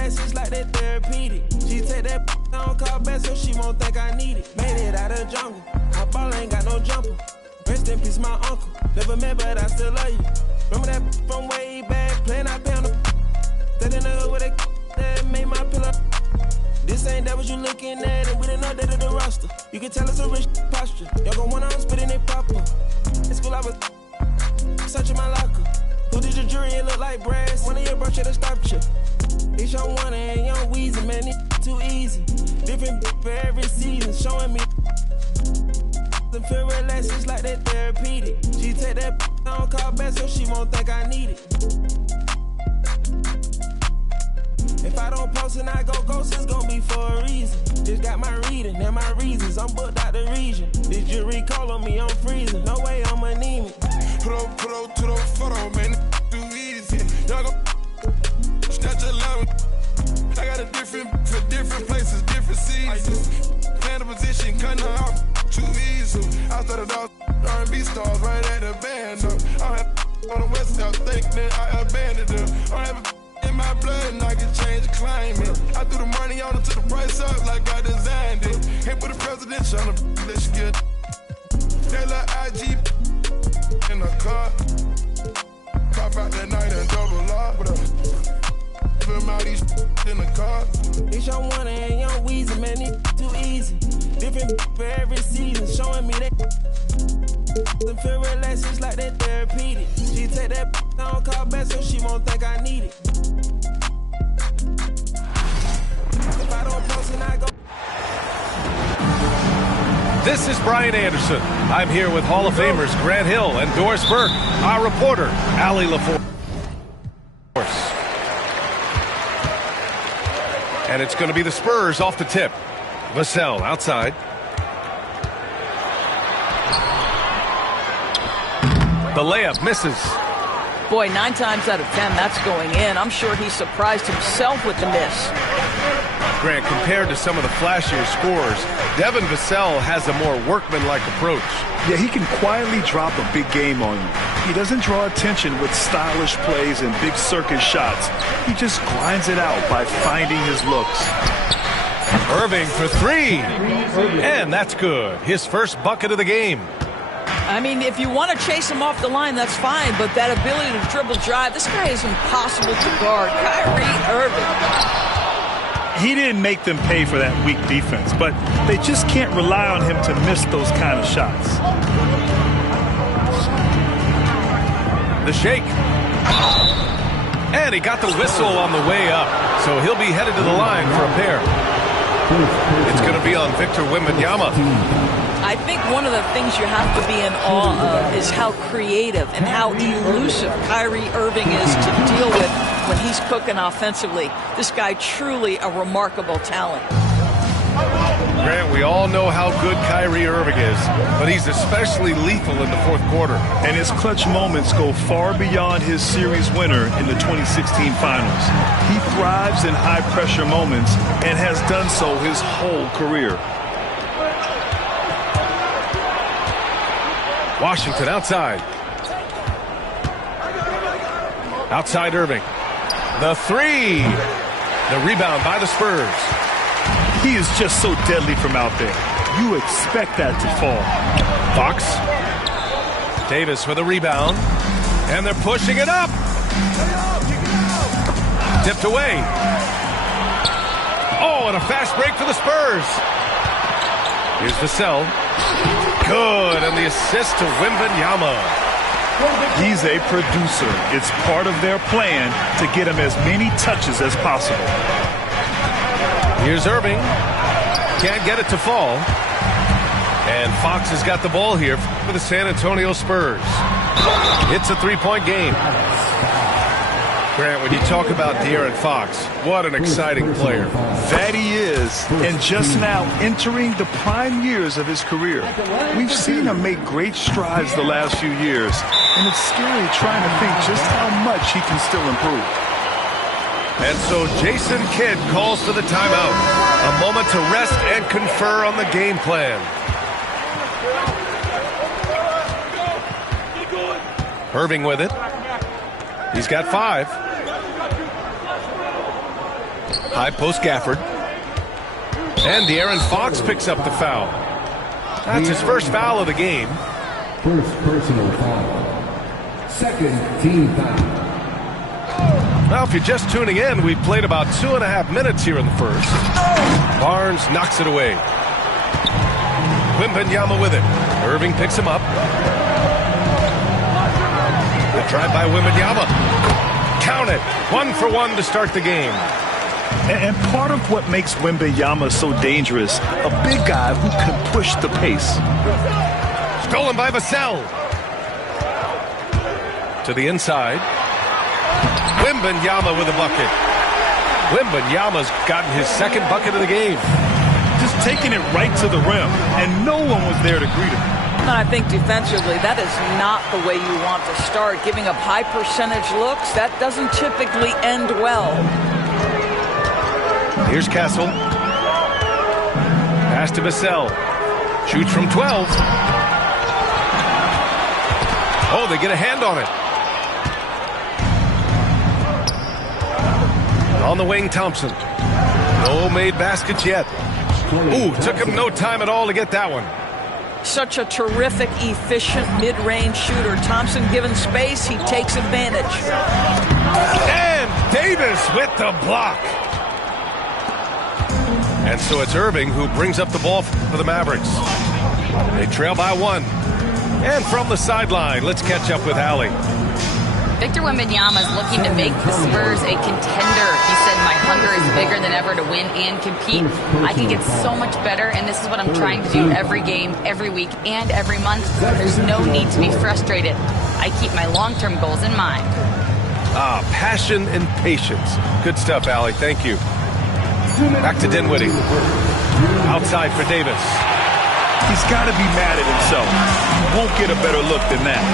relax, it's like that therapeutic. She take that I don't call back so she won't think I need it. Made it out of the jungle, my ball ain't got no jumper. Rest in peace, my uncle. Never met, but I still love you. Remember that from way back, playing out pound. That in the hood with that made my pillow. This ain't that what you looking at, and we didn't know that of the roster. You can tell it's a rich posture. Y'all gon' one on spitting they proper. In school I was searching my locker. Who did your jury? It look like brass. One of your bros should've stopped you. It's young one and young Weezy, man, it's too easy. Different for every season, showing me. And feel relaxed, it's like that therapeutic. She take that I don't call back so she won't think I need it. If I don't post and I go ghost, it's gon' be for a reason. Just got my reading and my reasons. I'm booked out the region. This jury call on me, I'm freezing. No way I'm anemic. Put up to the photo, man. Too easy. Y'all go snatch a line. I got a different for different places, different seasons. Plan a position, cutting her off too easy. I started off R&B stars right at the band. I have on the west side, think that I abandoned them. I have in my blood and I can change the climate. I threw the money on it, took the price up like I designed it. Ain't put a presidential on the let's get that little IG in the car. Pop out that night and double R. Film out these in the car. It's young one and young Weezy, man, it's too easy. Different for every season, showing me that. And feel relaxed, it's like that therapeutic. She take that I don't call back so she won't think I need it. If I don't post and I go. This is Brian Anderson. I'm here with Hall of Famers Grant Hill and Doris Burke, our reporter, Allie LaForce. And it's going to be the Spurs off the tip. Vassell outside. The layup misses. Boy, 9 times out of 10, that's going in. I'm sure he surprised himself with the miss. Grant, compared to some of the flashier scores, Devin Vassell has a more workmanlike approach. Yeah, he can quietly drop a big game on you. He doesn't draw attention with stylish plays and big circus shots. He just grinds it out by finding his looks. Irving for 3. And that's good. His first bucket of the game. I mean, if you want to chase him off the line, that's fine. But that ability to dribble drive, this guy is impossible to guard. Kyrie Irving. He didn't make them pay for that weak defense, but they just can't rely on him to miss those kind of shots. The shake. And he got the whistle on the way up, so he'll be headed to the line for a pair. It's going to be on Victor Wembanyama. I think one of the things you have to be in awe of is how creative and how elusive Kyrie Irving is to deal with when he's cooking offensively. This guy truly a remarkable talent. Grant, we all know how good Kyrie Irving is, but he's especially lethal in the fourth quarter. And his clutch moments go far beyond his series winner in the 2016 finals. He thrives in high-pressure moments and has done so his whole career. Washington outside. Outside Irving. The 3. The rebound by the Spurs. He is just so deadly from out there. You expect that to fall. Fox. Davis with a rebound. And they're pushing it up. Tipped away. Oh, and a fast break for the Spurs. Here's Vassell. Good, and the assist to Wembanyama. He's a producer. It's part of their plan to get him as many touches as possible. Here's Irving. Can't get it to fall. And Fox has got the ball here for the San Antonio Spurs. It's a 3-point game. Grant, when you talk about De'Aaron Fox, what an exciting player. That he is, and just now entering the prime years of his career. We've seen him make great strides the last few years, and it's scary trying to think just how much he can still improve. And so Jason Kidd calls for the timeout. A moment to rest and confer on the game plan. Irving with it. He's got 5. High post Gafford. And De'Aaron Fox picks up the foul. That's his first foul of the game. First personal foul. Second team foul. Well, if you're just tuning in, we've played about 2.5 minutes here in the first. Barnes knocks it away. Wembanyama with it. Irving picks him up. The drive by Wembanyama. Count it. 1 for 1 to start the game. And part of what makes Wembanyama so dangerous, a big guy who can push the pace. Stolen by Vassell. To the inside. Wembanyama with a bucket. Wembanyama's gotten his second bucket of the game. Just taking it right to the rim, and no one was there to greet him. And I think defensively, that is not the way you want to start. Giving up high percentage looks, that doesn't typically end well. Here's Castle. Pass to Vassell. Shoots from 12. Oh, they get a hand on it. On the wing, Thompson. No made baskets yet. Ooh, took him no time at all to get that one. Such a terrific, efficient mid-range shooter. Thompson given space, he takes advantage. And Davis with the block. And so it's Irving who brings up the ball for the Mavericks. They trail by 1. And from the sideline, let's catch up with Allie. Victor Wembanyama is looking to make the Spurs a contender. He said, my hunger is bigger than ever to win and compete. I can get so much better, and this is what I'm trying to do every game, every week, and every month. There's no need to be frustrated. I keep my long-term goals in mind. Passion and patience. Good stuff, Allie. Thank you. Back to Dinwiddie. Outside for Davis. He's got to be mad at himself. He won't get a better look than that.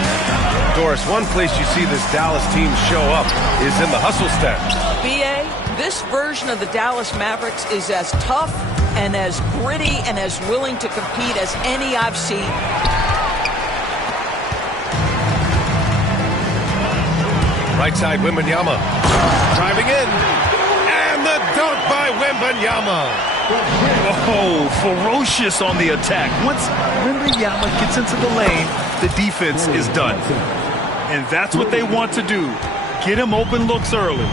Doris, one place you see this Dallas team show up is in the hustle stat. B.A., this version of the Dallas Mavericks is as tough and as gritty and as willing to compete as any I've seen. Right side, Wembanyama. Driving in. And the dunk by Wembanyama. Oh, ferocious on the attack. Once Wembanyama gets into the lane, the defense is done. And that's what they want to do. Get him open looks early.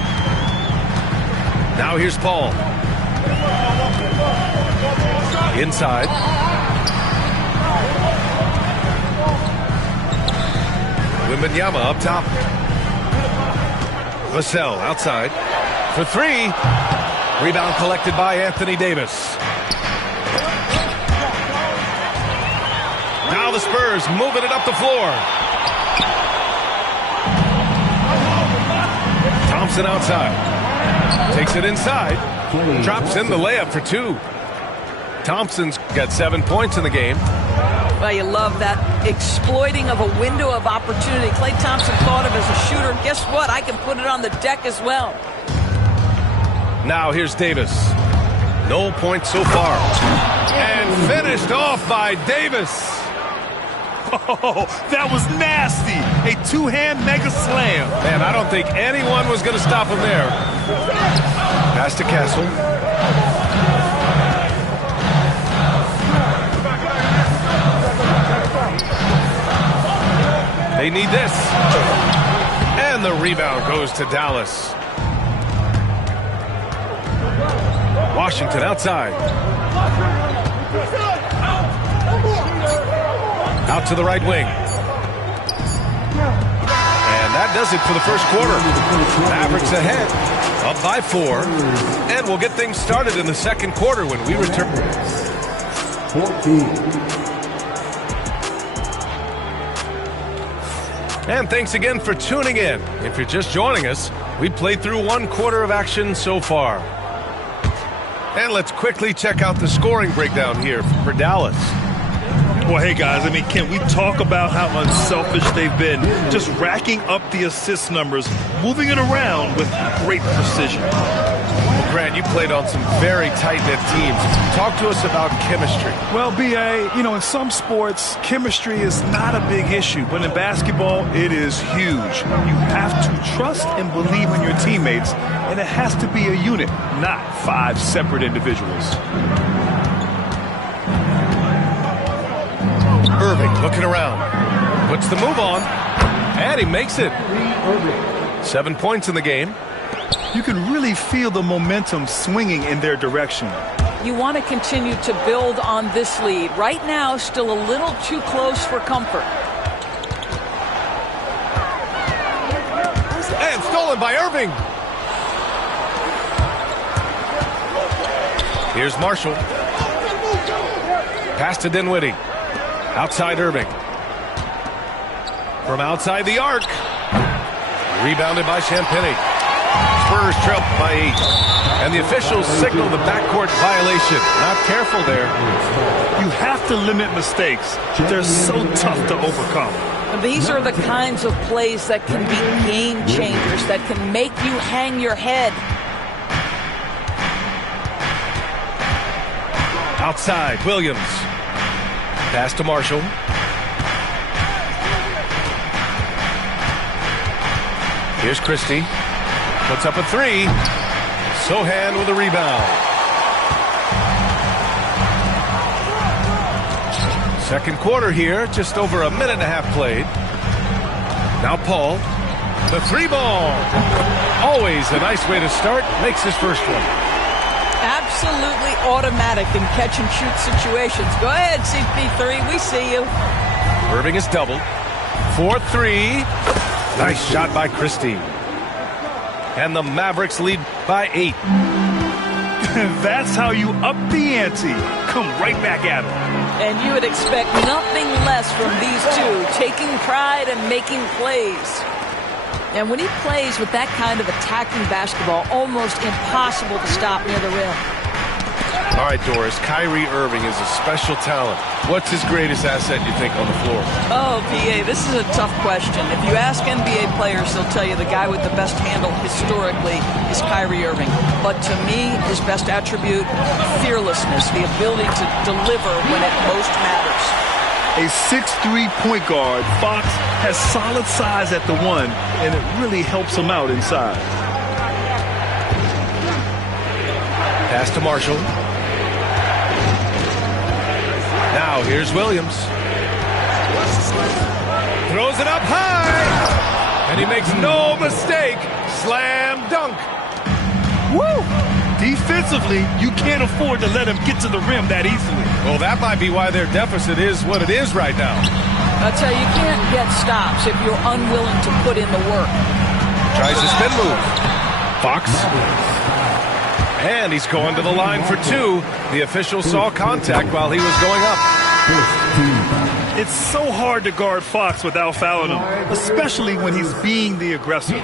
Now here's Paul. Inside. Wembanyama up top. Vassell outside. For 3. Rebound collected by Anthony Davis. Now the Spurs moving it up the floor. Thompson outside. Takes it inside. Drops in the layup for 2. Thompson's got 7 points in the game. Well, you love that exploiting of a window of opportunity. Klay Thompson thought of as a shooter. Guess what? I can put it on the deck as well. Now here's Davis. No points so far. And finished off by Davis. Oh, that was nasty. A two-hand mega slam. Man, I don't think anyone was going to stop him there. Pass to Castle. They need this. And the rebound goes to Dallas. Washington outside. Out to the right wing. And that does it for the first quarter. Mavericks ahead, up by 4. And we'll get things started in the second quarter when we return. 14. And thanks again for tuning in. If you're just joining us, we played through 1 quarter of action so far. And let's quickly check out the scoring breakdown here for Dallas. Well, hey, guys, I mean, can we talk about how unselfish they've been? Just racking up the assist numbers, moving it around with great precision. Grant, you played on some very tight-knit teams. Talk to us about chemistry. Well, B.A., you know, in some sports, chemistry is not a big issue. But in basketball, it is huge. You have to trust and believe in your teammates, and it has to be a unit, not 5 separate individuals. Irving looking around. Puts the move on. And he makes it. 7 points in the game. You can really feel the momentum swinging in their direction. You want to continue to build on this lead. Right now, still a little too close for comfort. And stolen by Irving. Here's Marshall. Pass to Dinwiddie. Outside Irving. From outside the arc. Rebounded by Champagny. Spurs trail by 8. And the officials signal the backcourt violation. Not careful there. You have to limit mistakes. They're so tough to overcome. These are the kinds of plays that can be game changers, that can make you hang your head. Outside, Williams. Pass to Marshall. Here's Christie. Puts up a 3. Sohan with a rebound. Second quarter here, just over a minute and a half played. Now Paul. The 3 ball. Always a nice way to start. Makes his first one. Absolutely automatic in catch-and-shoot situations. Go ahead, CP3. We see you. Irving is doubled. 4-3. Nice shot by Christie. And the Mavericks lead by 8. That's how you up the ante. Come right back at them. And you would expect nothing less from these two, taking pride and making plays. And when he plays with that kind of attacking basketball, almost impossible to stop near the rim. All right, Doris, Kyrie Irving is a special talent. What's his greatest asset, you think, on the floor? Oh, PA, this is a tough question. If you ask NBA players, they'll tell you the guy with the best handle historically is Kyrie Irving. But to me, his best attribute, fearlessness, the ability to deliver when it most matters. A 6'3" point guard, Fox has solid size at the 1, and it really helps him out inside. Pass to Marshall. Now here's Williams. Throws it up high. And he makes no mistake. Slam dunk. Woo! Defensively, you can't afford to let him get to the rim that easily. Well, that might be why their deficit is what it is right now. I'll tell you, you can't get stops if you're unwilling to put in the work. Tries a spin move. Fox. And he's going to the line for 2. The official saw contact while he was going up. It's so hard to guard Fox without fouling him, especially when he's being the aggressor.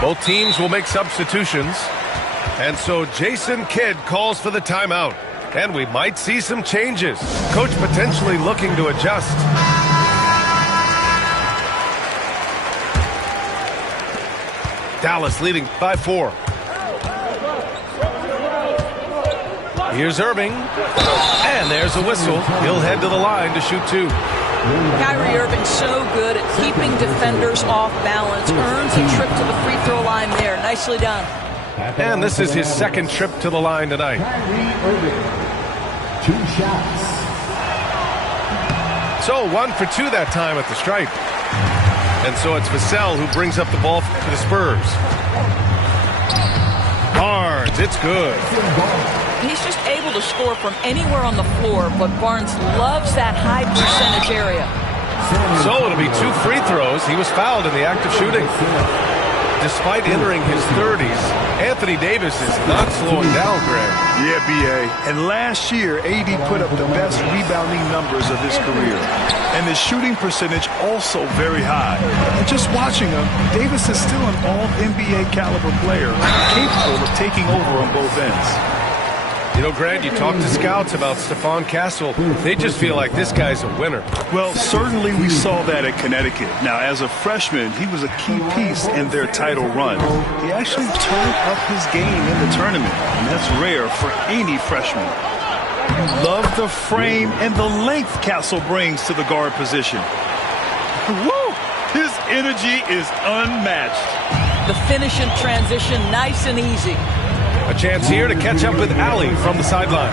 Both teams will make substitutions. And so Jason Kidd calls for the timeout. And we might see some changes. Coach potentially looking to adjust. Dallas leading by 4. Here's Irving. And there's a whistle. He'll head to the line to shoot 2. Kyrie Irving so good at keeping defenders off balance. Earns a trip to the free throw line there. Nicely done. And this is his second trip to the line tonight. Kyrie Irving, 2 shots. So 1 for 2 that time at the stripe. And so it's Vassell who brings up the ball for the Spurs. Barnes, it's good. He's just able to score from anywhere on the floor, but Barnes loves that high percentage area. So it'll be 2 free throws. He was fouled in the act of shooting. Despite entering his 30s, Anthony Davis is not slowing down, Greg. Yeah, B.A. And last year, AD put up the best rebounding numbers of his career. And his shooting percentage also very high. And just watching him, Davis is still an all-NBA caliber player, capable of taking over on both ends. You know, Grant, you talk to scouts about Stephon Castle. They just feel like this guy's a winner. Well, certainly we saw that at Connecticut. Now, as a freshman, he was a key piece in their title run. He actually turned up his game in the tournament, and that's rare for any freshman. You love the frame and the length Castle brings to the guard position. Woo! His energy is unmatched. The finish in transition, nice and easy. A chance here to catch up with Allie from the sideline.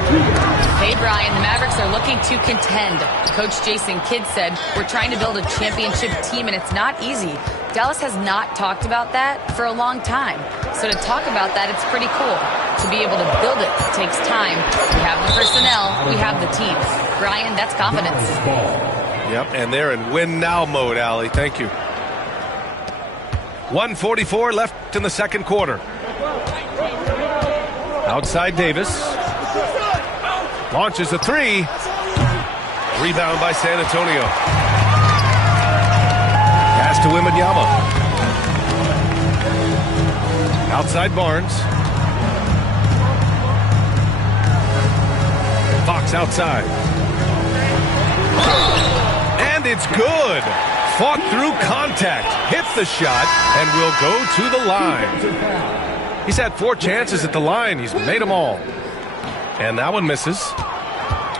Hey, Brian, the Mavericks are looking to contend. Coach Jason Kidd said, we're trying to build a championship team, and it's not easy. Dallas has not talked about that for a long time. So to talk about that, it's pretty cool. To be able to build it takes time. We have the personnel, we have the team. Brian, that's confidence. Yep, and they're in win-now mode, Allie. Thank you. 1:44 left in the second quarter. Outside Davis. Launches a three. Rebound by San Antonio. Pass to Wembanyama. Outside Barnes. Fox outside. And it's good. Fought through contact. Hit the shot and will go to the line. He's had 4 chances at the line. He's made them all. And that one misses.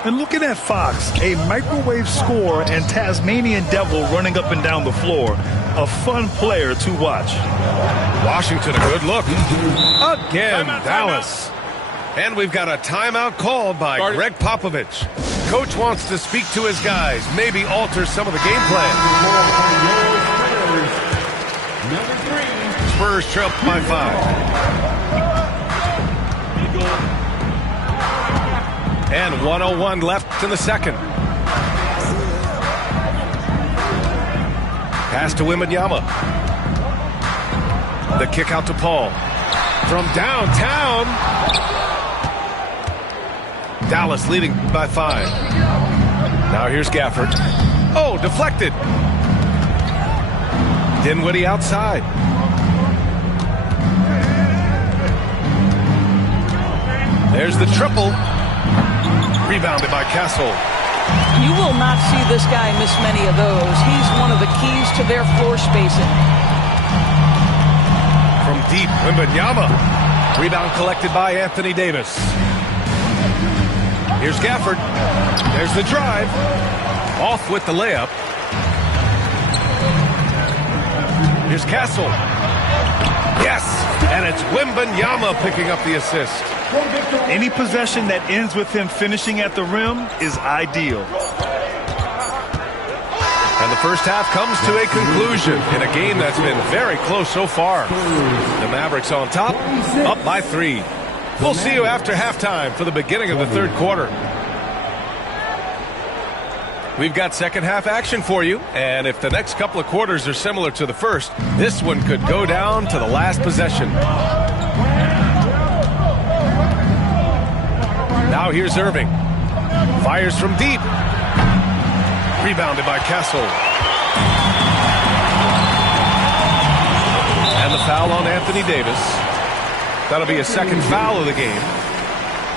And looking at Fox, a microwave scorer and Tasmanian devil running up and down the floor. A fun player to watch. Washington, a good look. Again, Dallas. And we've got a timeout called by Greg Popovich. Coach wants to speak to his guys, maybe alter some of the game plan. Spurs trail by 5. And 1:01 left in the second. Pass to Wembanyama. The kick out to Paul. From downtown. Dallas leading by 5. Now here's Gafford. Oh, deflected. Dinwiddie outside. There's the triple. Rebounded by Castle. You will not see this guy miss many of those. He's one of the keys to their floor spacing. From deep, Wembanyama. Rebound collected by Anthony Davis. Here's Gafford. There's the drive. Off with the layup. Here's Castle. Yes, and it's Wembanyama picking up the assist. Any possession that ends with him finishing at the rim is ideal. And the first half comes to a conclusion in a game that's been very close so far. The Mavericks on top, up by 3. We'll see you after halftime for the beginning of the third quarter. We've got second half action for you, and if the next couple of quarters are similar to the first, this one could go down to the last possession. Now here's Irving. Fires from deep. Rebounded by Castle. And the foul on Anthony Davis. That'll be a second foul of the game.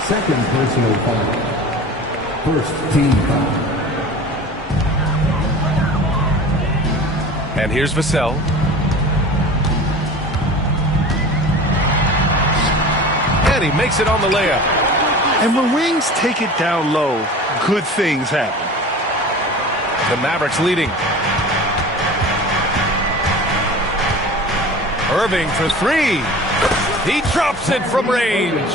Second personal foul. First team foul. And here's Vassell. And he makes it on the layup. And when Wings take it down low, good things happen. The Mavericks leading. Irving for 3. He drops it from range.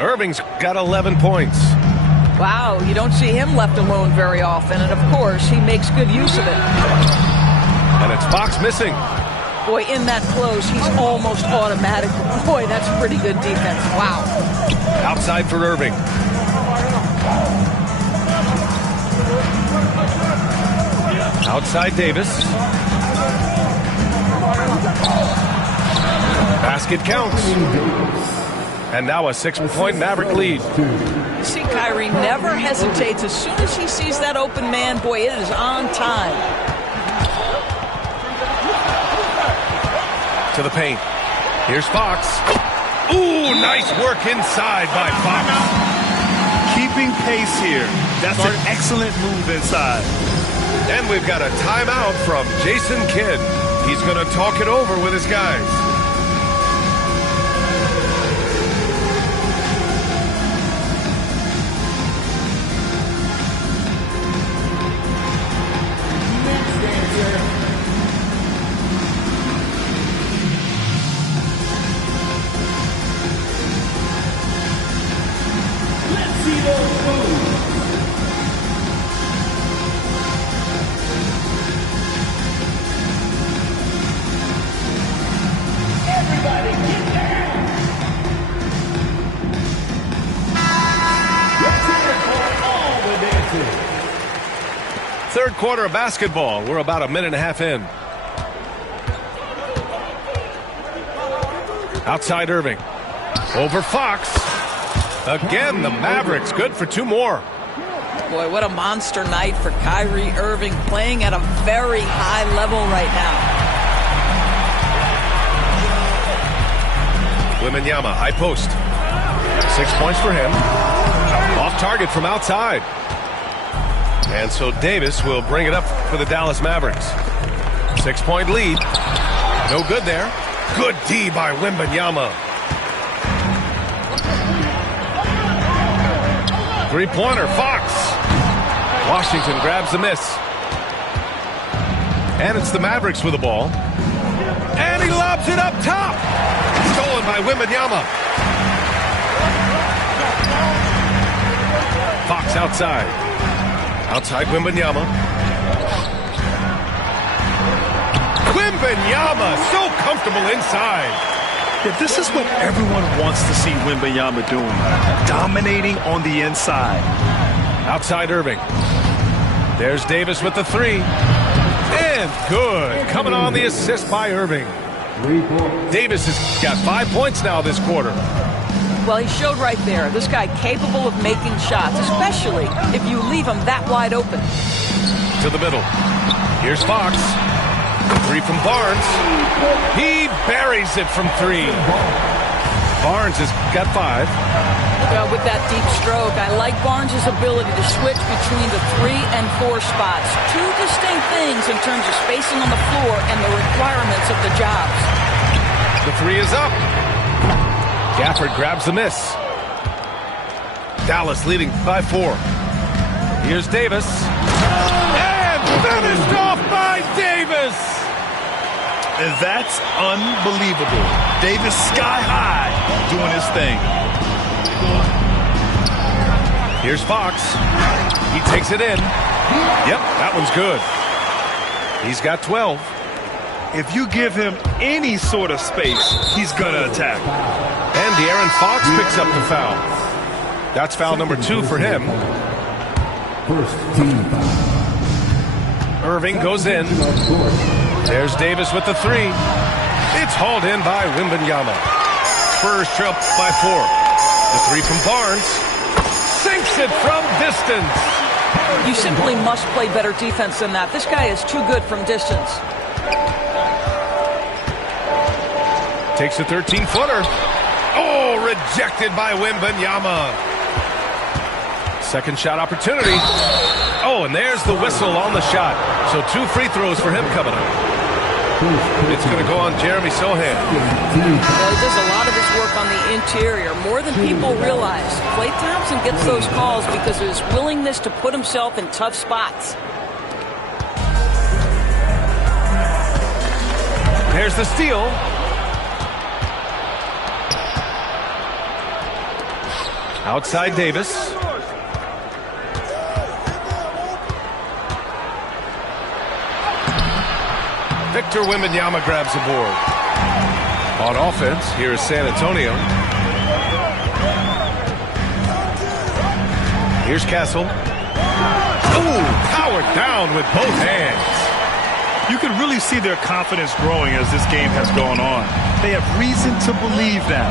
Irving's got 11 points. Wow, you don't see him left alone very often, and of course, he makes good use of it. And it's Fox missing. Boy, in that close, he's almost automatic. Boy, that's pretty good defense. Wow. Outside for Irving. Outside Davis. Basket counts. And now a 6-point Maverick lead. See, Kyrie never hesitates. As soon as he sees that open man, boy, it is on time. To the paint. Here's Fox. Ooh, nice work inside by Fox. Keeping pace here. That's an excellent move inside. And we've got a timeout from Jason Kidd. He's going to talk it over with his guys. Third quarter of basketball. We're about a minute and a half in. Outside Irving. Over Fox. Again, the Mavericks good for 2 more. Boy, what a monster night for Kyrie Irving, playing at a very high level right now. Wembanyama, high post. 6 points for him. Off target from outside. And so Davis will bring it up for the Dallas Mavericks. 6-point lead. No good there. Good D by Wembanyama. 3-pointer, Fox. Washington grabs the miss. And it's the Mavericks with the ball. And he lobs it up top. Stolen by Wembanyama. Fox outside. Outside Wembanyama. Wembanyama so comfortable inside. Yeah, this is what everyone wants to see Wembanyama doing. Dominating on the inside. Outside Irving. There's Davis with the 3. And good. Coming on the assist by Irving. Davis has got 5 points now this quarter. Well, he showed right there, this guy capable of making shots, especially if you leave him that wide open. To the middle. Here's Fox. 3 from Barnes. He buries it from 3. Barnes has got 5. With that deep stroke, I like Barnes' ability to switch between the 3 and 4 spots. 2 distinct things in terms of spacing on the floor and the requirements of the jobs. The 3 is up. Gafford grabs the miss. Dallas leading by 4. Here's Davis. And finished off by Davis. And that's unbelievable. Davis sky high doing his thing. Here's Fox. He takes it in. Yep, that one's good. He's got 12. If you give him any sort of space, he's going to attack. And De'Aaron Fox picks up the foul. That's foul number 2 for him. First team foul. Irving goes in. There's Davis with the 3. It's hauled in by Wembanyama. Spurs trail by 4. The 3 from Barnes. Sinks it from distance. You simply must play better defense than that. This guy is too good from distance. Takes a 13-footer. Oh, rejected by Wembanyama. Second shot opportunity. Oh, and there's the whistle on the shot. So 2 free throws for him coming up. It's going to go on Jeremy Sohan. Well, he does a lot of his work on the interior, more than people realize. Klay Thompson gets those calls because of his willingness to put himself in tough spots. There's the steal. Outside Davis. Victor Wembanyama grabs the board. On offense, here is San Antonio. Here's Castle. Ooh, powered down with both hands. You can really see their confidence growing as this game has gone on. They have reason to believe that.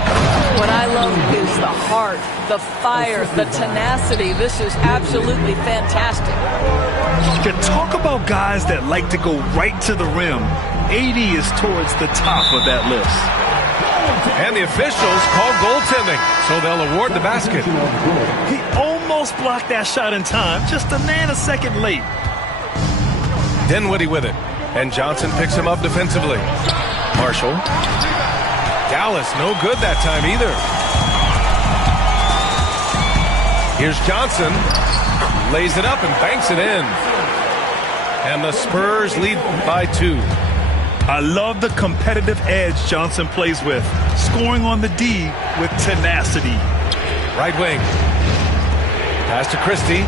What I love is the heart, the fire, the tenacity. This is absolutely fantastic. You can talk about guys that like to go right to the rim. AD is towards the top of that list. And the officials call goaltending, so they'll award the basket. He almost blocked that shot in time, just a nanosecond late. Dinwiddie with it, and Johnson picks him up defensively. Marshall. Dallas, no good that time either. Here's Johnson. Lays it up and banks it in. And the Spurs lead by 2. I love the competitive edge Johnson plays with, scoring on the D with tenacity. Right wing. Pass to Christie.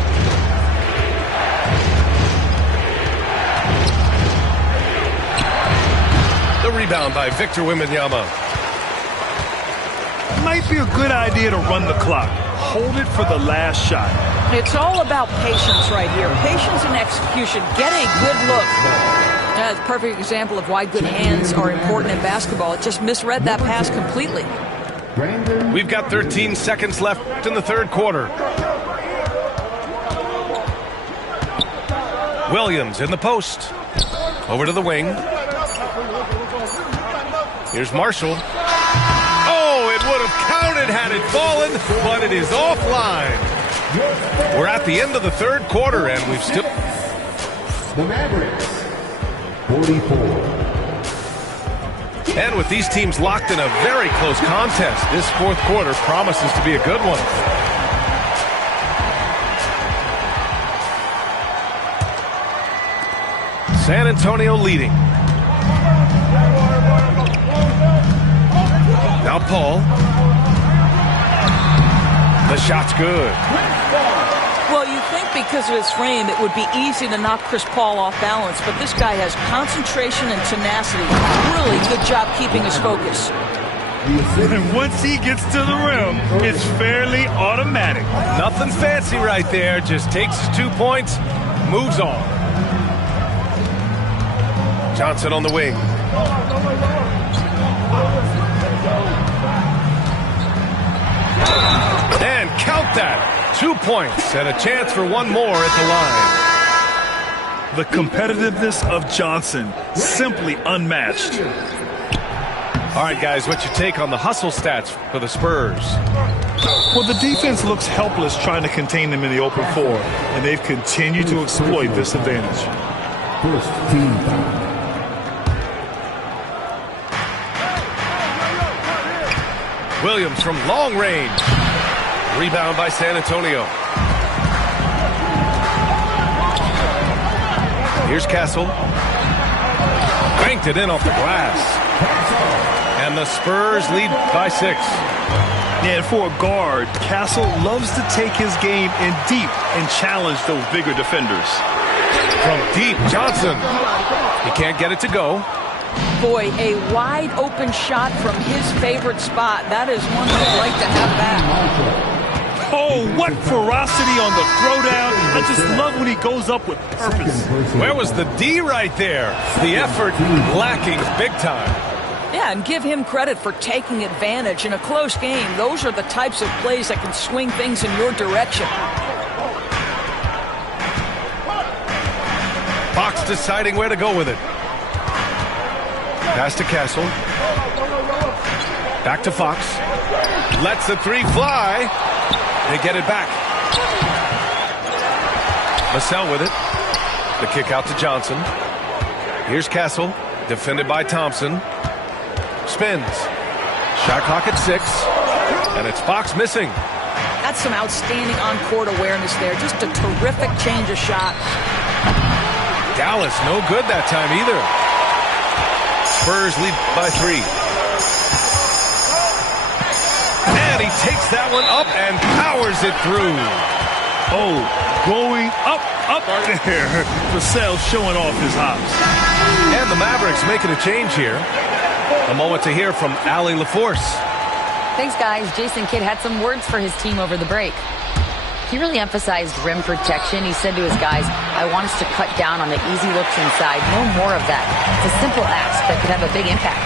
The rebound by Victor Wembanyama. Might be a good idea to run the clock. Hold it for the last shot. It's all about patience right here. Patience and execution. Get a good look. That's a perfect example of why good hands are important in basketball. It just misread that pass completely. We've got 13 seconds left in the third quarter. Williams in the post. Over to the wing. Here's Marshall. Oh, it would have counted had it fallen, but it is offline. We're at the end of the third quarter, and we've still... The Mavericks, 44. And with these teams locked in a very close contest, this fourth quarter promises to be a good one. San Antonio leading. Now Paul. The shot's good. Well, you think because of his frame, it would be easy to knock Chris Paul off balance, but this guy has concentration and tenacity. Really good job keeping his focus. And once he gets to the rim, it's fairly automatic. Nothing fancy right there. Just takes his 2 points, moves on. Johnson on the wing. And count that. 2 points and a chance for one more at the line. The competitiveness of Johnson, simply unmatched. All right, guys, what's your take on the hustle stats for the Spurs? Well, the defense looks helpless trying to contain them in the open floor, and they've continued to exploit this advantage. First team foul. Williams from long range. Rebound by San Antonio. Here's Castle. Banked it in off the glass. And the Spurs lead by 6. And for a guard, Castle loves to take his game in deep and challenge those bigger defenders. From deep, Johnson. He can't get it to go. Boy, a wide open shot from his favorite spot. That is one I'd like to have back. Oh, what ferocity on the throwdown. I just love when he goes up with purpose. Where was the D right there? The effort lacking big time. Yeah, and give him credit for taking advantage in a close game. Those are the types of plays that can swing things in your direction. Fox deciding where to go with it. Pass to Castle. Back to Fox. Lets the three fly. They get it back. Martel with it. The kick out to Johnson. Here's Castle. Defended by Thompson. Spins. Shot clock at 6. And it's Fox missing. That's some outstanding on-court awareness there. Just a terrific change of shot. Dallas no good that time either. Spurs lead by 3. And he takes that one up and powers it through. Oh, going up there. Martel showing off his hops. And the Mavericks making a change here. A moment to hear from Allie LaForce. Thanks, guys. Jason Kidd had some words for his team over the break. He really emphasized rim protection. He said to his guys, I want us to cut down on the easy looks inside. No more of that. It's a simple ask that could have a big impact.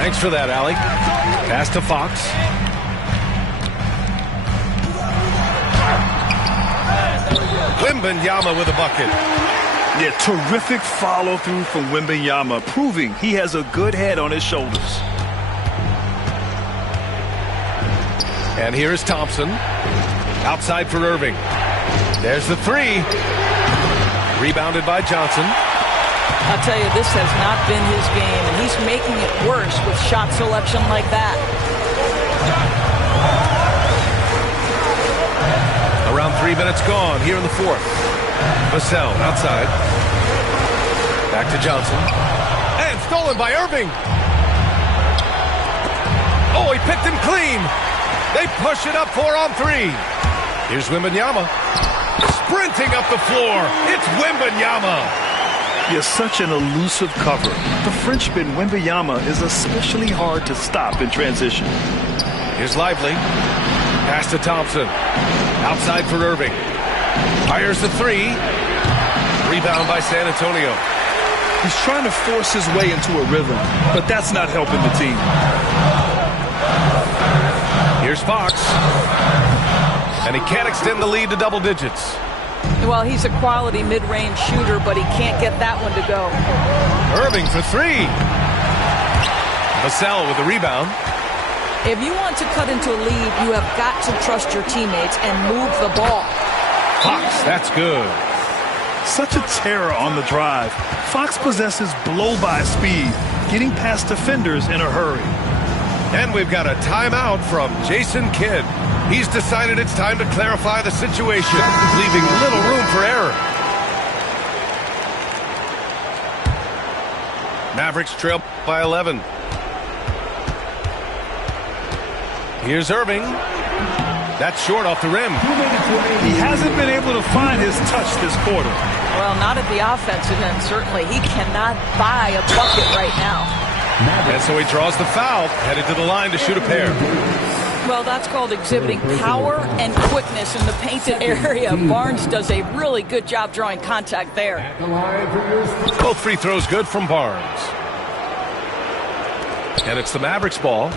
Thanks for that, Allie. Pass to Fox. Wembanyama with a bucket. Yeah, terrific follow-through from Wembanyama, proving he has a good head on his shoulders. And here is Thompson. Outside for Irving. There's the three. Rebounded by Johnson. I'll tell you, this has not been his game, and he's making it worse with shot selection like that. Around 3 minutes gone here in the fourth. Martel outside. Back to Johnson. And stolen by Irving. Oh, he picked him clean. They push it up 4 on 3. Here's Wembanyama. Sprinting up the floor. It's Wembanyama. He has such an elusive cover. The Frenchman Wembanyama is especially hard to stop in transition. Here's Lively. Pass to Thompson. Outside for Irving. Fires the three. Rebound by San Antonio. He's trying to force his way into a rhythm, but that's not helping the team. Here's Fox. And he can't extend the lead to double digits. Well, he's a quality mid-range shooter, but he can't get that one to go. Irving for three. Vassell with the rebound. If you want to cut into a lead, you have got to trust your teammates and move the ball. Fox, that's good. Such a terror on the drive. Fox possesses blow-by speed, getting past defenders in a hurry. And we've got a timeout from Jason Kidd. He's decided it's time to clarify the situation, leaving little room for error. Mavericks trail by 11. Here's Irving. That's short off the rim. He hasn't been able to find his touch this quarter. Well, not at the offensive end, certainly. He cannot buy a bucket right now. And so he draws the foul, headed to the line to shoot a pair. Well, that's called exhibiting power and quickness in the painted area. Barnes does a really good job drawing contact there. Both free throws good from Barnes. And it's the Mavericks ball.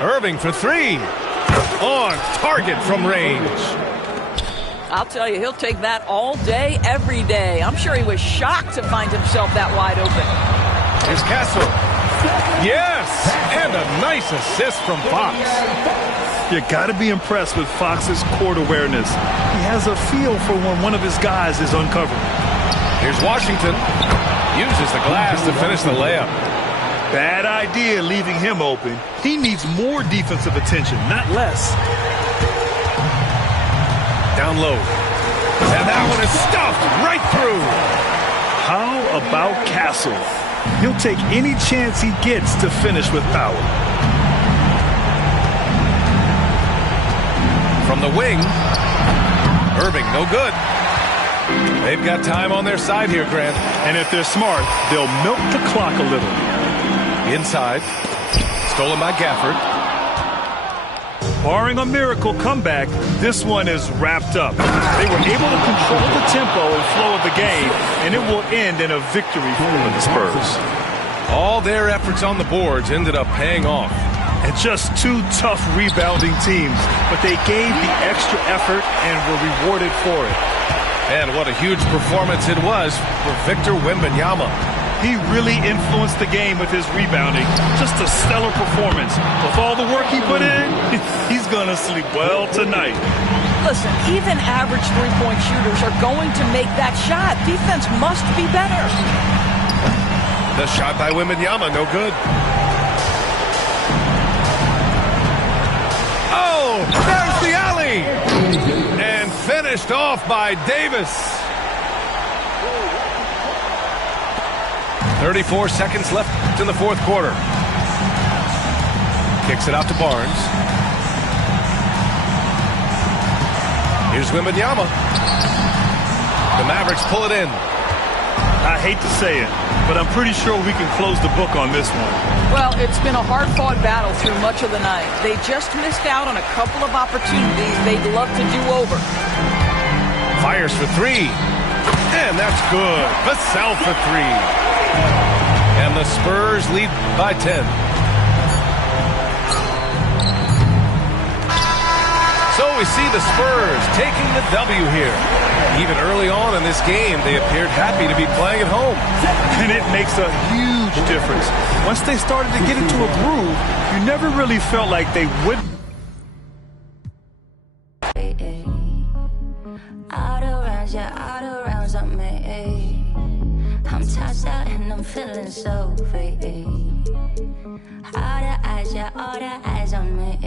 Irving for three. On target from range. I'll tell you, he'll take that all day, every day. I'm sure he was shocked to find himself that wide open. Here's Castle. Yes! And a nice assist from Fox. You got to be impressed with Fox's court awareness. He has a feel for when one of his guys is uncovered. Here's Washington. Uses the glass to finish the layup. Bad idea leaving him open. He needs more defensive attention, not less. Down low. And that one is stuffed right through. How about Castle? He'll take any chance he gets to finish with power. From the wing. Irving, no good. They've got time on their side here, Grant. And if they're smart, they'll milk the clock a little. Inside. Stolen by Gafford. Barring a miracle comeback, this one is wrapped up. They were able to control the tempo and flow of the game, and it will end in a victory for the Spurs. All their efforts on the boards ended up paying off. And just two tough rebounding teams, but they gave the extra effort and were rewarded for it. And what a huge performance it was for Victor Wembanyama. He really influenced the game with his rebounding. Just a stellar performance. With all the work he put in, he's going to sleep well tonight. Listen, even average three-point shooters are going to make that shot. Defense must be better. The shot by Wembanyama, no good. Oh, there's the alley! And finished off by Davis. 34 seconds left in the fourth quarter. Kicks it out to Barnes. Here's Wembanyama. The Mavericks pull it in. I hate to say it, but I'm pretty sure we can close the book on this one. Well, it's been a hard-fought battle through much of the night. They just missed out on a couple of opportunities they'd love to do over. Fires for three. And that's good. Vassell for three. And the Spurs lead by 10. So we see the Spurs taking the W here. Even early on in this game, they appeared happy to be playing at home. And it makes a huge difference. Once they started to get into a groove, you never really felt like they would. All around, yeah, all around me. I'm tossed out and I'm feeling so free. All the eyes, yeah, all the eyes on me.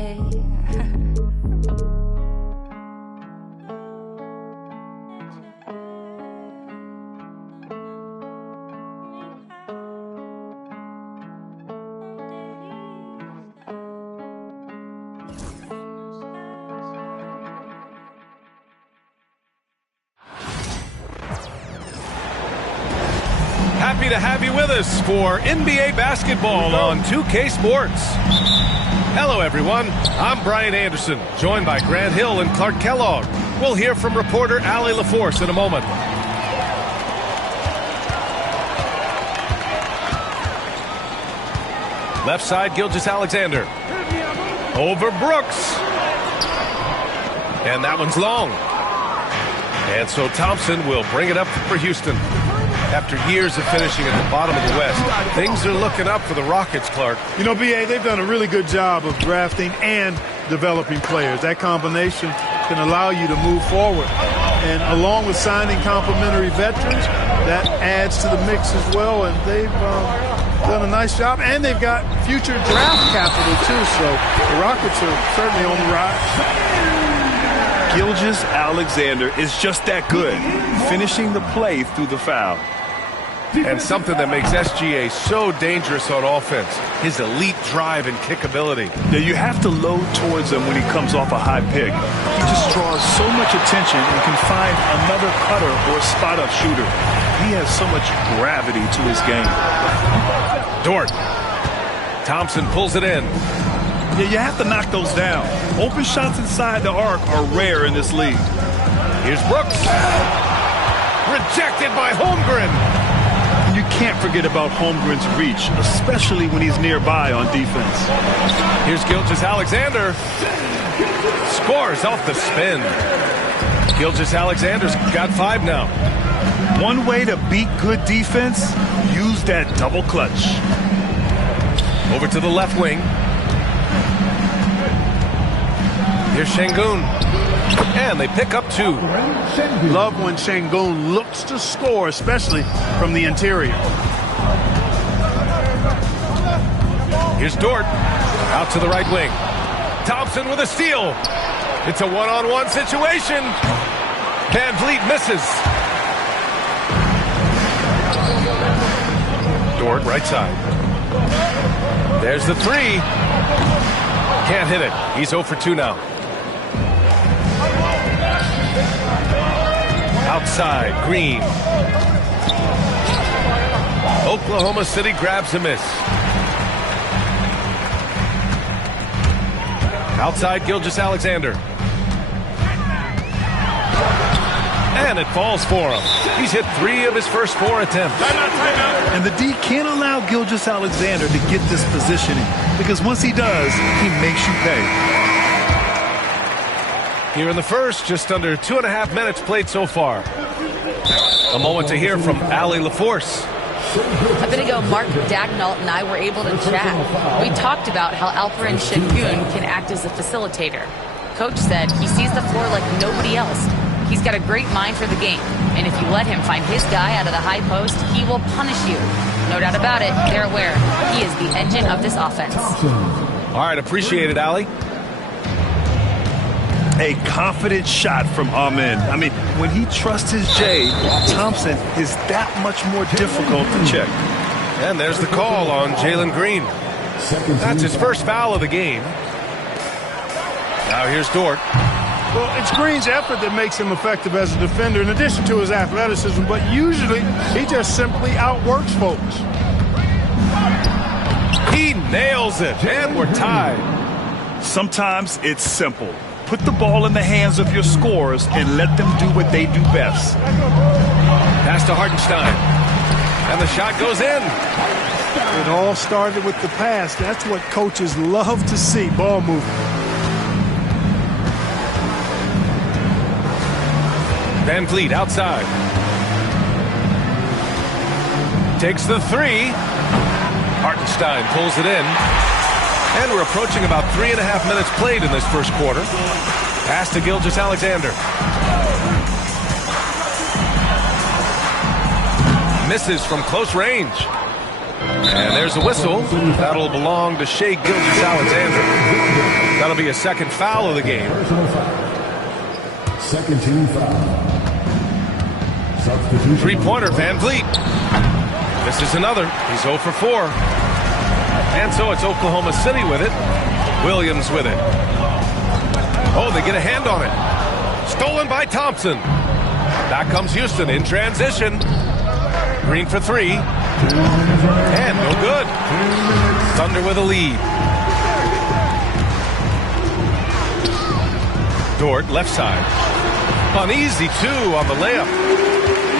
Happy to have you with us for NBA basketball on 2K Sports. Hello, everyone. I'm Brian Anderson, joined by Grant Hill and Clark Kellogg. We'll hear from reporter Allie LaForce in a moment. Left side, Gilgeous-Alexander. Over Brooks. And that one's long. And so Thompson will bring it up for Houston. After years of finishing at the bottom of the West, things are looking up for the Rockets, Clark. You know, B.A., they've done a really good job of drafting and developing players. That combination can allow you to move forward. And along with signing complementary veterans, that adds to the mix as well. And they've done a nice job. And they've got future draft capital, too. So the Rockets are certainly on the rise. Gilgeous-Alexander is just that good, finishing the play through the foul. And something that makes SGA so dangerous on offense, his elite drive and kick ability. Yeah, you have to load towards him when he comes off a high pick. He just draws so much attention and can find another cutter or spot-up shooter. He has so much gravity to his game. Dort. Thompson pulls it in. Yeah, you have to knock those down. Open shots inside the arc are rare in this league. Here's Brooks. Rejected by Holmgren. You can't forget about Holmgren's reach, especially when he's nearby on defense. Here's Gilgeous-Alexander. Scores off the spin. Gilgeous-Alexander's got 5 now. One way to beat good defense, use that double clutch. Over to the left wing. Here's Şengün. And they pick up 2. Love when Şengün looks to score, especially from the interior. Here's Dort. Out to the right wing. Thompson with a steal. It's a one-on-one situation. Van Vliet misses. Dort, right side. There's the 3. Can't hit it. He's 0 for 2 now. Outside, Green. Oklahoma City grabs a miss. Outside, Gilgeous-Alexander. And it falls for him. He's hit 3 of his first 4 attempts. And the D can't allow Gilgeous-Alexander to get this positioning, because once he does, he makes you pay. Here in the first, just under 2.5 minutes played so far. A moment to hear from Allie LaForce. A bit ago, Mark Dagnall and I were able to chat. We talked about how Alperen Şengün can act as a facilitator. Coach said he sees the floor like nobody else. He's got a great mind for the game, and if you let him find his guy out of the high post, he will punish you. No doubt about it, they're aware. He is the engine of this offense. All right, appreciate it, Allie. A confident shot from Amen. I mean, when he trusts his J, Thompson is that much more difficult to check. And there's the call on Jalen Green. That's his first foul of the game. Now here's Dort. Well, it's Green's effort that makes him effective as a defender, in addition to his athleticism, but usually he just simply outworks folks. He nails it, and we're tied. Sometimes it's simple. Put the ball in the hands of your scorers and let them do what they do best. Pass to Hartenstein. And the shot goes in. It all started with the pass. That's what coaches love to see, ball movement. Van Vliet outside. Takes the 3. Hartenstein pulls it in. And we're approaching about 3.5 minutes played in this first quarter. Pass to Gilgeous-Alexander. Misses from close range. And there's a whistle. That'll belong to Shai Gilgeous-Alexander. That'll be a second foul of the game. Second team foul. Substitution. Three-pointer, Van Vliet. This is another. He's 0 for 4. And so it's Oklahoma City with it. Williams with it. Oh, they get a hand on it. Stolen by Thompson. Back comes Houston in transition. Green for 3. And no good. Thunder with a lead. Dort, left side. Uneasy, too, on the layup.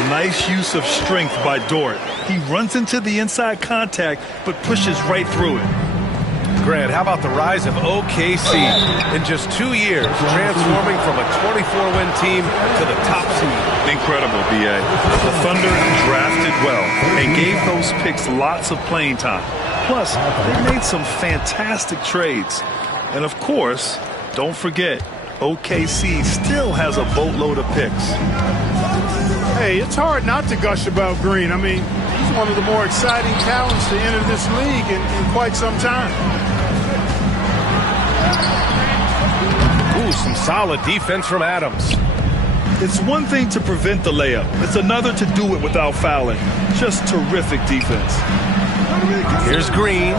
Nice use of strength by Dort. He runs into the inside contact, but pushes right through it. Grant, how about the rise of OKC in just 2 years, transforming from a 24-win team to the top seed? Incredible, B.A. The Thunder drafted well and gave those picks lots of playing time. Plus, they made some fantastic trades. And of course, don't forget, OKC still has a boatload of picks. Hey, it's hard not to gush about Green. I mean, he's one of the more exciting talents to enter this league in quite some time. Ooh, some solid defense from Adams. It's one thing to prevent the layup. It's another to do it without fouling. Just terrific defense. Here's Green.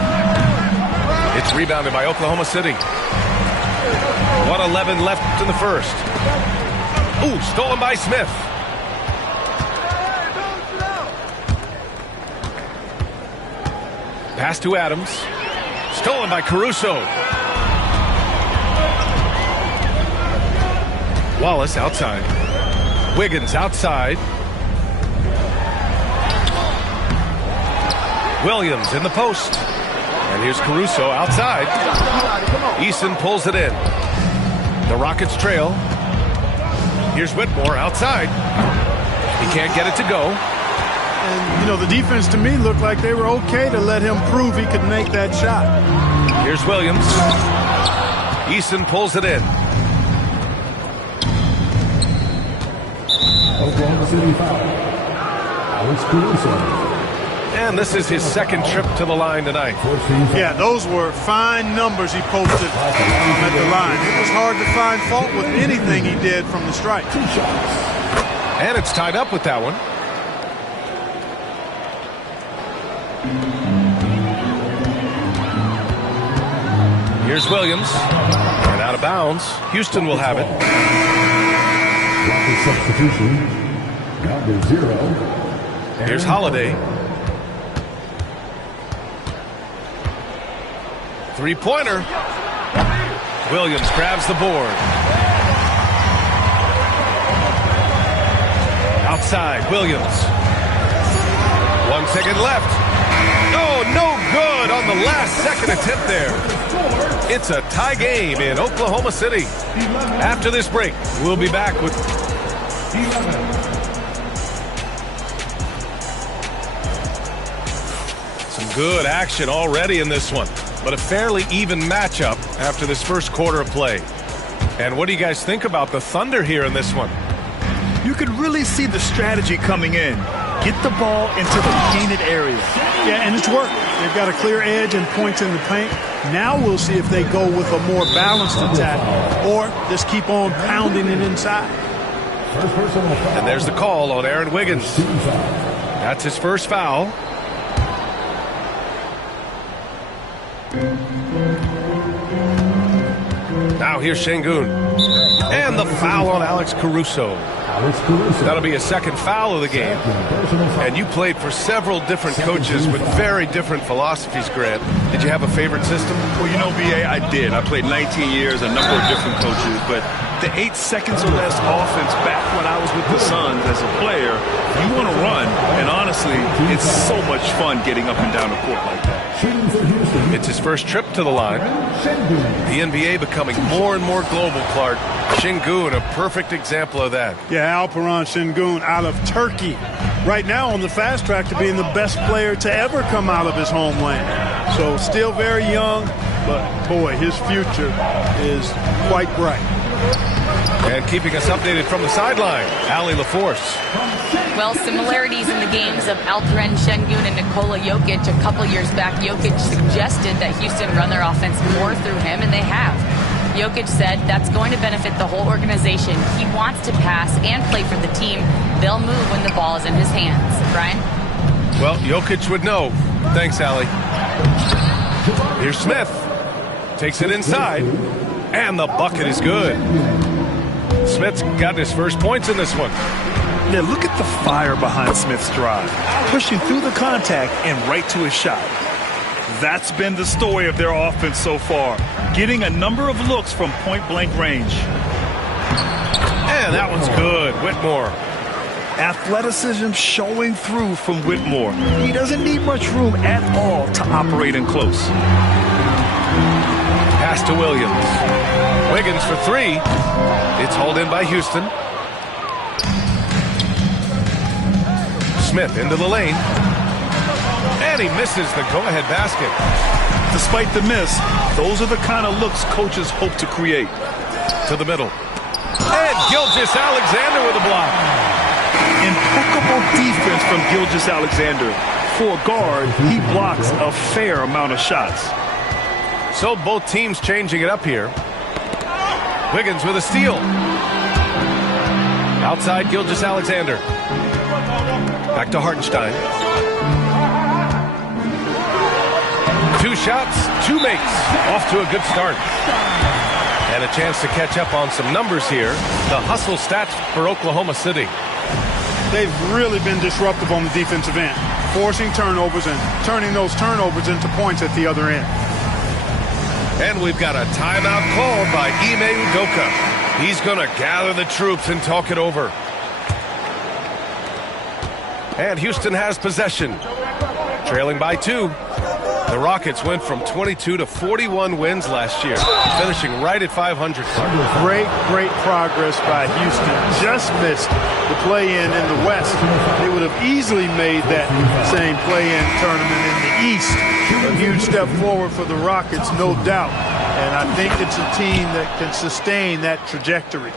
It's rebounded by Oklahoma City. 1:11 left in the first. Ooh, stolen by Smith. Pass to Adams. Stolen by Caruso. Wallace outside. Wiggins outside. Williams in the post. And here's Caruso outside. Eason pulls it in. The Rockets trail. Here's Whitmore outside. He can't get it to go. And, you know, the defense to me looked like they were okay to let him prove he could make that shot. Here's Williams. Eason pulls it in. Oklahoma City foul. Alex Caruso. And this is his second trip to the line tonight. Yeah, those were fine numbers he posted at the line. It was hard to find fault with anything he did from the stripe. And it's tied up with that one. Here's Williams. And out of bounds. Houston will have it. Substitution. Number 0. Here's Holiday. Three-pointer. Williams grabs the board. Outside, Williams. 1 second left. Oh, no good on the last second attempt there. It's a tie game in Oklahoma City. After this break, we'll be back with... Some good action already in this one, but a fairly even matchup after this first quarter of play. And what do you guys think about the Thunder here in this one? You could really see the strategy coming in. Get the ball into the painted area. Yeah, and it's worked. They've got a clear edge and points in the paint. Now we'll see if they go with a more balanced attack or just keep on pounding it inside. And there's the call on Aaron Wiggins. That's his first foul. Now here's Şengün. And the foul on Alex Caruso. That'll be a second foul of the game. And you played for several different coaches with very different philosophies, Grant. Did you have a favorite system? Well, you know, B.A., I did. I played 19 years, a number of different coaches, but the 8 seconds or less offense back when I was with the Suns as a player, you want to run, and honestly, it's so much fun getting up and down the court like that. It's his first trip to the line. The NBA becoming more and more global, Clark. Şengün, a perfect example of that. Yeah, Alperen Şengün out of Turkey. right now on the fast track to being the best player to ever come out of his homeland. So still very young, but boy, his future is quite bright. And keeping us updated from the sideline, Allie LaForce. Well, similarities in the games of Alperen Şengün and Nikola Jokic. A couple years back, Jokic suggested that Houston run their offense more through him, and they have. Jokic said that's going to benefit the whole organization. He wants to pass and play for the team. They'll move when the ball is in his hands. Brian? Well, Jokic would know. Thanks, Allie. Here's Smith. Takes it inside, and the bucket is good. Smith's got his first points in this one. Yeah, look at the fire behind Smith's drive. Pushing through the contact and right to his shot. That's been the story of their offense so far. Getting a number of looks from point-blank range. And that one's good. Whitmore. Athleticism showing through from Whitmore. He doesn't need much room at all to operate in close. Pass to Williams. Wiggins for three. It's hauled in by Houston. Smith into the lane. And he misses the go-ahead basket. Despite the miss, those are the kind of looks coaches hope to create. To the middle. And Gilgeous-Alexander with a block. Impeccable defense from Gilgeous-Alexander. For a guard, he blocks a fair amount of shots. So both teams changing it up here. Wiggins with a steal. Outside Gilgeous-Alexander. Back to Hartenstein. Two shots, two makes. Off to a good start. And a chance to catch up on some numbers here. The hustle stats for Oklahoma City. They've really been disruptive on the defensive end, forcing turnovers and turning those turnovers into points at the other end. And we've got a timeout called by Ime Udoka. He's going to gather the troops and talk it over. And Houston has possession. Trailing by 2. The Rockets went from 22 to 41 wins last year, finishing right at 500. Great progress by Houston. Just missed the play-in in the West. They would have easily made that same play-in tournament in the East. A huge step forward for the Rockets, no doubt. And I think it's a team that can sustain that trajectory.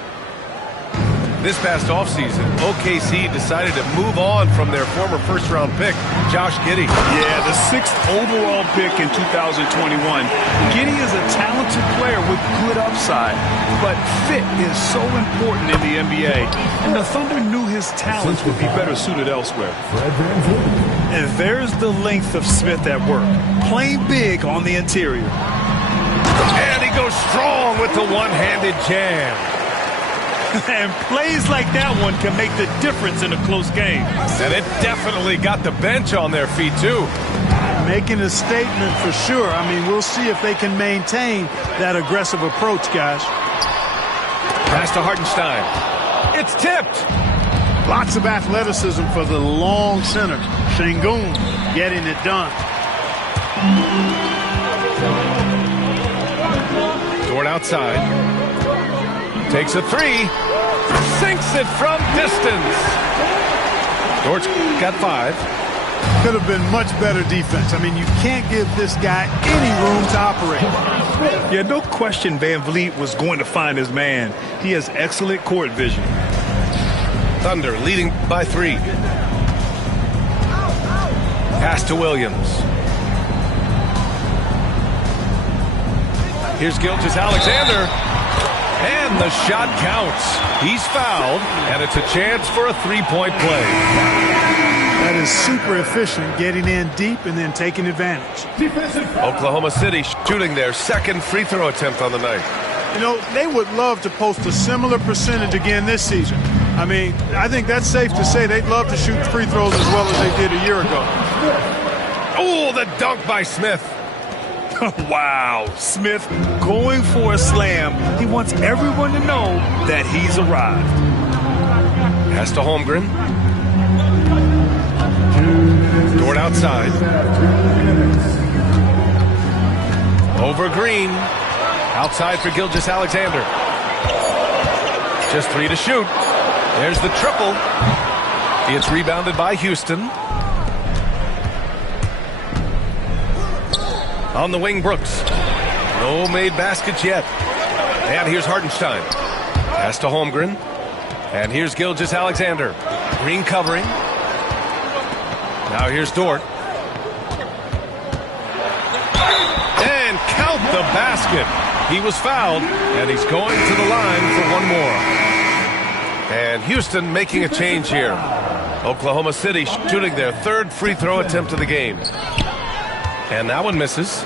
This past offseason, OKC decided to move on from their former first-round pick, Josh Giddey. Yeah, the 6th overall pick in 2021. Giddey is a talented player with good upside, but fit is so important in the NBA, and the Thunder knew his talents would be better suited elsewhere. And there's the length of Smith at work, playing big on the interior. And he goes strong with the one-handed jam. And plays like that one can make the difference in a close game. And it definitely got the bench on their feet, too. Making a statement for sure. I mean, we'll see if they can maintain that aggressive approach, guys. Pass to Hartenstein. It's tipped. Lots of athleticism for the long center. Şengün getting it done. Dort outside. Takes a three, sinks it from distance. Dort's got 5. Could have been much better defense. I mean, you can't give this guy any room to operate. Yeah, no question Van Vliet was going to find his man. He has excellent court vision. Thunder leading by 3. Pass to Williams. Here's Gilgeous-Alexander. And the shot counts. He's fouled, and it's a chance for a three-point play. That is super efficient, getting in deep and then taking advantage. Oklahoma City shooting their 2nd free throw attempt on the night. You know, they would love to post a similar percentage again this season. I mean, I think that's safe to say they'd love to shoot free throws as well as they did a year ago. Oh, the dunk by Smith. Wow, Smith going for a slam. He wants everyone to know that he's arrived. Pass to Holmgren. Dort outside. Over Green. Outside for Gilgeous-Alexander. Just 3 to shoot. There's the triple. It's rebounded by Houston. On the wing, Brooks. No made baskets yet. And here's Hartenstein. Pass to Holmgren. And here's Gilgeous-Alexander. Green covering. Now here's Dort. And count the basket. He was fouled, and he's going to the line for one more. And Houston making a change here. Oklahoma City shooting their third free throw attempt of the game. And that one misses.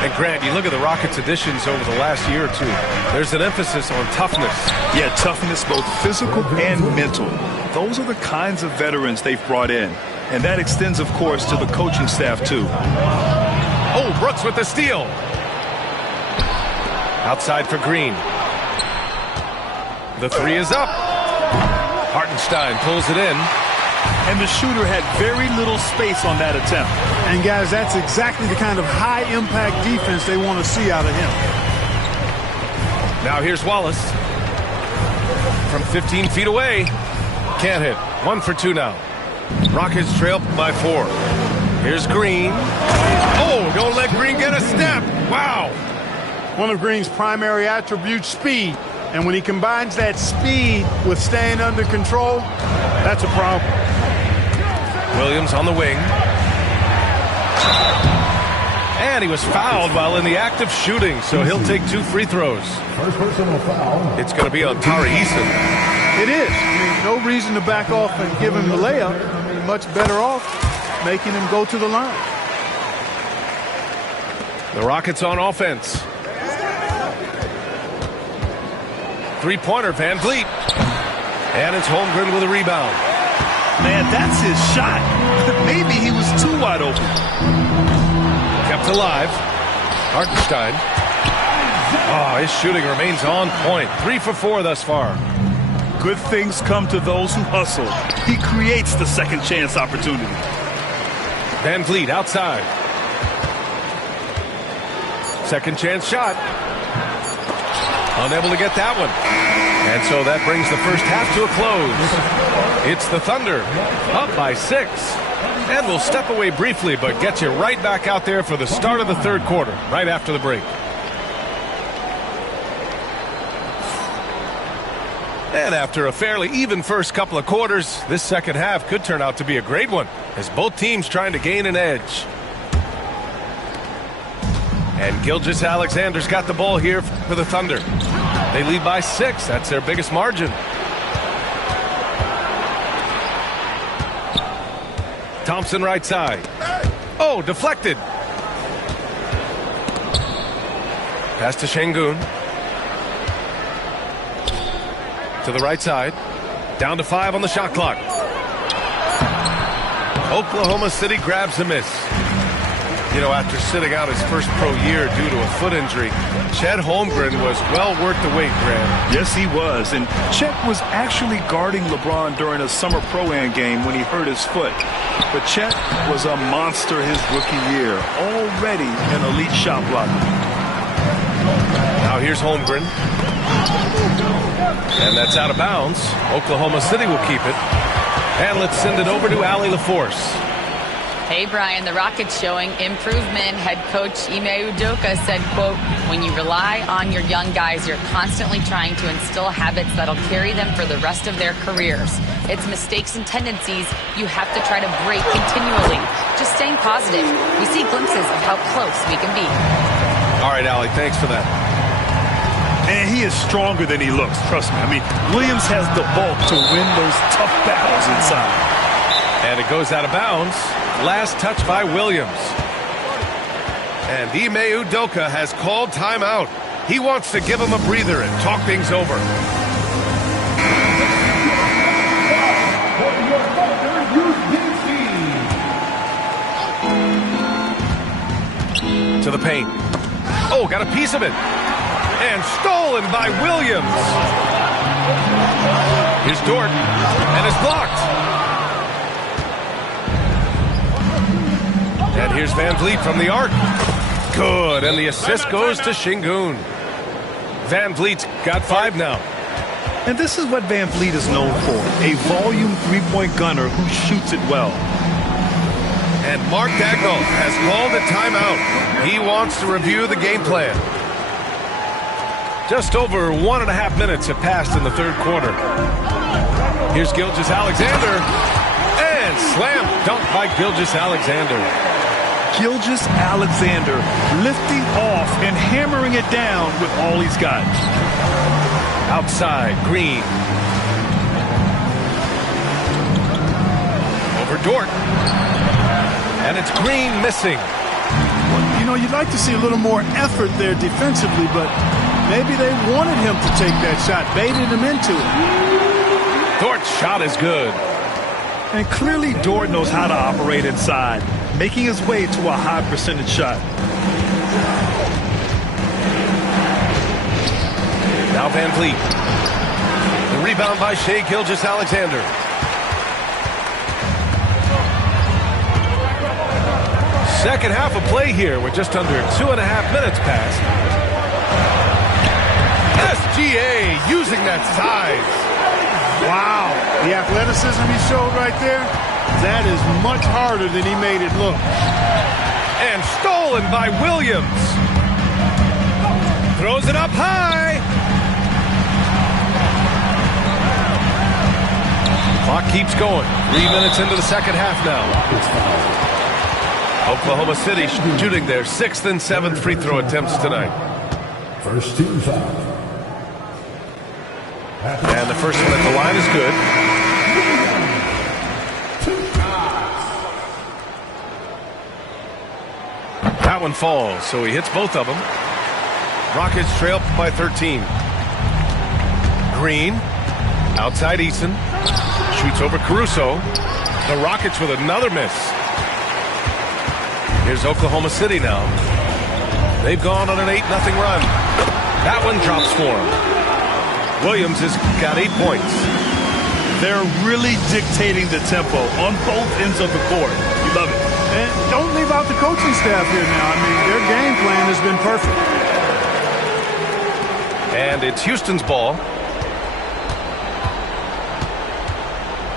And Grant, you look at the Rockets' additions over the last year or two. There's an emphasis on toughness. Yeah, toughness, both physical and mental. Those are the kinds of veterans they've brought in. And that extends, of course, to the coaching staff, too. Oh, Brooks with the steal. Outside for Green. The three is up. Hartenstein pulls it in. And the shooter had very little space on that attempt. And, guys, that's exactly the kind of high-impact defense they want to see out of him. Now here's Wallace. From 15 feet away. Can't hit. 1 for 2 now. Rockets trail by 4. Here's Green. Oh, don't let Green get a step. Wow. One of Green's primary attributes, speed. And when he combines that speed with staying under control, that's a problem. Williams on the wing. And he was fouled while in the act of shooting, so he'll take 2 free throws. First personal foul. It's going to be on Tari Eason. It is. I mean, no reason to back off and give him the layup. I mean, much better off making him go to the line. The Rockets on offense. Three-pointer, Van Vliet. And it's Holmgren with a rebound. Man, that's his shot. Maybe he was too wide open. Kept alive. Hartenstein. Oh, his shooting remains on point. 3 for 4 thus far. Good things come to those who hustle. He creates the second chance opportunity. Van Vliet outside. Second chance shot. Unable to get that one. And so that brings the first half to a close. It's the Thunder up by 6. And we'll step away briefly, but get you right back out there for the start of the third quarter, right after the break. And after a fairly even first couple of quarters, this second half could turn out to be a great one, as both teams trying to gain an edge. And Gilgeous-Alexander's got the ball here for the Thunder. They lead by 6. That's their biggest margin. Thompson right side. Oh, deflected. Pass to Şengün. To the right side. Down to 5 on the shot clock. Oklahoma City grabs a miss. You know, after sitting out his first pro year due to a foot injury, Chet Holmgren was well worth the wait, Graham. Yes, he was. And Chet was actually guarding LeBron during a summer Pro-Am game when he hurt his foot. But Chet was a monster his rookie year, already an elite shot blocker. Now here's Holmgren. And that's out of bounds. Oklahoma City will keep it. And let's send it over to Allie LaForce. Hey, Brian, the Rockets showing improvement. Head coach Ime Udoka said, quote, when you rely on your young guys, you're constantly trying to instill habits that'll carry them for the rest of their careers. It's mistakes and tendencies you have to try to break continually. Just staying positive. We see glimpses of how close we can be. All right, Allie, thanks for that. And he is stronger than he looks, trust me. I mean, Williams has the bulk to win those tough battles inside. And it goes out of bounds. Last touch by Williams. And Ime Udoka has called timeout. He wants to give him a breather and talk things over. To the paint. Oh, got a piece of it. And stolen by Williams. Here's Dort. And it's blocked. And here's Van Vliet from the arc. Good, and the assist goes to Şengün. Van Vliet's got 5 now. And this is what Van Vliet is known for, a volume three-point gunner who shoots it well. And Mark Dagnall has called a timeout. He wants to review the game plan. Just over 1.5 minutes have passed in the third quarter. Here's Gilgeous-Alexander. And slam dunk by Gilgeous-Alexander. Gilgeous-Alexander lifting off and hammering it down with all he's got. Outside, Green. Over Dort. And it's Green missing. You know, you'd like to see a little more effort there defensively, but maybe they wanted him to take that shot, baited him into it. Dort's shot is good. And clearly Dort knows how to operate inside, making his way to a high percentage shot. Now Van Vliet. The rebound by Shai Gilgeous-Alexander. Second half of play here with just under 2.5 minutes passed. SGA using that size. Wow, the athleticism he showed right there, that is much harder than he made it look. And stolen by Williams. Throws it up high. Clock keeps going. 3 minutes into the second half now. Oklahoma City shooting their 6th and 7th free throw attempts tonight. First team foul. And the first one at the line is good. That one falls, so he hits both of them. Rockets trail by 13. Green, outside Eason, shoots over Caruso. The Rockets with another miss. Here's Oklahoma City now. They've gone on an 8-0 run. That one drops for them. Williams has got 8 points. They're really dictating the tempo on both ends of the court. You love it. And don't leave out the coaching staff here now. I mean, their game plan has been perfect. And it's Houston's ball.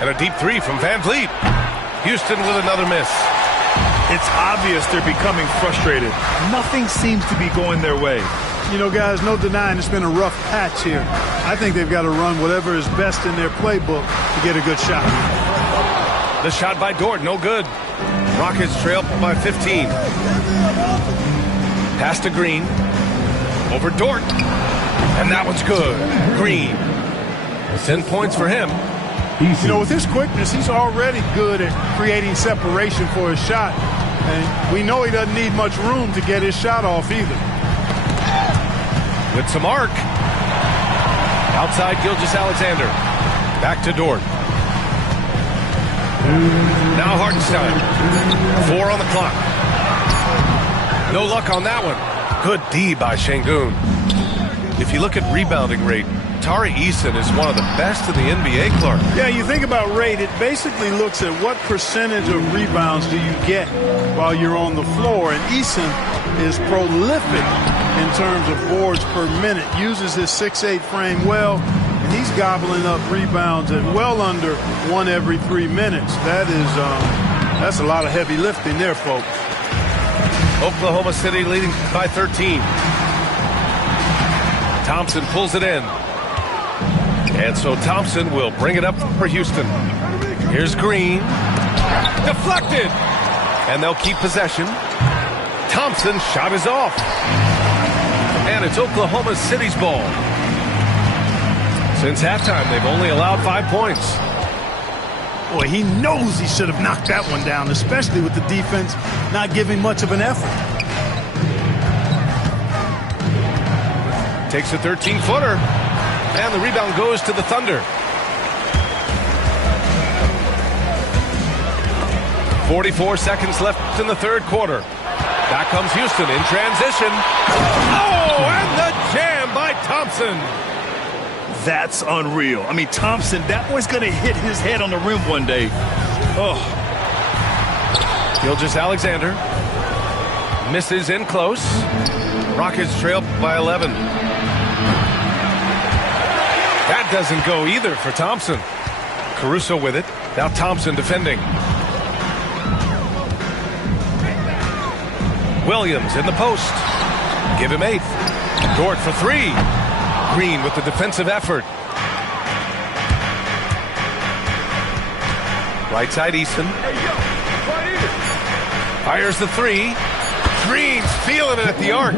And a deep three from Van Vliet. Houston with another miss. It's obvious they're becoming frustrated. Nothing seems to be going their way. You know, guys, no denying it's been a rough patch here. I think they've got to run whatever is best in their playbook to get a good shot. The shot by Dort, no good. Rockets trail by 15. Pass to Green. Over Dort. And that one's good. Green. 10 points for him. You know, with his quickness, he's already good at creating separation for his shot. And we know he doesn't need much room to get his shot off either. With some arc. Outside Gilgeous-Alexander. Back to Dort. Now Hartenstein. 4 on the clock. No luck on that one. Good D by Şengün. If you look at rebounding rate, Tari Eason is one of the best in the NBA, Clark. Yeah, you think about rate, it basically looks at what percentage of rebounds do you get while you're on the floor. And Eason is prolific in terms of boards per minute, uses his 6'8" frame well, and he's gobbling up rebounds at well under 1 every 3 minutes. That's a lot of heavy lifting there, folks. Oklahoma City leading by 13. Thompson pulls it in. And so Thompson will bring it up for Houston. Here's Green. Deflected. And they'll keep possession. Thompson's shot is off. And it's Oklahoma City's ball. Since halftime, they've only allowed 5 points. Boy, he knows he should have knocked that one down, especially with the defense not giving much of an effort. Takes a 13-footer. And the rebound goes to the Thunder. 44 seconds left in the third quarter. Back comes Houston in transition. Oh, and the jam by Thompson. That's unreal. I mean, Thompson, that boy's going to hit his head on the rim one day. Oh. Gilgeous-Alexander misses in close. Rockets trail by 11. That doesn't go either for Thompson. Caruso with it. Now Thompson defending. Williams in the post. Give him 8th. Dort for 3. Green with the defensive effort. Right side Easton. Fires the 3. Green's feeling it at the arc.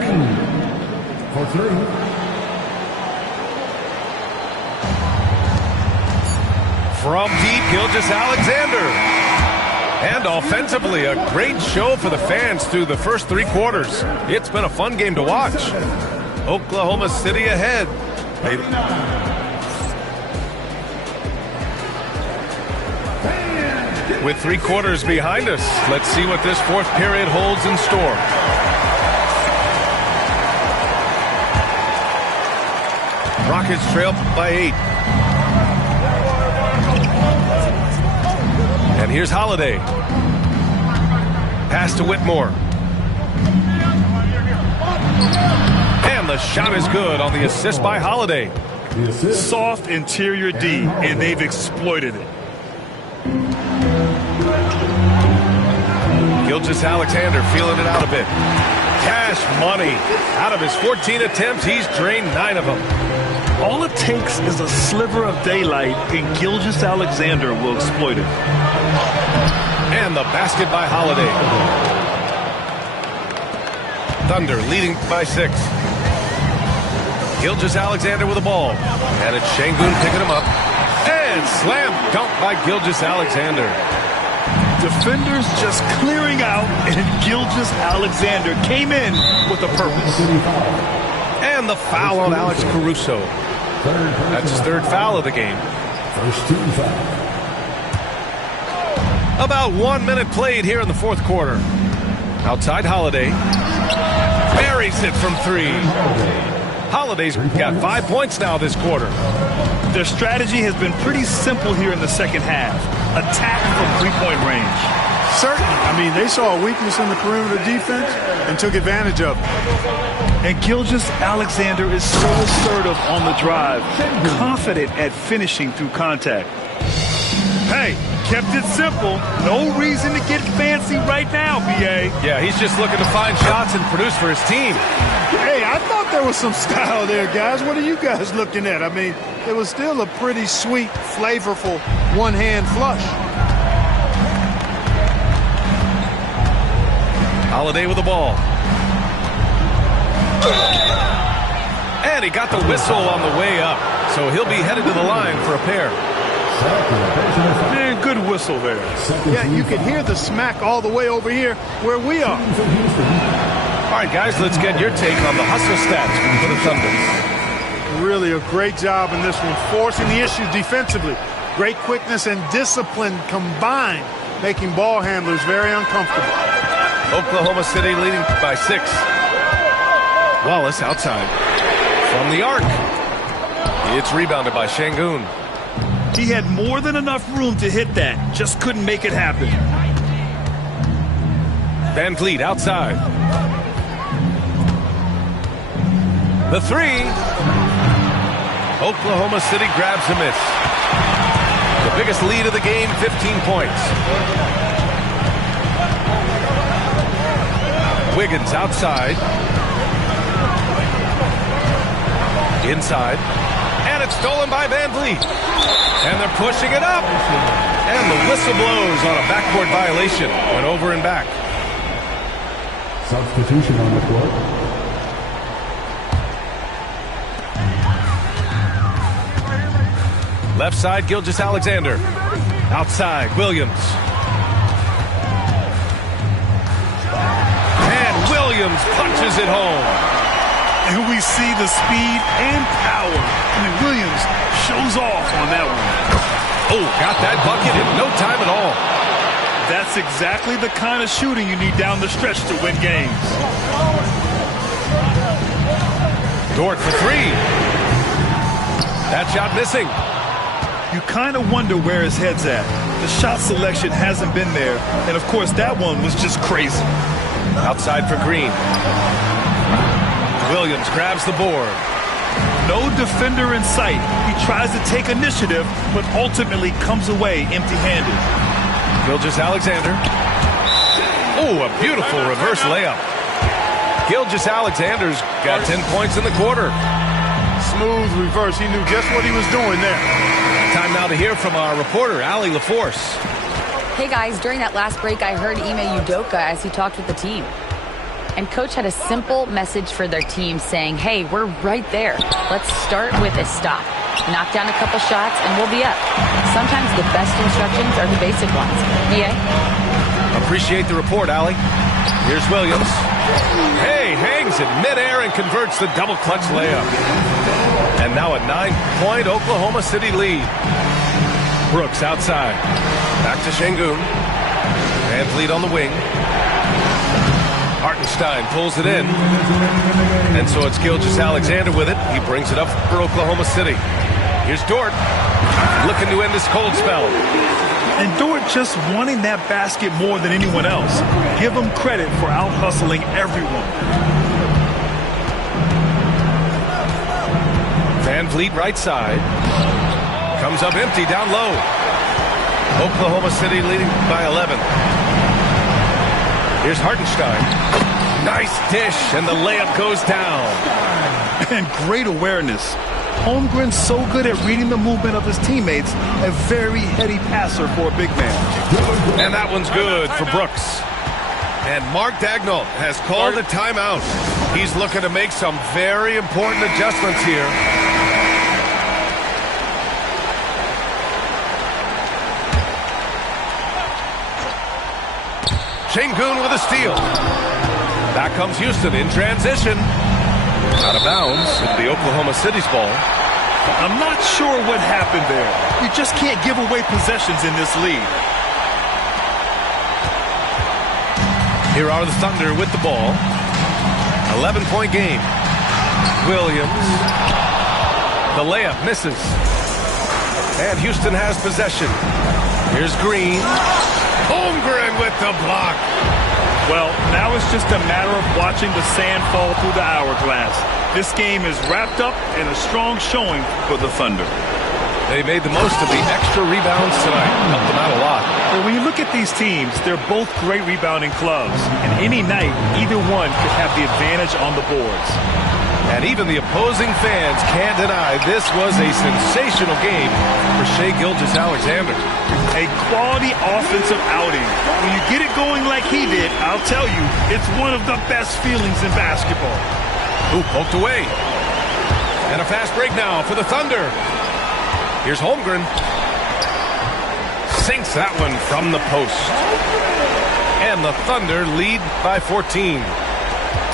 From deep, Gilgeous-Alexander. And offensively, a great show for the fans through the first 3 quarters. It's been a fun game to watch. Oklahoma City ahead. With 3 quarters behind us, let's see what this 4th period holds in store. Rockets trail by 8. And here's Holiday. Pass to Whitmore. And the shot is good on the assist by Holiday. Soft interior D, and they've exploited it. Gilgeous-Alexander feeling it out a bit. Cash money. Out of his 14 attempts, he's drained 9 of them. All it takes is a sliver of daylight, and Gilgeous-Alexander will exploit it. And the basket by Holiday. Thunder leading by 6. Gilgeous-Alexander with the ball. And it's Şengün picking him up. And slam dunk by Gilgeous-Alexander. Defenders just clearing out, and Gilgeous-Alexander came in with a purpose. And the foul on Alex Caruso. That's his 3rd foul of the game. First team foul. About 1 minute played here in the 4th quarter. Outside Holiday. Buries it from 3. Holiday's got 5 points now this quarter. Their strategy has been pretty simple here in the second half. Attack from 3-point range. Certainly. I mean, they saw a weakness in the perimeter defense and took advantage of it. And Gilgeous-Alexander is so assertive on the drive, confident at finishing through contact. Hey, kept it simple. No reason to get fancy right now, B.A. Yeah, he's just looking to find shots and produce for his team. Hey, I thought there was some style there, guys. What are you guys looking at? I mean, it was still a pretty sweet, flavorful one-hand flush. Holiday with the ball. And he got the whistle on the way up, so he'll be headed to the line for a pair. Man, good whistle there. Yeah, you can hear the smack all the way over here where we are. All right, guys, let's get your take on the hustle stats for the Thunder. Really a great job in this one, forcing the issues defensively. Great quickness and discipline combined, making ball handlers very uncomfortable. Oklahoma City leading by 6. Wallace outside. From the arc. It's rebounded by Şengün. He had more than enough room to hit that. Just couldn't make it happen. Van Vliet outside. The 3. Oklahoma City grabs a miss. The biggest lead of the game, 15 points. Wiggins outside. Inside. And it's stolen by Van Vliet. And they're pushing it up. And the whistle blows on a backcourt violation. Went over and back. Substitution on the court. Left side, Gilgeous-Alexander. Outside, Williams. And Williams punches it home. And we see the speed and power. I mean, Williams shows off on that one. Oh, got that bucket in no time at all. That's exactly the kind of shooting you need down the stretch to win games. Dort for 3. That shot missing. You kind of wonder where his head's at. The shot selection hasn't been there. And, of course, that one was just crazy. Outside for Green. Williams grabs the board. No defender in sight. He tries to take initiative, but ultimately comes away empty-handed. Gilgeous-Alexander. Oh, a beautiful reverse layup. Gilgeous-Alexander's got 10 points in the quarter. Smooth reverse. He knew just what he was doing there. Time now to hear from our reporter, Allie LaForce. Hey guys, during that last break, I heard Ime Udoka as he talked with the team. And coach had a simple message for their team saying, hey, we're right there. Let's start with a stop. Knock down a couple shots and we'll be up. Sometimes the best instructions are the basic ones. EA? Appreciate the report, Allie. Here's Williams. Hey, hangs in midair and converts the double clutch layup. And now a 9-point Oklahoma City lead. Brooks outside. Back to Şengün. Hands lead on the wing. Hartenstein pulls it in. And so it's Gilgeous-Alexander with it. He brings it up for Oklahoma City. Here's Dort. Looking to end this cold spell. And Dort just wanting that basket more than anyone else. Give him credit for out-hustling everyone. Van Vliet right side. Comes up empty down low. Oklahoma City leading by 11. Here's Hartenstein. Nice dish, and the layup goes down. And great awareness. Holmgren's so good at reading the movement of his teammates, a very heady passer for a big man. And that one's good for Brooks. And Mark Dagnall has called a timeout. He's looking to make some very important adjustments here. Şengün with a steal. Back comes Houston in transition. Out of bounds. It'll be Oklahoma City's ball. I'm not sure what happened there. You just can't give away possessions in this league. Here are the Thunder with the ball. 11-point game. Williams. The layup misses. And Houston has possession. Here's Green. Holmgren with the block. Well, now it's just a matter of watching the sand fall through the hourglass. This game is wrapped up in a strong showing for the Thunder. They made the most of the extra rebounds tonight. Helped them out a lot. Well, when you look at these teams, they're both great rebounding clubs. And any night, either one could have the advantage on the boards. And even the opposing fans can't deny this was a sensational game for Shai Gilgeous-Alexander. A quality offensive outing. When you get it going like he did, I'll tell you, it's one of the best feelings in basketball. Ooh, poked away. And a fast break now for the Thunder. Here's Holmgren. Sinks that one from the post. And the Thunder lead by 14.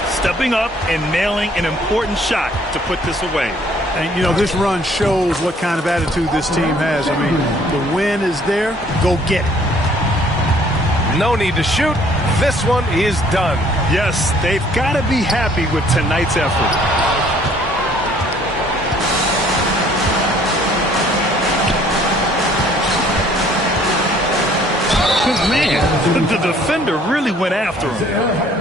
Stepping up and nailing an important shot to put this away. And, you know, this run shows what kind of attitude this team has. I mean, the win is there. Go get it. No need to shoot. This one is done. Yes, they've got to be happy with tonight's effort. Man, the defender really went after him.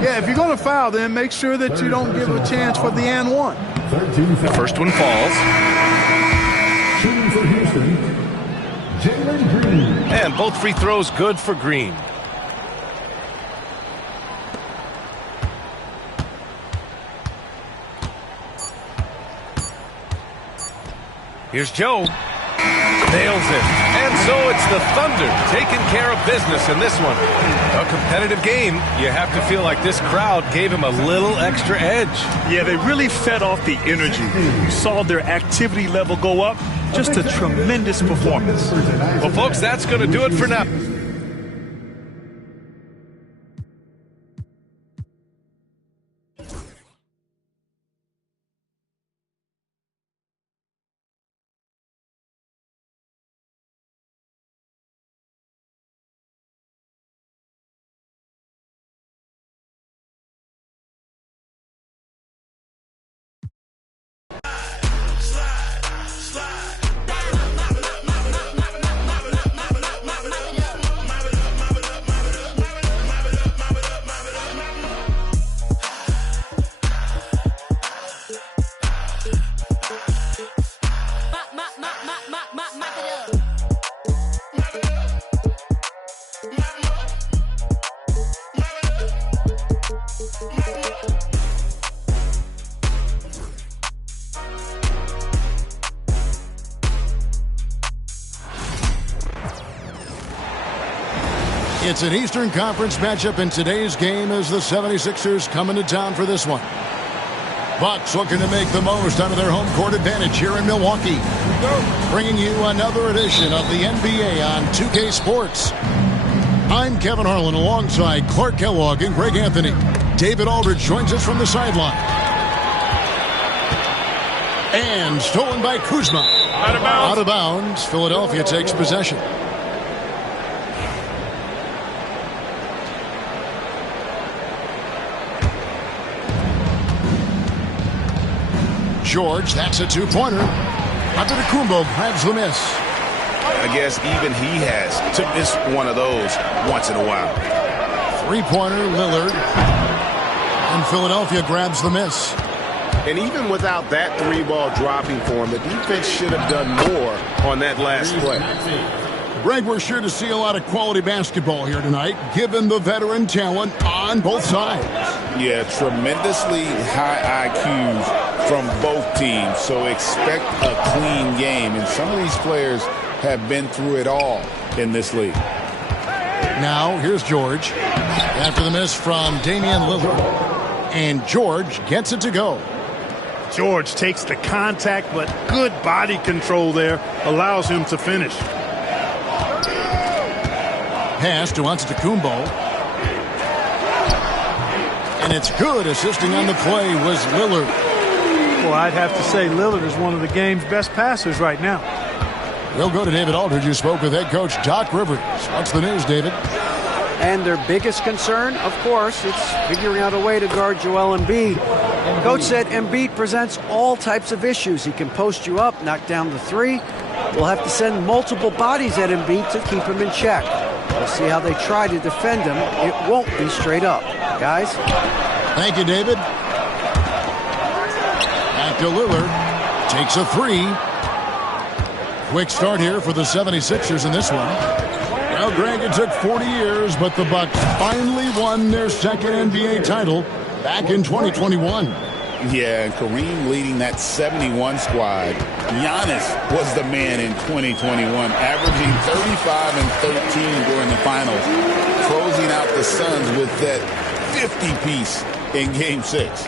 Yeah, if you're going to foul, then make sure that you don't give a chance for the and one. The first one falls. Shooting for Houston, Jalen Green. And both free throws good for Green. Here's Joe. Nails it. And so it's the Thunder taking care of business in this one. A competitive game. You have to feel like this crowd gave him a little extra edge. Yeah, they really fed off the energy. You saw their activity level go up. Just a tremendous performance. Well, folks, that's going to do it for now. It's an Eastern Conference matchup in today's game as the 76ers come into town for this one. Bucks looking to make the most out of their home court advantage here in Milwaukee. Bringing you another edition of the NBA on 2K Sports. I'm Kevin Harlan alongside Clark Kellogg and Greg Anthony. David Aldridge joins us from the sideline. And stolen by Kuzma. Out of bounds. Out of bounds. Philadelphia takes possession. George, that's a two-pointer. Antetokounmpo grabs the miss. I guess even he has to miss one of those once in a while. Three-pointer, Lillard. And Philadelphia grabs the miss. And even without that three ball dropping for him, the defense should have done more on that last play. Greg, we're sure to see a lot of quality basketball here tonight, given the veteran talent on both sides. Yeah, tremendously high IQs from both teams, so expect a clean game. And some of these players have been through it all in this league. Now, here's George. After the miss from Damian Lillard. And George gets it to go. George takes the contact, but good body control there allows him to finish. Pass to Antetokounmpo. And it's good. Assisting on the play was Lillard. Well, I'd have to say Lillard is one of the game's best passers right now. We'll go to David Aldridge, who spoke with head coach Doc Rivers. What's the news, David? And their biggest concern, of course, it's figuring out a way to guard Joel Embiid. Coach said Embiid presents all types of issues. He can post you up, knock down the three. We'll have to send multiple bodies at Embiid to keep him in check. We'll see how they try to defend him. It won't be straight up. Guys? Thank you, David. Back to Lillard. Takes a three. Quick start here for the 76ers in this one. Well, Greg, it took 40 years, but the Bucks finally won their second NBA title back in 2021. Yeah, and Kareem leading that 71 squad. Giannis was the man in 2021, averaging 35 and 13 during the finals, closing out the Suns with that 50-piece in Game 6.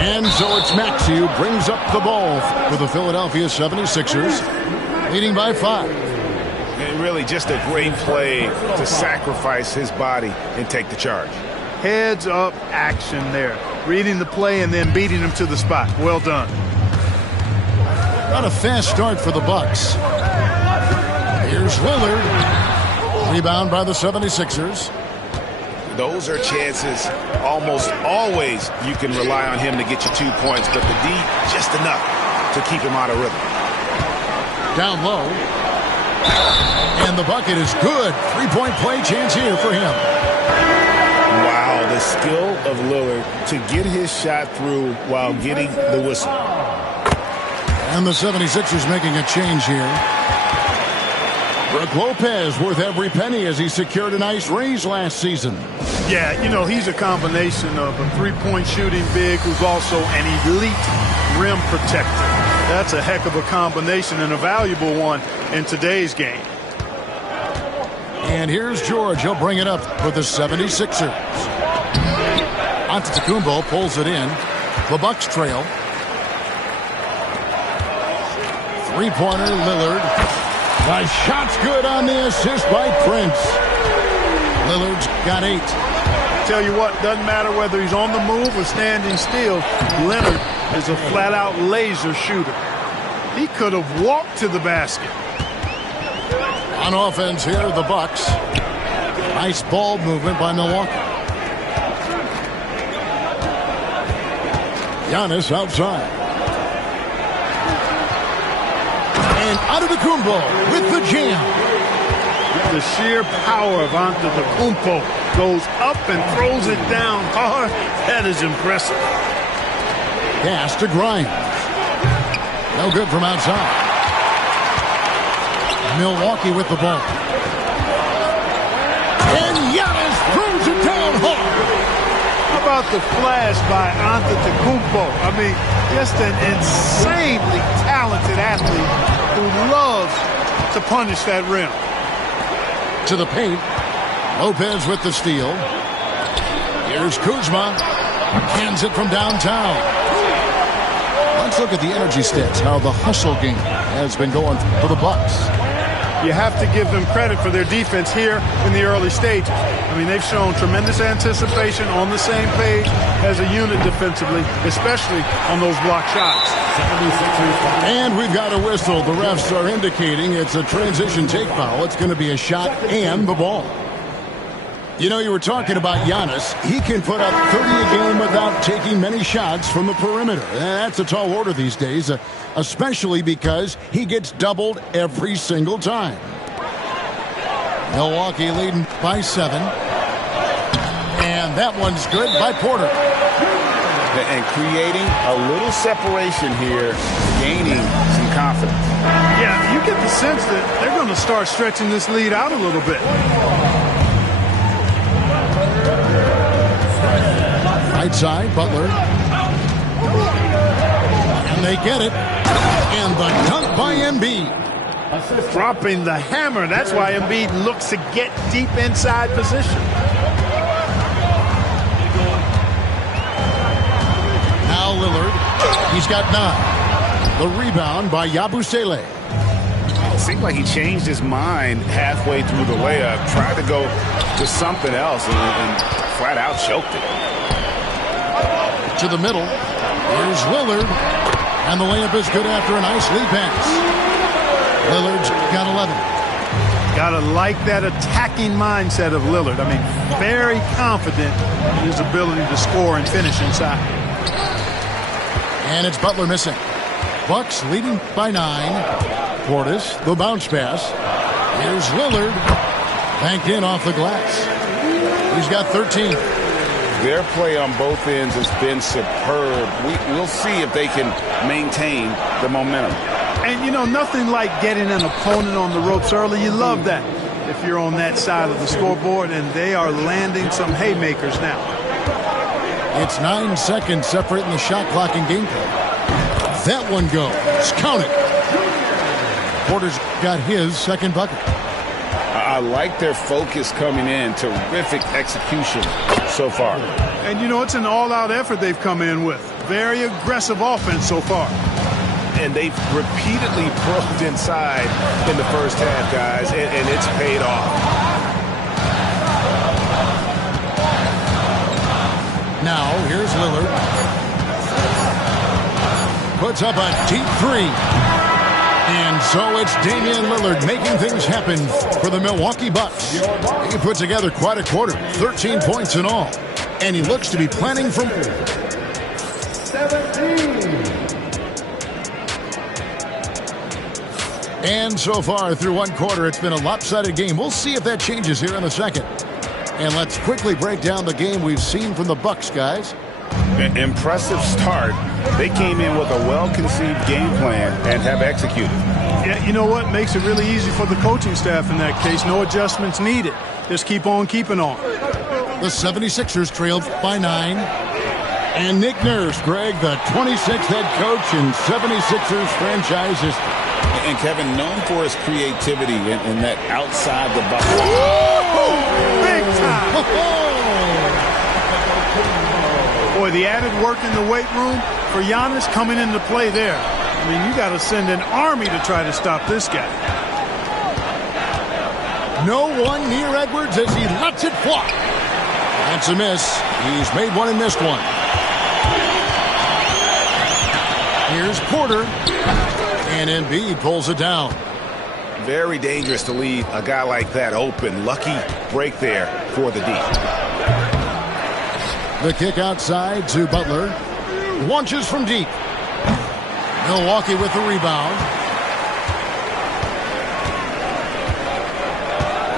And so it's Maxey who brings up the ball for the Philadelphia 76ers, leading by 5. And really just a great play to sacrifice his body and take the charge. Heads up action there. Reading the play and then beating him to the spot. Well done. Not a fast start for the Bucks. Here's Lillard. Rebound by the 76ers. Those are chances almost always you can rely on him to get you 2 points, but the D just enough to keep him out of rhythm. Down low. And the bucket is good. 3-point play chance here for him. Wow, the skill of Lillard to get his shot through while getting the whistle. And the 76ers making a change here. Brook Lopez worth every penny as he secured a nice raise last season. Yeah, you know, he's a combination of a three-point shooting big who's also an elite rim protector. That's a heck of a combination and a valuable one in today's game. And here's George. He'll bring it up for the 76ers. Antetokounmpo pulls it in. The Bucks trail. Three-pointer, Lillard. The shot's good on the assist by Prince. Lillard's got 8. Tell you what, doesn't matter whether he's on the move or standing still, Leonard is a flat-out laser shooter. He could have walked to the basket. On offense here, the Bucks. Nice ball movement by Milwaukee. Giannis outside. And Antetokounmpo with the jam. The sheer power of Antetokounmpo goes up and throws it down hard. That is impressive. Pass to Grimes. No good from outside. Milwaukee with the ball. And Giannis throws it down hard. How about the flash by Antetokounmpo? I mean, just an insanely talented athlete who loves to punish that rim. to the paint. Lopez with the steal. Here's Kuzma. Hands it from downtown. Let's look at the energy stats, how the hustle game has been going for the Bucks. You have to give them credit for their defense here in the early stages. I mean, they've shown tremendous anticipation, on the same page as a unit defensively, especially on those block shots. And we've got a whistle. The refs are indicating it's a transition take foul. It's going to be a shot and the ball. You know, you were talking about Giannis. He can put up 30 a game without taking many shots from the perimeter. That's a tall order these days, especially because he gets doubled every single time. Milwaukee leading by 7. And that one's good by Porter. And creating a little separation here, gaining some confidence. Yeah, you get the sense that they're going to start stretching this lead out a little bit. Right side, Butler. And they get it. And the dunk by Embiid. Dropping the hammer. That's why Embiid looks to get deep inside position. Now Lillard. He's got 9. The rebound by Yabusele. It seemed like he changed his mind halfway through the layup, tried to go to something else, and flat out choked it. To the middle. Here's Lillard. And the layup is good after a nice lead pass. Lillard's got 11. Gotta like that attacking mindset of Lillard. I mean, very confident in his ability to score and finish inside. And it's Butler missing. Bucks leading by 9. Portis, the bounce pass. Here's Lillard. Banked in off the glass. He's got 13. Their play on both ends has been superb. We'll see if they can maintain the momentum. And, you know, nothing like getting an opponent on the ropes early. You love that if you're on that side of the scoreboard, and they are landing some haymakers now. It's 9 seconds separating the shot clock and gameplay. That one goes. Count it. Porter's got his second bucket. I like their focus coming in. Terrific execution so far. And, you know, it's an all-out effort they've come in with. Very aggressive offense so far. And they've repeatedly probed inside in the first half, guys, and it's paid off. Now, here's Lillard. Puts up a deep 3. And so it's Damian Lillard making things happen for the Milwaukee Bucks. He put together quite a quarter, 13 points in all. And he looks to be planning for more. 17. And so far through one quarter, it's been a lopsided game. We'll see if that changes here in the second. And let's quickly break down the game we've seen from the Bucks, guys. An impressive start. They came in with a well-conceived game plan and have executed. Yeah, you know what? Makes it really easy for the coaching staff in that case. No adjustments needed. Just keep on keeping on. The 76ers trailed by 9. And Nick Nurse, Greg, the 26th head coach in 76ers franchise history. And Kevin, known for his creativity and that outside the box. Big time! Boy, the added work in the weight room for Giannis coming into play there. I mean, you got to send an army to try to stop this guy. No one near Edwards as he lets it fly. That's a miss. He's made one and missed one. Here's Porter. And Embiid pulls it down. Very dangerous to leave a guy like that open. Lucky break there for the D. The kick outside to Butler. Launches from deep. Milwaukee with the rebound.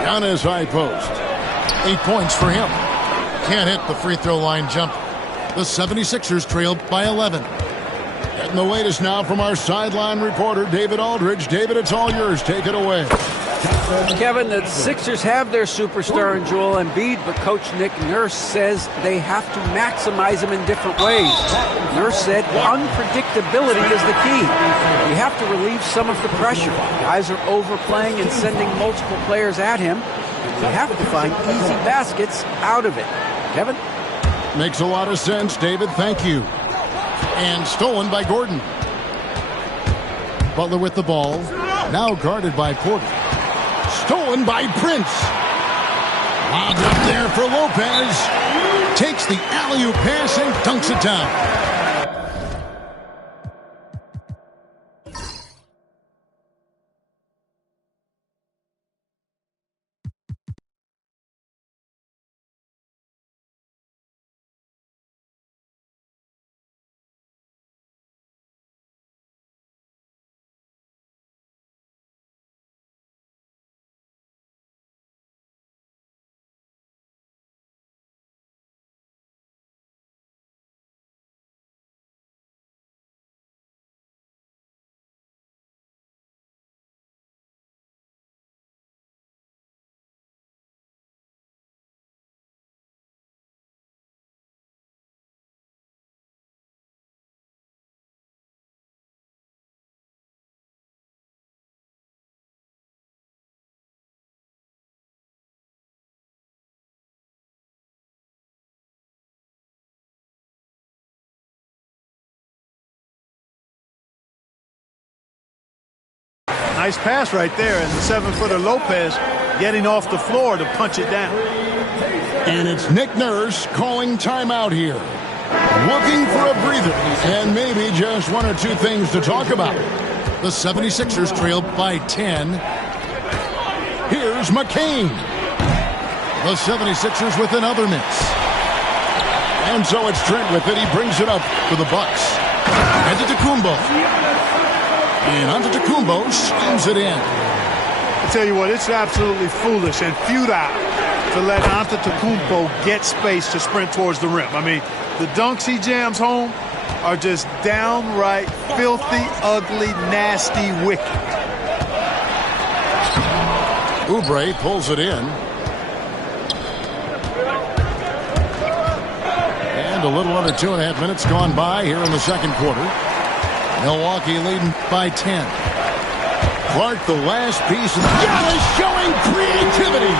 Giannis high post. 8 points for him. Can't hit the free throw line jump. The 76ers trailed by 11. Getting the latest now from our sideline reporter, David Aldridge. David, it's all yours. Take it away. Kevin, the Sixers have their superstar in Joel Embiid, but Coach Nick Nurse says they have to maximize him in different ways. Nurse said unpredictability is the key. You have to relieve some of the pressure. Guys are overplaying and sending multiple players at him. They have to find easy baskets out of it. Kevin? Makes a lot of sense, David. Thank you. And stolen by Gordon. Butler with the ball. Now guarded by Porter. Stolen by Prince. Lobbed up there for Lopez. Takes the alley-oop pass and dunks it down. Nice pass right there, and the 7-footer Lopez getting off the floor to punch it down. And it's Nick Nurse calling timeout here. Looking for a breather and maybe just one or two things to talk about. The 76ers trail by 10. Here's McCain. The 76ers with another miss. And so it's Trent with it. He brings it up for the Bucks. Antetokounmpo. And Antetokounmpo schemes it in. I tell you what, it's absolutely foolish and futile to let Antetokounmpo get space to sprint towards the rim. I mean, the dunks he jams home are just downright filthy, ugly, nasty, wicked. Oubre pulls it in. And a little under 2.5 minutes gone by here in the second quarter. Milwaukee leading by 10. Clark, the last piece. Giannis showing creativity.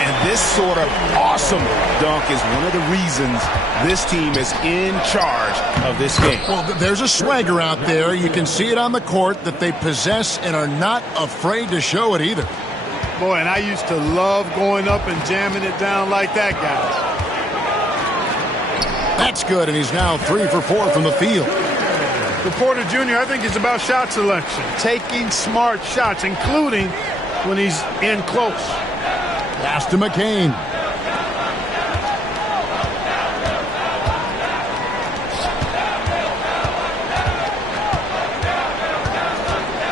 And this sort of awesome dunk is one of the reasons this team is in charge of this game. Well, there's a swagger out there. You can see it on the court that they possess and are not afraid to show it either. Boy, and I used to love going up and jamming it down like that, guys. That's good, and he's now 3 for 4 from the field. For Porter Jr., I think it's about shot selection, taking smart shots, including when he's in close. Pass to McCain.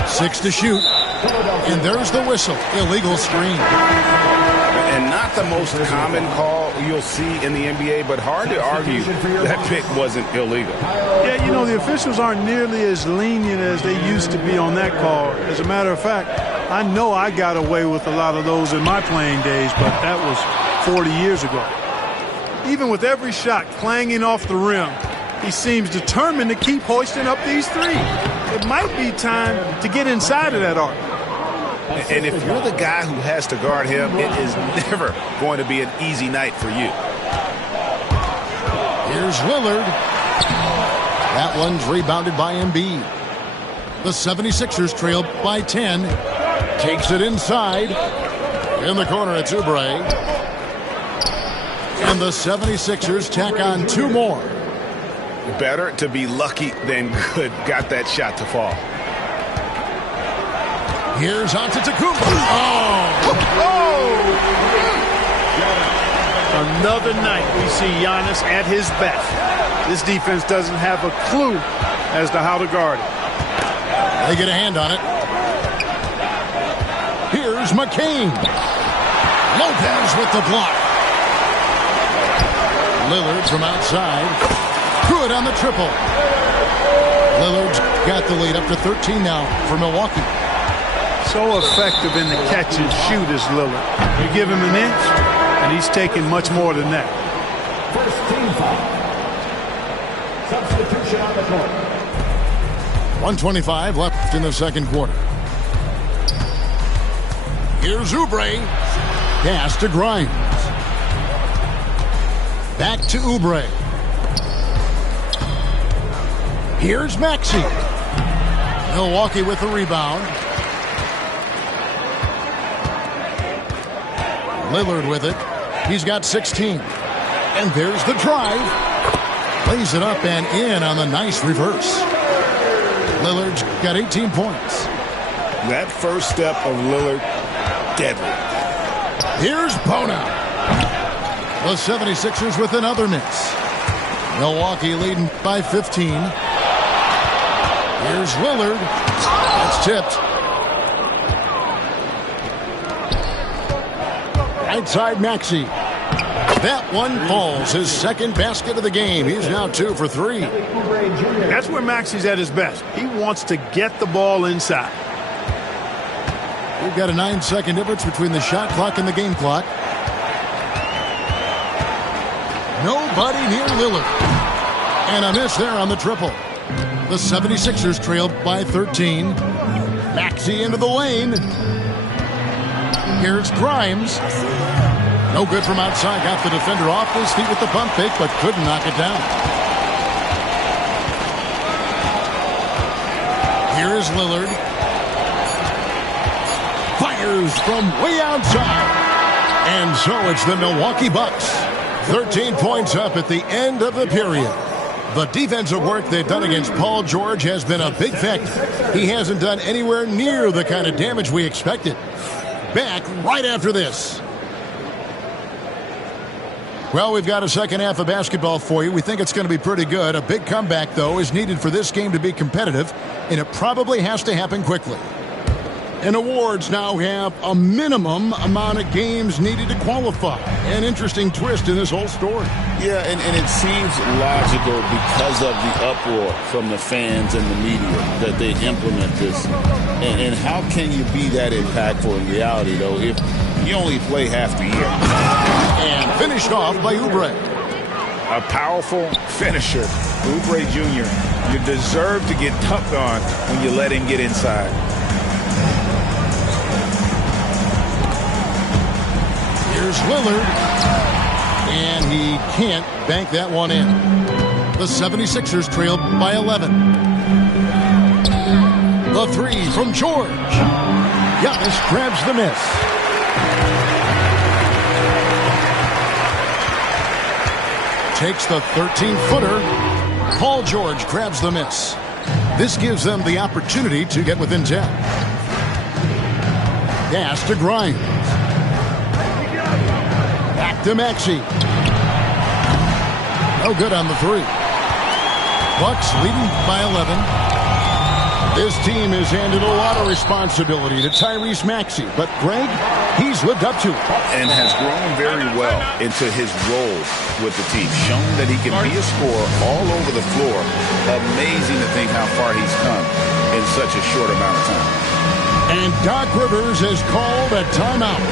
Six to shoot. And there's the whistle. Illegal screen. And not the most common call you'll see in the NBA, but hard to argue that pick wasn't illegal. Yeah, you know, the officials aren't nearly as lenient as they used to be on that call. As a matter of fact, I know I got away with a lot of those in my playing days, but that was 40 years ago. Even with every shot clanging off the rim, he seems determined to keep hoisting up these threes. It might be time to get inside of that arc. And if you're the guy who has to guard him, it is never going to be an easy night for you. Here's Lillard. That one's rebounded by Embiid. The 76ers trail by 10. Takes it inside. In the corner, it's Oubre. And the 76ers tack on 2 more. Better to be lucky than good. Got that shot to fall. Here's Antetokounmpo. Another night we see Giannis at his best. This defense doesn't have a clue as to how to guard it. They get a hand on it. Here's McCain. Lopez with the block. Lillard from outside. Good on the triple. Lillard's got the lead up to 13 now for Milwaukee. So effective in the catch and shoot is Lillard. You give him an inch, and he's taking much more than that. First team foul. Substitution on the court. 1:25 left in the second quarter. Here's Oubre. Pass to Grimes. Back to Oubre. Here's Maxey. Milwaukee with the rebound. Lillard with it. He's got 16. And there's the drive. Plays it up and in on the nice reverse. Lillard's got 18 points. That first step of Lillard, deadly. Here's Bona. The 76ers with another miss. Milwaukee leading by 15. Here's Lillard. That's tipped. Right side Maxey. That one falls. His second basket of the game. He's now 2 for 3. That's where Maxey's at his best. He wants to get the ball inside. We've got a 9-second difference between the shot clock and the game clock. Nobody near Lillard. And a miss there on the triple. The 76ers trailed by 13. Maxey into the lane. Here's Grimes. No good from outside. Got the defender off his feet with the pump fake, but couldn't knock it down. Here's Lillard. Fires from way outside. And so it's the Milwaukee Bucks. 13 points up at the end of the period. The defensive work they've done against Paul George has been a big factor. He hasn't done anywhere near the kind of damage we expected. Back right after this. Well, we've got a second half of basketball for you. We think it's going to be pretty good. A big comeback, though, is needed for this game to be competitive, and it probably has to happen quickly. And awards now have a minimum amount of games needed to qualify. An interesting twist in this whole story. Yeah, and it seems logical because of the uproar from the fans and the media that they implement this. And how can you be that impactful in reality, though, if you only play half the year? And finished off by Oubre. A powerful finisher. Oubre Jr., you deserve to get dunked on when you let him get inside. Here's Lillard. And he can't bank that one in. The 76ers trailed by 11. The three from George. Giannis grabs the miss. Takes the 13-footer. Paul George grabs the miss. This gives them the opportunity to get within 10. Pass to Grimes. Back to Maxey. No good on the three. Bucks leading by 11. This team has handed a lot of responsibility to Tyrese Maxey, but Greg, he's lived up to it. And has grown very well into his role with the team. Shown that he can be a scorer all over the floor. Amazing to think how far he's come in such a short amount of time. And Doc Rivers has called a timeout.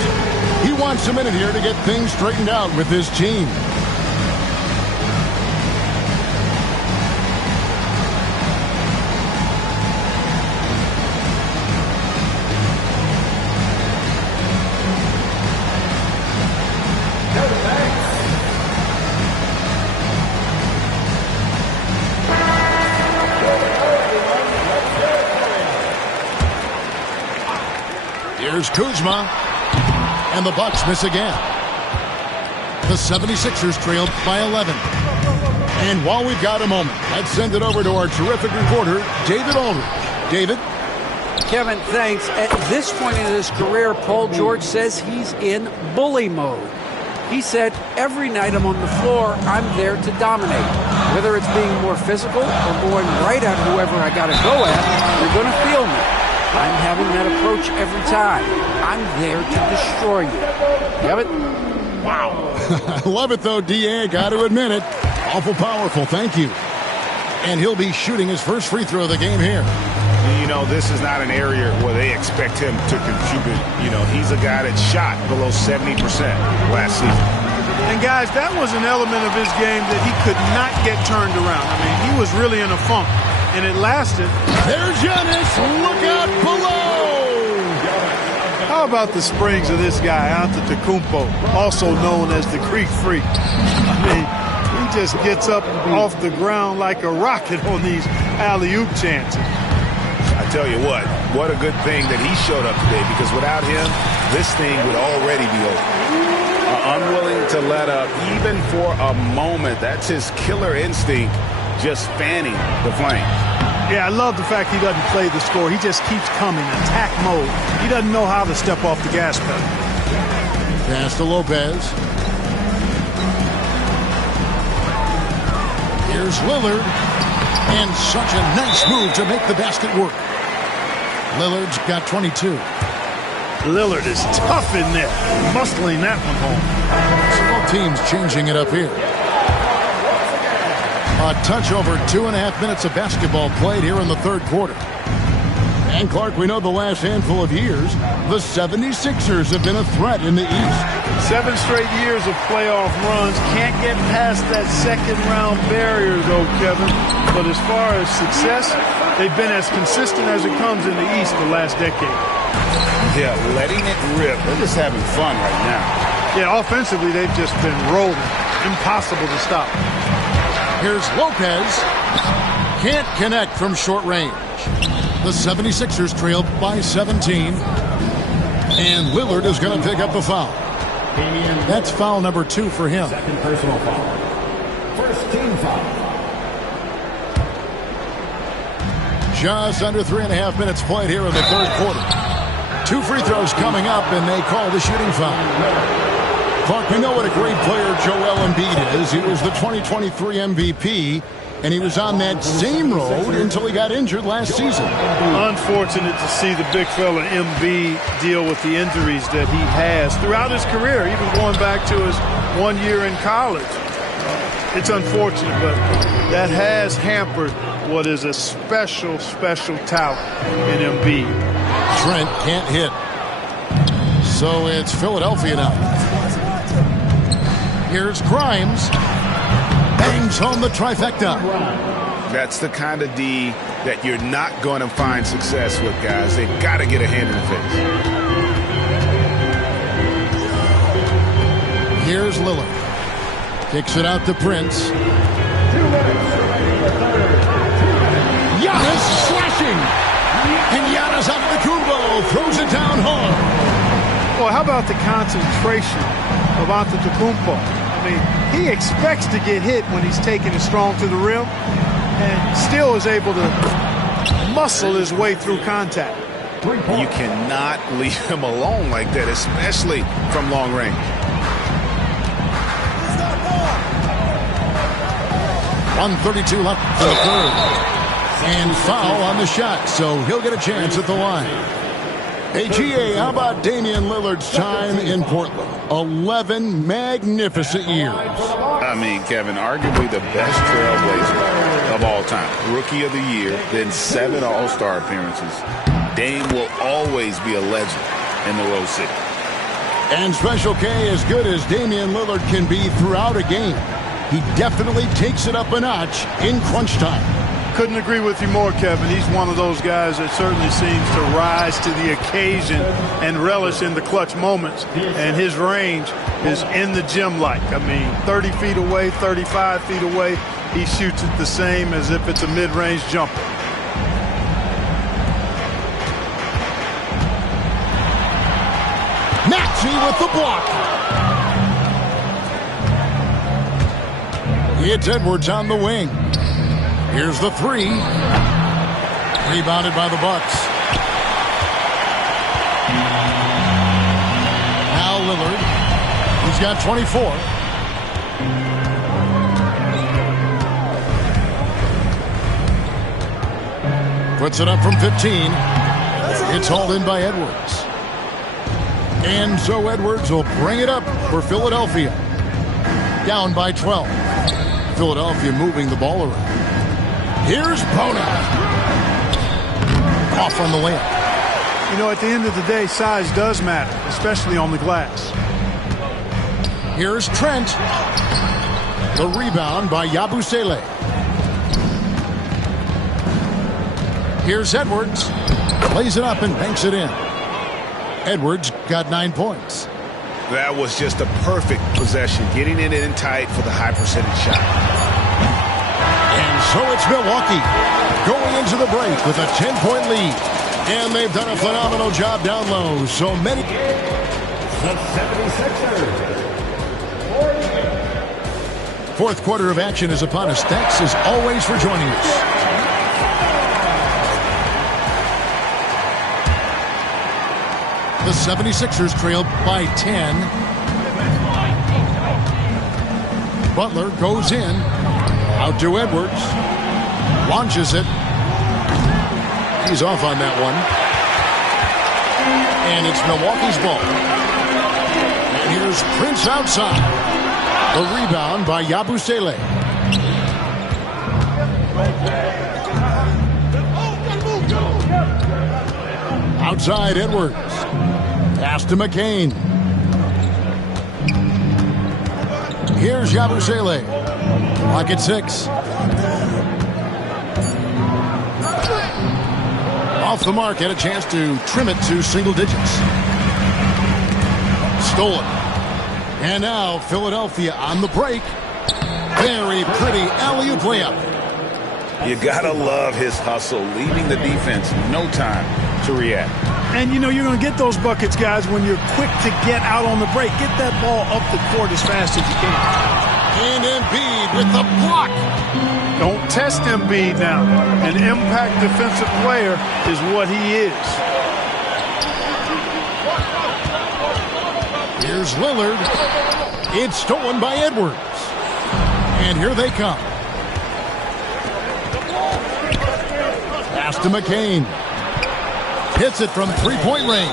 He wants a minute here to get things straightened out with his team. Here's Kuzma. And the Bucks miss again. The 76ers trailed by 11. And while we've got a moment, let's send it over to our terrific reporter, David Aldridge. David? Kevin, thanks. At this point in his career, Paul George says he's in bully mode. He said, every night I'm on the floor, I'm there to dominate. Whether it's being more physical or going right at whoever I got to go at, you're going to feel me. I'm having that approach every time. I'm there to destroy you. Have it? Wow. I love it, though, D.A. Got to admit it. Awful powerful. Thank you. And he'll be shooting his first free throw of the game here. You know, this is not an area where they expect him to contribute. You know, he's a guy that shot below 70% last season. And, guys, that was an element of his game that he could not get turned around. I mean, he was really in a funk. And it lasted. There's Giannis. Look out below. How about the springs of this guy, Antetokounmpo, also known as the Greek Freak? I mean, he just gets up off the ground like a rocket on these alley-oop chances. I tell you what a good thing that he showed up today, because without him, this thing would already be over. Unwilling to let up even for a moment. That's his killer instinct, just fanning the flame. Yeah, I love the fact he doesn't play the score. He just keeps coming, attack mode. He doesn't know how to step off the gas pedal. Pass to Lopez. Here's Lillard. And such a nice move to make the basket work. Lillard's got 22. Lillard is tough in there, muscling that one home. So both teams changing it up here. A touch over 2.5 minutes of basketball played here in the third quarter. And Clark, we know the last handful of years, the 76ers have been a threat in the East. 7 straight years of playoff runs. Can't get past that second round barrier though, Kevin. But as far as success, they've been as consistent as it comes in the East the last decade. Yeah, letting it rip. They're just having fun right now. Yeah, offensively, they've just been rolling. Impossible to stop. Here's Lopez. Can't connect from short range. The 76ers trail by 17. And Lillard is going to pick up the foul. That's foul number 2 for him. Second personal foul. First team foul. Just under 3.5 minutes played here in the third quarter. 2 free throws coming up, and they call the shooting foul. Clark, we know what a great player Joel Embiid is. He was the 2023 MVP, and he was on that same road until he got injured last season. Unfortunate to see the big fella Embiid deal with the injuries that he has throughout his career, even going back to his 1 year in college. It's unfortunate, but that has hampered what is a special, special talent in Embiid. Trent can't hit. So it's Philadelphia now. Here's Grimes. Bangs home the trifecta. That's the kind of D that you're not going to find success with, guys. They got to get a hand in the face. Here's Lillard. Kicks it out to Prince. Giannis slashing. And Giannis Antetokounmpo throws it down hard. Boy, how about the concentration of Antetokounmpo? I mean, he expects to get hit when he's taking it strong to the rim and still is able to muscle his way through contact. You cannot leave him alone like that, especially from long range. 1:32 left for the third. And foul on the shot, so he'll get a chance at the line. Hey, GA, how about Damian Lillard's time in Portland? 11 magnificent years. I mean, Kevin, arguably the best trailblazer of all time. Rookie of the year, then 7 All-Star appearances. Dame will always be a legend in the Rose City. And Special K, as good as Damian Lillard can be throughout a game, he definitely takes it up a notch in crunch time. Couldn't agree with you more, Kevin. He's one of those guys that certainly seems to rise to the occasion and relish in the clutch moments. And his range is in the gym-like. I mean, 30 feet away, 35 feet away, he shoots it the same as if it's a mid-range jumper. Maxey with the block. It's Edwards on the wing. Here's the three. Rebounded by the Bucks. Now Lillard. He's got 24. Puts it up from 15. It's hauled in by Edwards. And so Edwards will bring it up for Philadelphia. Down by 12. Philadelphia moving the ball around. Here's Bona. Off on the layup. You know, at the end of the day, size does matter, especially on the glass. Here's Trent. The rebound by Yabusele. Here's Edwards. Lays it up and banks it in. Edwards got 9 points. That was just a perfect possession, getting it in tight for the high percentage shot. And so it's Milwaukee going into the break with a 10-point lead. And they've done a phenomenal job down low. So many. The 76ers. Fourth quarter of action is upon us. Thanks as always for joining us. The 76ers trail by 10. Butler goes in. Out to Edwards. Launches it. He's off on that one. And it's Milwaukee's ball. And here's Prince outside. The rebound by Yabusele. Outside Edwards. Pass to McCain. Here's Yabusele. Clock at 6. Off the mark, had a chance to trim it to single digits. Stolen. And now Philadelphia on the break. Very pretty alley-oop layup. You gotta love his hustle, leaving the defense no time to react. And you know you're going to get those buckets, guys, when you're quick to get out on the break. Get that ball up the court as fast as you can. And Embiid with the block. Don't test Embiid now. An impact defensive player is what he is. Here's Lillard. It's stolen by Edwards. And here they come. Pass to McCain. Hits it from three-point range.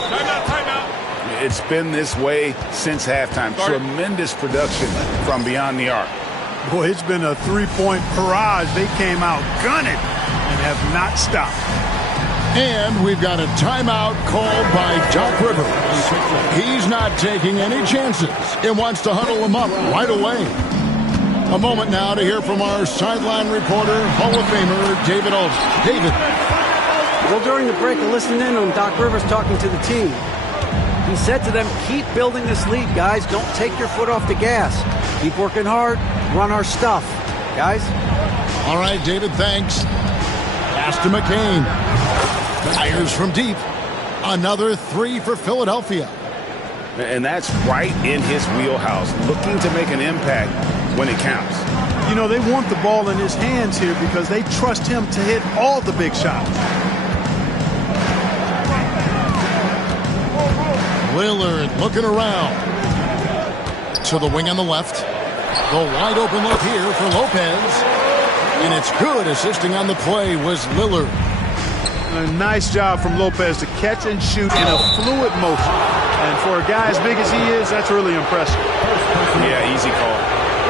It's been this way since halftime. Tremendous production from beyond the arc. Boy, it's been a three-point barrage. They came out gunning and have not stopped. And we've got a timeout called by Doc Rivers. He's not taking any chances and wants to huddle them up right away. A moment now to hear from our sideline reporter, Hall of Famer David Aldridge. David. Well, during the break, I listened in on Doc Rivers talking to the team. He said to them, keep building this lead, guys. Don't take your foot off the gas. Keep working hard. Run our stuff, guys. All right, David, thanks. Pass to McCain. Fires from deep. Another three for Philadelphia. And that's right in his wheelhouse, looking to make an impact when it counts. You know, they want the ball in his hands here because they trust him to hit all the big shots. Lillard looking around. To the wing on the left. The wide open look here for Lopez. And it's good. Assisting on the play was Lillard. A nice job from Lopez to catch and shoot in a fluid motion. And for a guy as big as he is, that's really impressive. Yeah, easy call.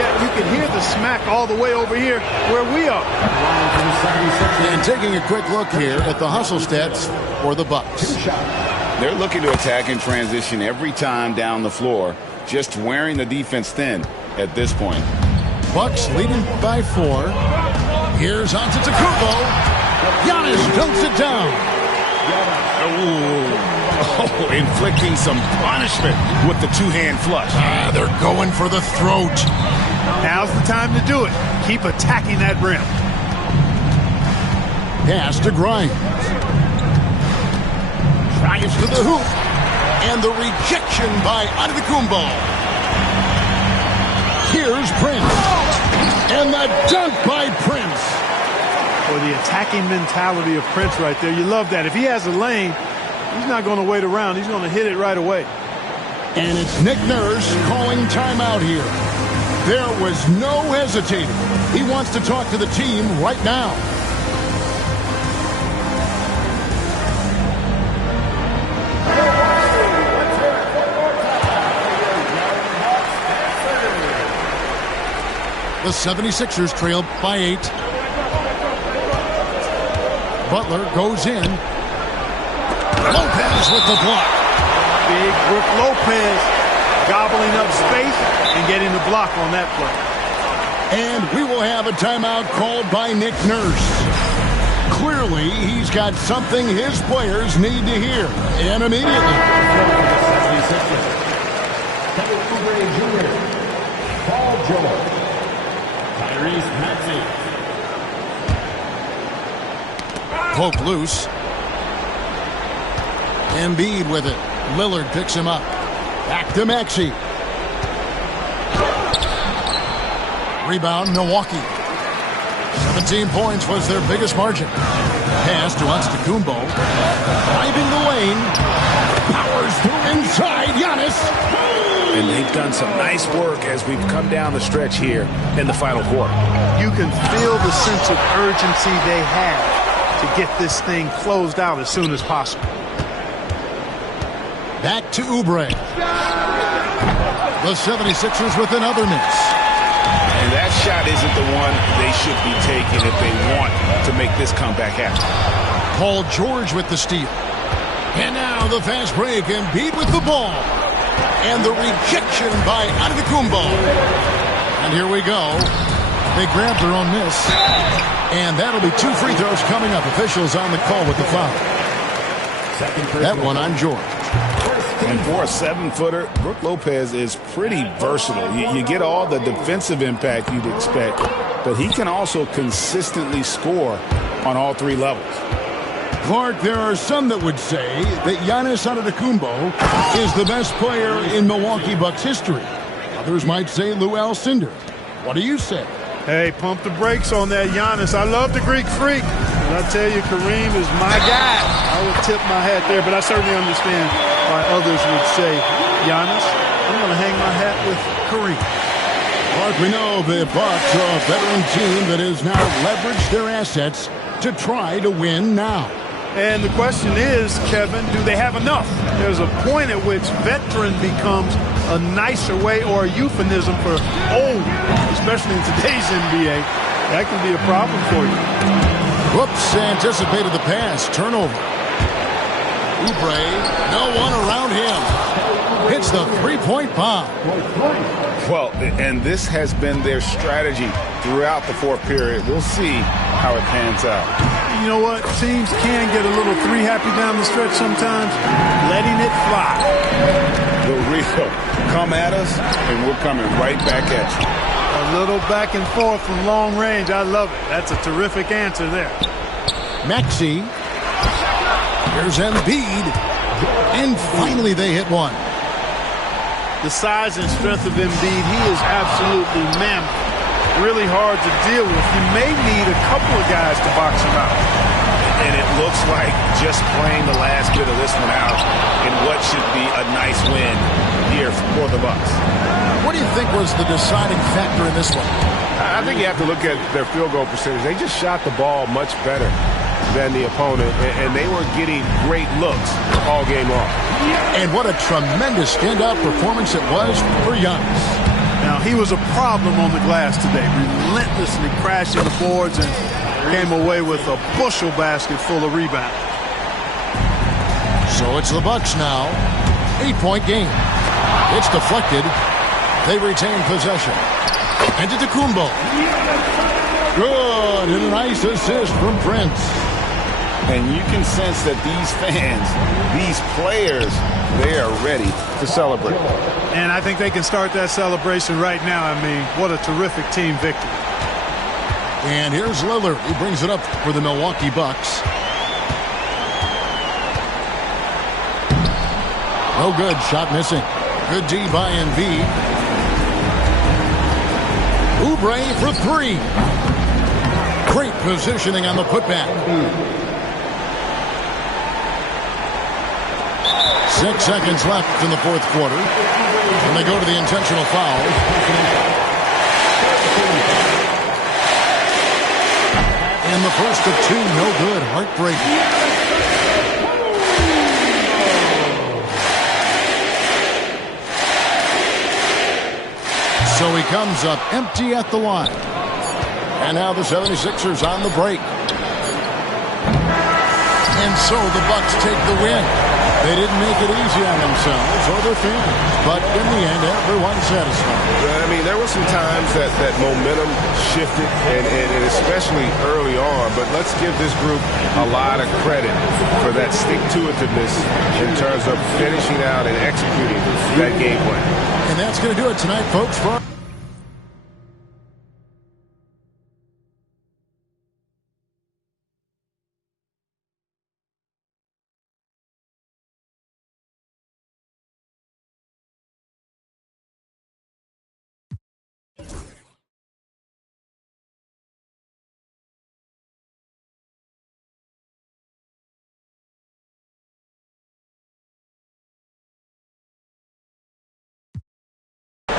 Yeah, you can hear the smack all the way over here where we are. And taking a quick look here at the hustle stats for the Bucks. They're looking to attack in transition every time down the floor, just wearing the defense thin at this point. Bucks leading by 4. Here's Antetokounmpo. Giannis dunks it down. Oh, inflicting some punishment with the two-hand flush. They're going for the throat. Now's the time to do it. Keep attacking that rim. Pass to Grimes. Drives to the hoop. And the rejection by Antetokounmpo. Here's Prince. And the dunk by Prince. Or the attacking mentality of Prince right there. You love that. If he has a lane, he's not going to wait around. He's going to hit it right away. And it's Nick Nurse calling timeout here. There was no hesitating. He wants to talk to the team right now. The 76ers trail by 8. Butler goes in. Lopez with the block. Big Brook Lopez gobbling up space and getting the block on that play. And we will have a timeout called by Nick Nurse. Clearly, he's got something his players need to hear, and immediately. Paul George. Tyrese Maxey. Poke loose. Embiid with it. Lillard picks him up. Back to Maxey. Rebound, Milwaukee. 17 points was their biggest margin. Pass to Antetokounmpo. Driving the lane. Powers through inside. Giannis. And they've done some nice work as we've come down the stretch here in the final quarter. You can feel the sense of urgency they have to get this thing closed out as soon as possible. Back to Oubre. The 76ers with another miss. And that shot isn't the one they should be taking if they want to make this comeback happen. Paul George with the steal. And now the fast break. Embiid with the ball. And the rejection by Antetokounmpo. And here we go. They grabbed their own miss. And that'll be 2 free throws coming up. Officials on the call with the foul. That one on George. And for a 7-footer, Brook Lopez is pretty versatile. You get all the defensive impact you'd expect, but he can also consistently score on all 3 levels. Clark, there are some that would say that Giannis Antetokounmpo is the best player in Milwaukee Bucks history. Others might say Lou Alcindor. What do you say? Hey, pump the brakes on that Giannis. I love the Greek Freak. And I tell you, Kareem is my guy. I would tip my hat there, but I certainly understand why others would say, Giannis, I'm going to hang my hat with Kareem. Mark, we know the Bucks are a veteran team that has now leveraged their assets to try to win now. And the question is, Kevin, do they have enough? There's a point at which veteran becomes a nicer way or a euphemism for old, especially in today's NBA. That can be a problem for you. Whoops, anticipated the pass. Turnover. Oubre, no one around him. Hits the three-point bomb. Well, and this has been their strategy throughout the 4th period. We'll see how it pans out. You know what? Teams can get a little 3-happy down the stretch sometimes. Letting it fly. The real come at us, and we're coming right back at you. A little back and forth from long range. I love it. That's a terrific answer there. Maxey. Here's Embiid. And finally they hit one. The size and strength of Embiid, he is absolutely mammoth. Really hard to deal with. You may need a couple of guys to box him out. And it looks like just playing the last bit of this one out in what should be a nice win here for the Bucks. What do you think was the deciding factor in this one? I think you have to look at their field goal percentage. They just shot the ball much better than the opponent, and they were getting great looks all game long. And what a tremendous standout performance it was for Giannis. Now, he was a problem on the glass today, relentlessly crashing the boards and came away with a bushel basket full of rebounds. So it's the Bucks now. 8-point game. It's deflected. They retain possession. Antetokounmpo. Good. And a nice assist from Prince. And you can sense that these fans, these players, they are ready to celebrate. And I think they can start that celebration right now. I mean, what a terrific team victory. And here's Lillard. He brings it up for the Milwaukee Bucks. No good. Shot missing. Good D by Embiid. Oubre for 3. Great positioning on the putback. 6 seconds left in the 4th quarter. And they go to the intentional foul. And the first of 2, no good. Heartbreaking. So he comes up empty at the line. And now the 76ers on the break. And so the Bucks take the win. They didn't make it easy on themselves or their fans, but in the end, everyone's satisfied. I mean, there were some times that momentum shifted, and especially early on, but let's give this group a lot of credit for that stick-to-itiveness in terms of finishing out and executing that game plan. And that's going to do it tonight, folks.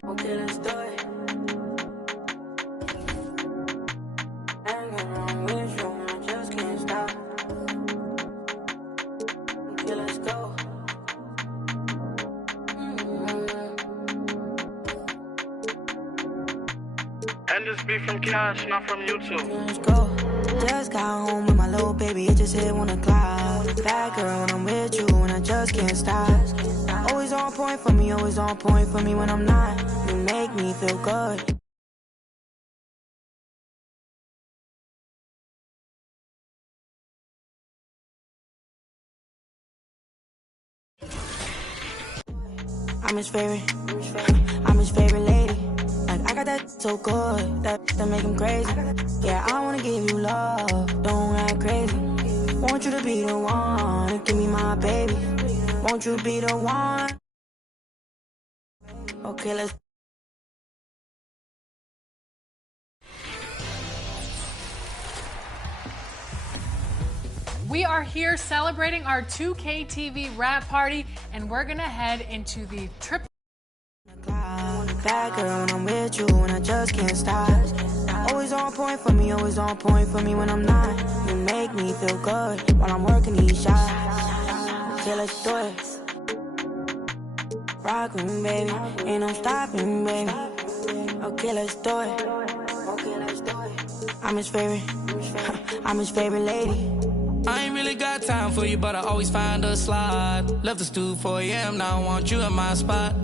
Okay, let's do it. Hanging on with you, I just can't stop. Okay, let's go. And this be from Cash, not from YouTube. Let's go. Just got home with my little baby, it just hit 1 o'clock. Bad girl, when I'm with you, and I just can't stop. Always on point for me, always on point for me when I'm not. You make me feel good. I'm his favorite lady. Like, I got that so good, that make him crazy. Yeah, I wanna give you love, don't act crazy. Want you to be the one, to give me my baby. Won't you be the one? Okay, let's. We are here celebrating our 2K TV wrap party, and we're gonna head into the triple. Bad girl, when I'm with you, and I just can't stop. Always on point for me, always on point for me when I'm not. You make me feel good while I'm working these shots. Okay, let's do it. Rock with me, baby, ain't no stopping, baby. Okay, let's do it. Okay, let's do it. I'm his favorite lady. I ain't really got time for you, but I always find a slot. Left the stool 4 a.m., now I want you in my spot.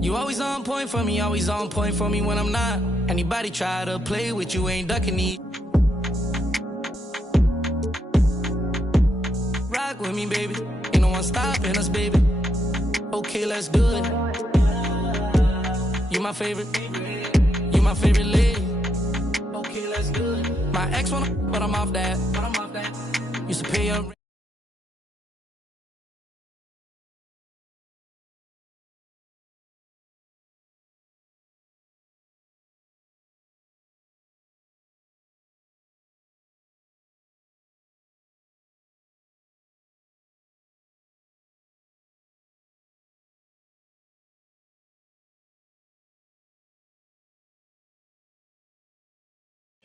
You always on point for me, always on point for me when I'm not. Anybody try to play with you, ain't ducking me. Rock with me, baby, ain't no one stopping us, baby. Okay, let's do it. You my favorite lady. Okay, let's do it. My ex wanna, but I'm off that. Used to pay your rent.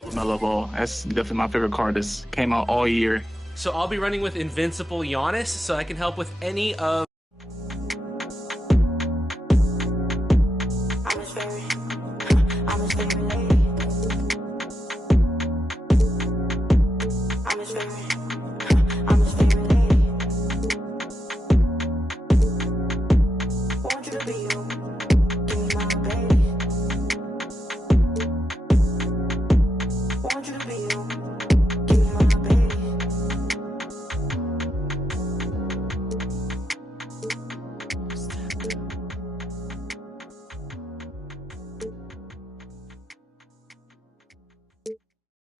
LaMelo Ball. That's definitely my favorite card that's came out all year. So I'll be running with Invincible Giannis, so I can help with any of... I'm his favorite lady. I'm his favorite lady. Want you to be you, give me my baby. Want you to be you, give me my baby.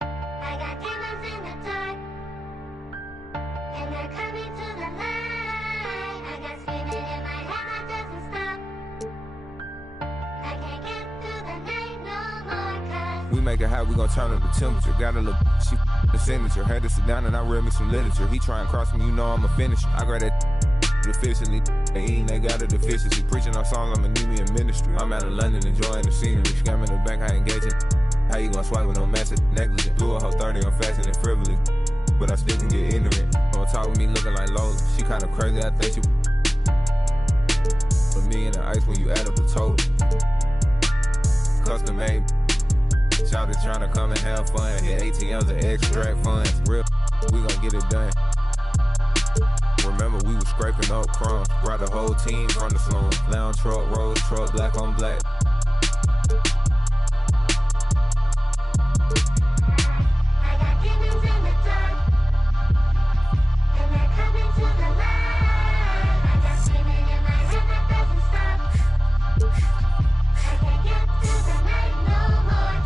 I got demons in the dark, and they're coming to the light. I got screaming in my head, my doesn't stop. I can't get through the night no more, 'cause we make it hot, we gon' turn up the temperature. Got a little she the signature. Had to sit down and I read me some literature. He try and cross me, you know I'm a finisher. I grab that officially. They got a deficiency. Preaching our songs, I'ma need me in ministry. I'm out of London enjoying the scenery. Scamming the bank, I engage it. How you gon' swipe with no massive negligent? Blew a whole 30, I'm faster than frivolous. But I still can get ignorant. Don't talk with me looking like Lola. She kinda crazy, I think she. But me and the ice when you add up the total. Custom made. Shouted trying to come and have fun. Hit ATMs and extract funds. Real, we gon' get it done. Remember, we was scraping up crumbs. Brought the whole team from the slum. Lounge truck, rose truck, black on black.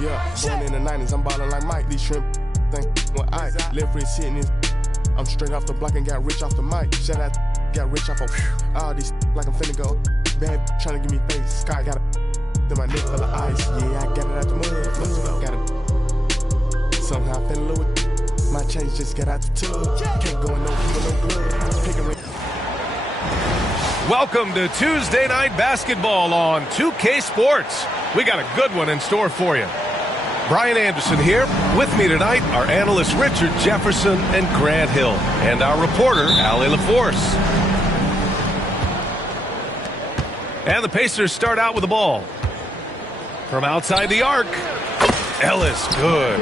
Yeah, born in the 90s, I'm ballin' like Mike. These shrimp think when I live free sitting in. I'm straight off the block and got rich off the mic. Shout out, got rich off of all these like I'm finna go. Bad tryna give me face. Sky got a then my neck full of ice. Yeah, I got it out the mud. Got it. Somehow I fell in love with my change just got out the tub. Can't go in no blood. Pick a ring. Welcome to Tuesday Night Basketball on 2K Sports. We got a good one in store for you. Brian Anderson here. With me tonight are analysts Richard Jefferson and Grant Hill, and our reporter, Allie LaForce. And the Pacers start out with the ball. From outside the arc, Ellis, good.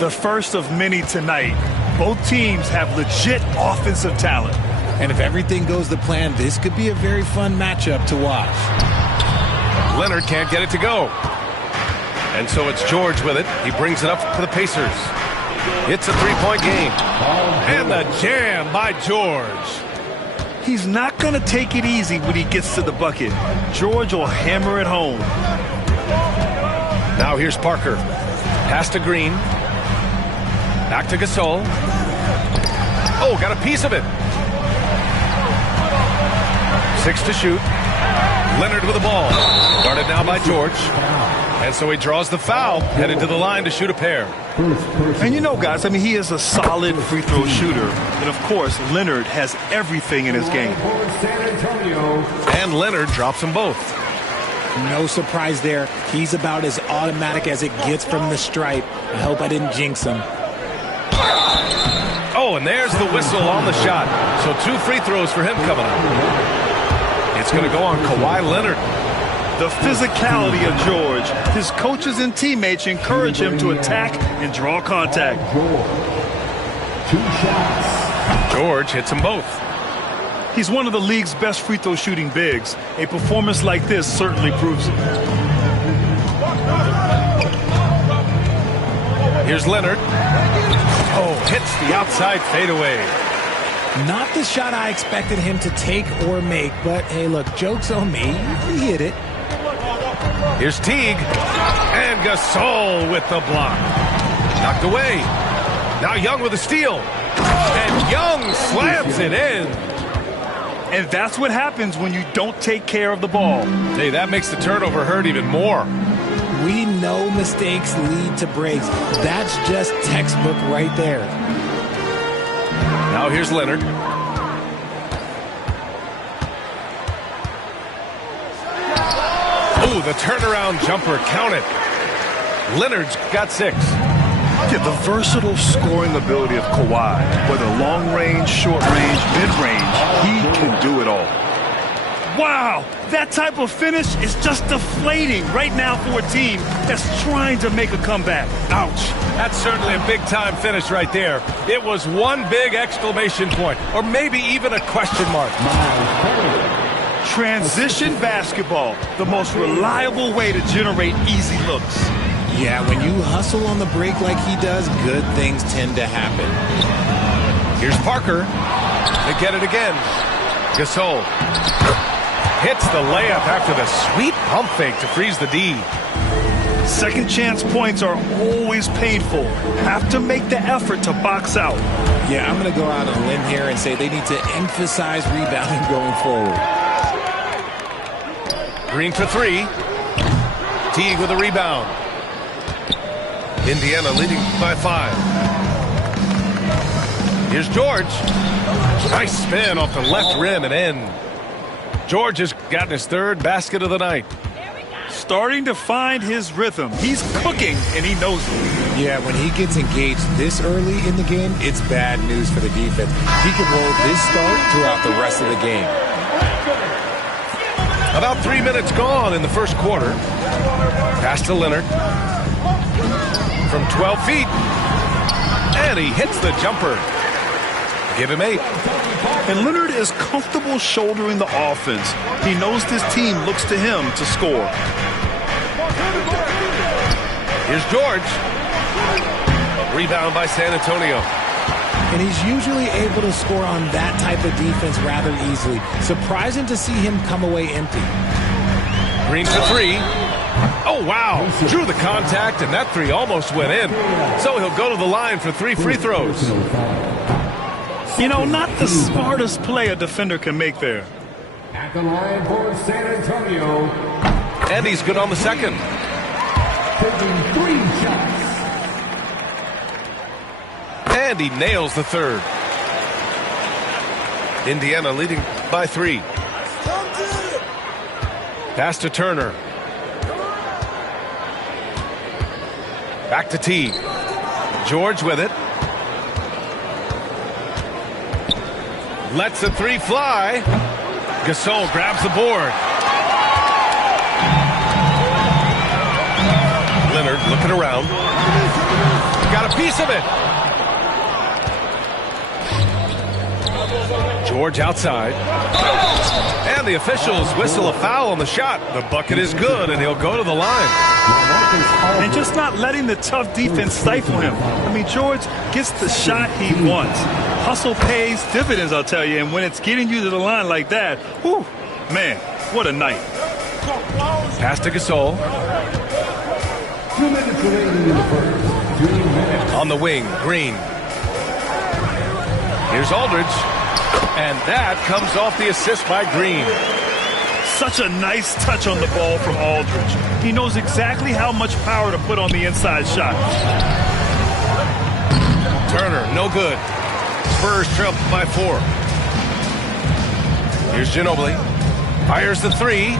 The first of many tonight. Both teams have legit offensive talent. And if everything goes to plan, this could be a very fun matchup to watch. Leonard can't get it to go. And so it's George with it. He brings it up for the Pacers. It's a three-point game. And the jam by George. He's not going to take it easy when he gets to the bucket. George will hammer it home. Now here's Parker. Pass to Green. Back to Gasol. Oh, got a piece of it. 6 to shoot. Leonard with the ball. Guarded now by George. And so he draws the foul, headed to the line to shoot a pair. And you know, guys, I mean, he is a solid free throw shooter. And, of course, Leonard has everything in his game. And Leonard drops them both. No surprise there. He's about as automatic as it gets from the stripe. I hope I didn't jinx him. Oh, and there's the whistle on the shot. So 2 free throws for him coming up. It's going to go on Kawhi Leonard. The physicality of George. His coaches and teammates encourage him to attack and draw contact. 2 shots. George hits them both. He's one of the league's best free throw shooting bigs. A performance like this certainly proves it. Here's Leonard. Oh, hits the outside fadeaway. Not the shot I expected him to take or make, but hey, look, joke's on me. He hit it. Here's Teague. And Gasol with the block. Knocked away. Now Young with a steal. And Young slams it in. And that's what happens when you don't take care of the ball. Hey, that makes the turnover hurt even more. We know mistakes lead to breaks. That's just textbook right there. Now here's Leonard. Ooh, the turnaround jumper, count it. Leonard's got 6. Yeah, the versatile scoring ability of Kawhi, whether long range, short range, mid range, he can do it all. Wow, that type of finish is just deflating right now for a team that's trying to make a comeback. Ouch. That's certainly a big-time finish right there. It was one big exclamation point, or maybe even a question mark. Transition basketball, the most reliable way to generate easy looks. Yeah, when you hustle on the break like he does, good things tend to happen. Here's Parker. They get it again. Gasol hits the layup after the sweet pump fake to freeze the D. Second chance points are always painful. Have to make the effort to box out. Yeah, I'm going to go out on a limb here and say they need to emphasize rebounding going forward. Green for 3. Teague with a rebound. Indiana leading by 5. Here's George. Nice spin off the left rim and in. George has gotten his 3rd basket of the night. Starting to find his rhythm. He's cooking, and he knows it. Yeah, when he gets engaged this early in the game, it's bad news for the defense. He can roll this start throughout the rest of the game. About 3 minutes gone in the first quarter. Pass to Leonard. From 12 feet. And he hits the jumper. Give him 8. And Leonard is comfortable shouldering the offense. He knows this team looks to him to score. Here's George. Rebound by San Antonio. And he's usually able to score on that type of defense rather easily. Surprising to see him come away empty. Green for three. Oh, wow. Drew the contact, and that three almost went in. So he'll go to the line for 3 free throws. You know, not the smartest play a defender can make there. At the line for San Antonio. And he's good on the second. Taking 3 shots. And he nails the third. Indiana leading by 3. Pass to Turner. Back to T. George with it. Lets the three fly. Gasol grabs the board. Leonard looking around. Got a piece of it. George outside. And the officials whistle a foul on the shot. The bucket is good, and he'll go to the line. And just not letting the tough defense stifle him. I mean, George gets the shot he wants. Hustle pays dividends, I'll tell you. And when it's getting you to the line like that, whew, man, what a night. Pass to Gasol. 2 minutes remaining in the first. 2 minutes. On the wing, Green. Here's Aldridge. And that comes off the assist by Green. Such a nice touch on the ball from Aldridge. He knows exactly how much power to put on the inside shot. Turner, no good. Spurs trail by 4. Here's Ginobili. Fires the three.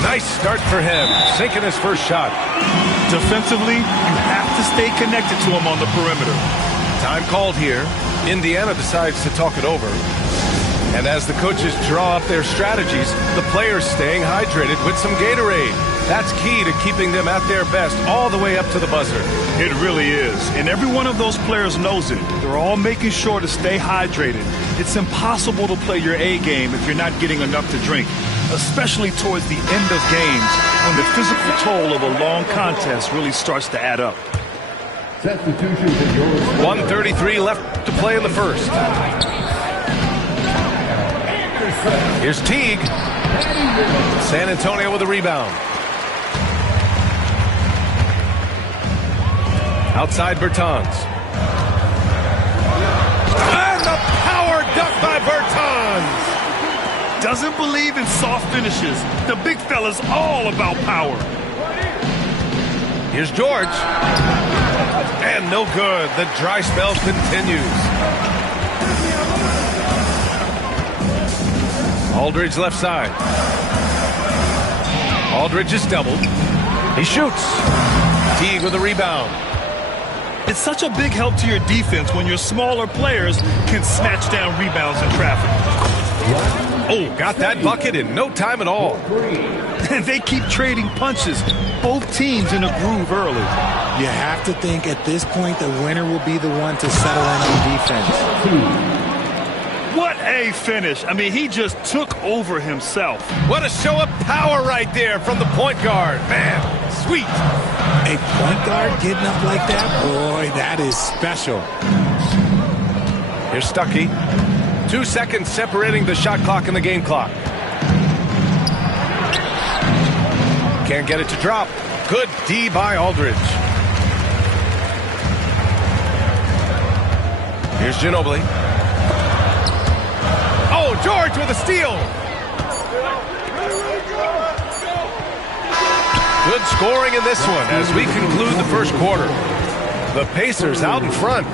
Nice start for him. Sinking his first shot. Defensively, you have to stay connected to him on the perimeter. Time called here. Indiana decides to talk it over. And as the coaches draw up their strategies, the players staying hydrated with some Gatorade. That's key to keeping them at their best all the way up to the buzzer. It really is. And every one of those players knows it. They're all making sure to stay hydrated. It's impossible to play your A game if you're not getting enough to drink, especially towards the end of games when the physical toll of a long contest really starts to add up. 1:33 left to play in the first. Here's Teague. San Antonio with a rebound. Outside Bertans. And the power dunk by Bertans. Doesn't believe in soft finishes. The big fella's all about power. Here's George. And no good. The dry spell continues. Aldridge left side. Aldridge is doubled. He shoots. Teague with a rebound. It's such a big help to your defense when your smaller players can snatch down rebounds in traffic. Oh, got that bucket in no time at all. And they keep trading punches. Both teams in a groove early. You have to think at this point the winner will be the one to settle in on defense. What a finish. I mean, he just took over himself. What a show of power right there from the point guard. Man, sweet. A point guard getting up like that? Boy, that is special. Here's Stuckey. 2 seconds separating the shot clock and the game clock. Can't get it to drop. Good D by Aldridge. Here's Ginobili. Oh, George with a steal. Good scoring in this one as we conclude the first quarter. The Pacers out in front,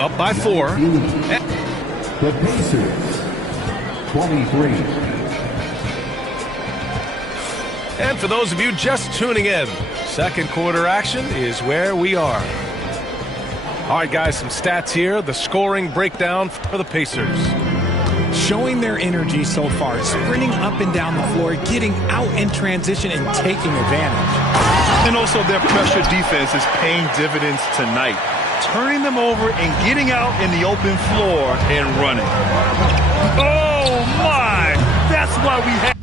up by 4. The Pacers, 23. And for those of you just tuning in, second quarter action is where we are. All right, guys, some stats here. The scoring breakdown for the Pacers. Showing their energy so far, sprinting up and down the floor, getting out in transition and taking advantage. And also their pressure defense is paying dividends tonight, turning them over and getting out in the open floor and running. why we have.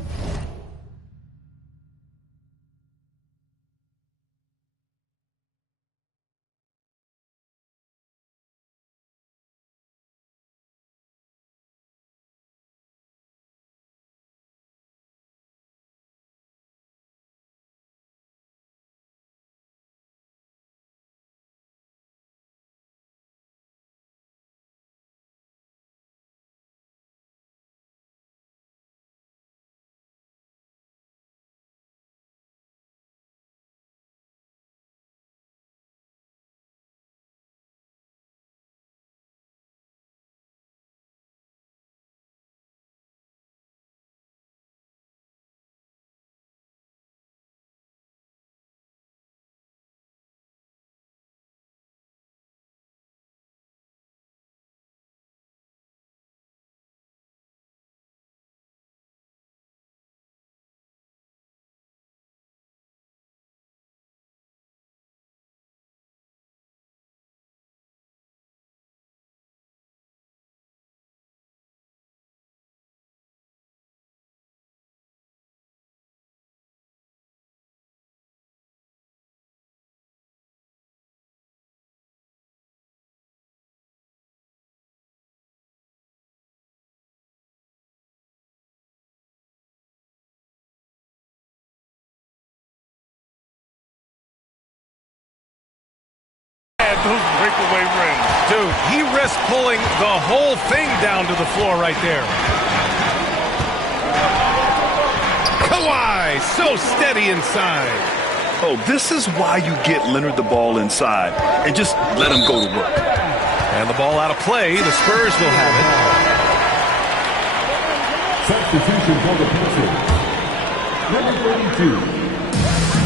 Those breakaway rims. Dude, he risked pulling the whole thing down to the floor right there. Kawhi, so steady inside. Oh, this is why you get Leonard the ball inside and just let him go to work. And the ball out of play. The Spurs will have it. Substitution for the Pacers. Number 32,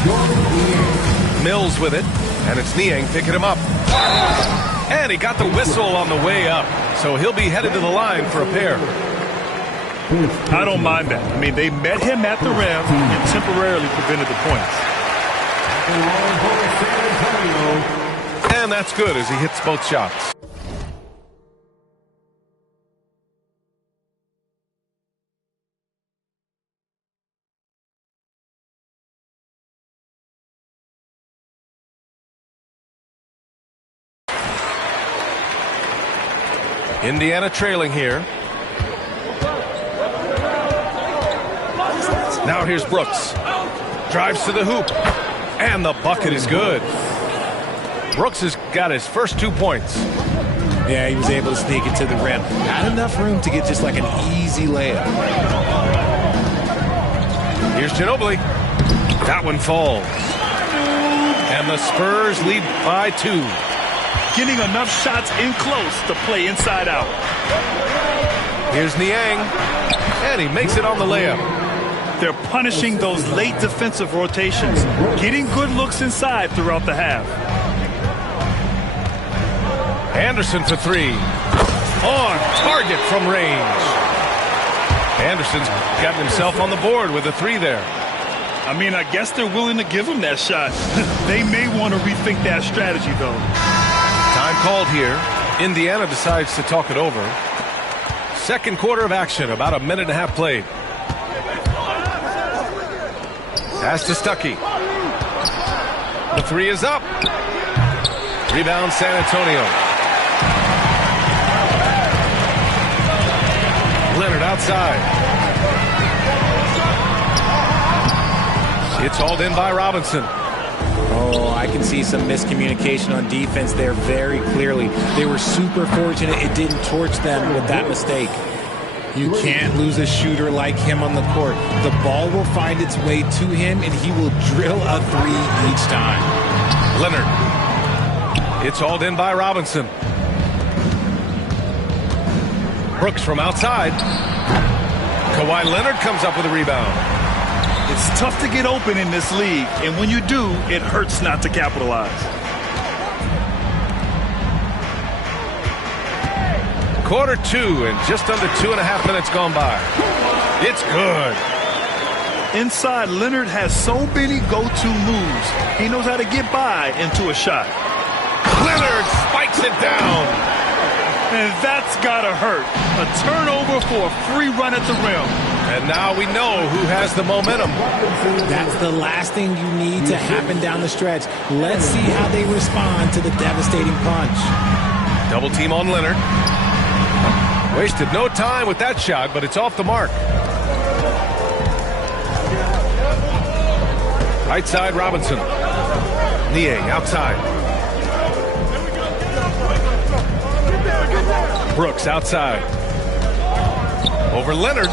Jordan Niang. Mills with it, and it's Niang picking him up. And he got the whistle on the way up, so he'll be headed to the line for a pair. I don't mind that. I mean, they met him at the rim and temporarily prevented the points. And that's good as he hits both shots. Indiana trailing here. Now here's Brooks. Drives to the hoop. And the bucket is good. Brooks has got his first 2 points. Yeah, he was able to sneak it to the rim. Not enough room to get just like an easy layup. Here's Ginobili. That one falls. And the Spurs lead by 2. Getting enough shots in close to play inside out. Here's Niang. And he makes it on the layup. They're punishing those late defensive rotations. Getting good looks inside throughout the half. Anderson for 3. On target from range. Anderson's got himself on the board with a 3 there. I mean, I guess they're willing to give him that shot. They may want to rethink that strategy, though. Time called here. Indiana decides to talk it over. Second quarter of action, about a minute and a half played. Pass to Stuckey. The 3 is up. Rebound San Antonio. Leonard outside. It's hauled in by Robinson. Oh, I can see some miscommunication on defense there very clearly. They were super fortunate it didn't torch them with that mistake. You can't lose a shooter like him on the court. The ball will find its way to him, and he will drill a 3 each time. Leonard. It's hauled in by Robinson. Brooks from outside. Kawhi Leonard comes up with a rebound. It's tough to get open in this league, and when you do, it hurts not to capitalize. Quarter 2 and just under 2.5 minutes gone by. It's good. Inside, Leonard has so many go-to moves. He knows how to get by into a shot. Leonard spikes it down. And that's gotta hurt. A turnover for a free run at the rim. And now we know who has the momentum. That's the last thing you need to happen down the stretch. Let's see how they respond to the devastating punch. Double team on Leonard. Wasted no time with that shot, but it's off the mark. Right side, Robinson. Niang outside. Brooks outside. Over Leonard.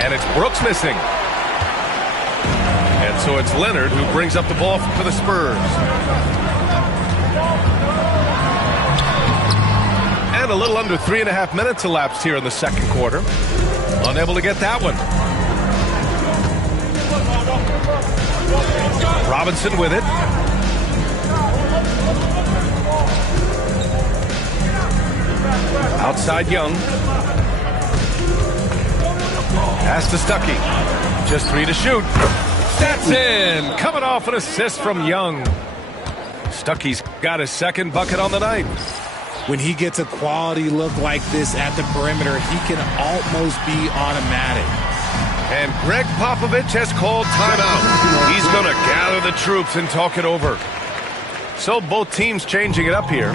And it's Brooks missing. And so it's Leonard who brings up the ball for the Spurs. And a little under 3.5 minutes elapsed here in the second quarter. Unable to get that one. Robinson with it. Outside Young. Pass to Stuckey. Just 3 to shoot. That's in. Coming off an assist from Young. Stuckey's got his second bucket on the night. When he gets a quality look like this at the perimeter, he can almost be automatic. And Greg Popovich has called timeout. He's going to gather the troops and talk it over. So both teams changing it up here.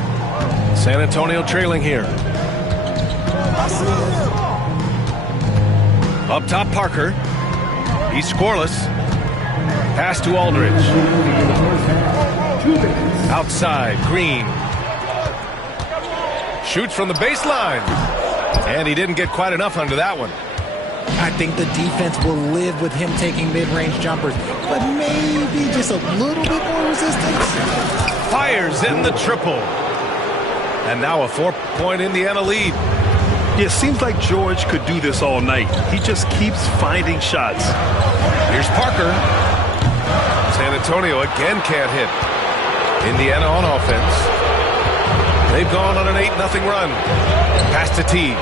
San Antonio trailing here. Up top, Parker. He's scoreless. Pass to Aldridge. Outside, Green. Shoots from the baseline. And he didn't get quite enough under that one. I think the defense will live with him taking mid-range jumpers, but maybe just a little bit more resistance. Fires in the triple. And now a 4-point Indiana lead. Yeah, it seems like George could do this all night. He just keeps finding shots. Here's Parker. San Antonio again can't hit. Indiana on offense. They've gone on an 8-0 run. Pass to T.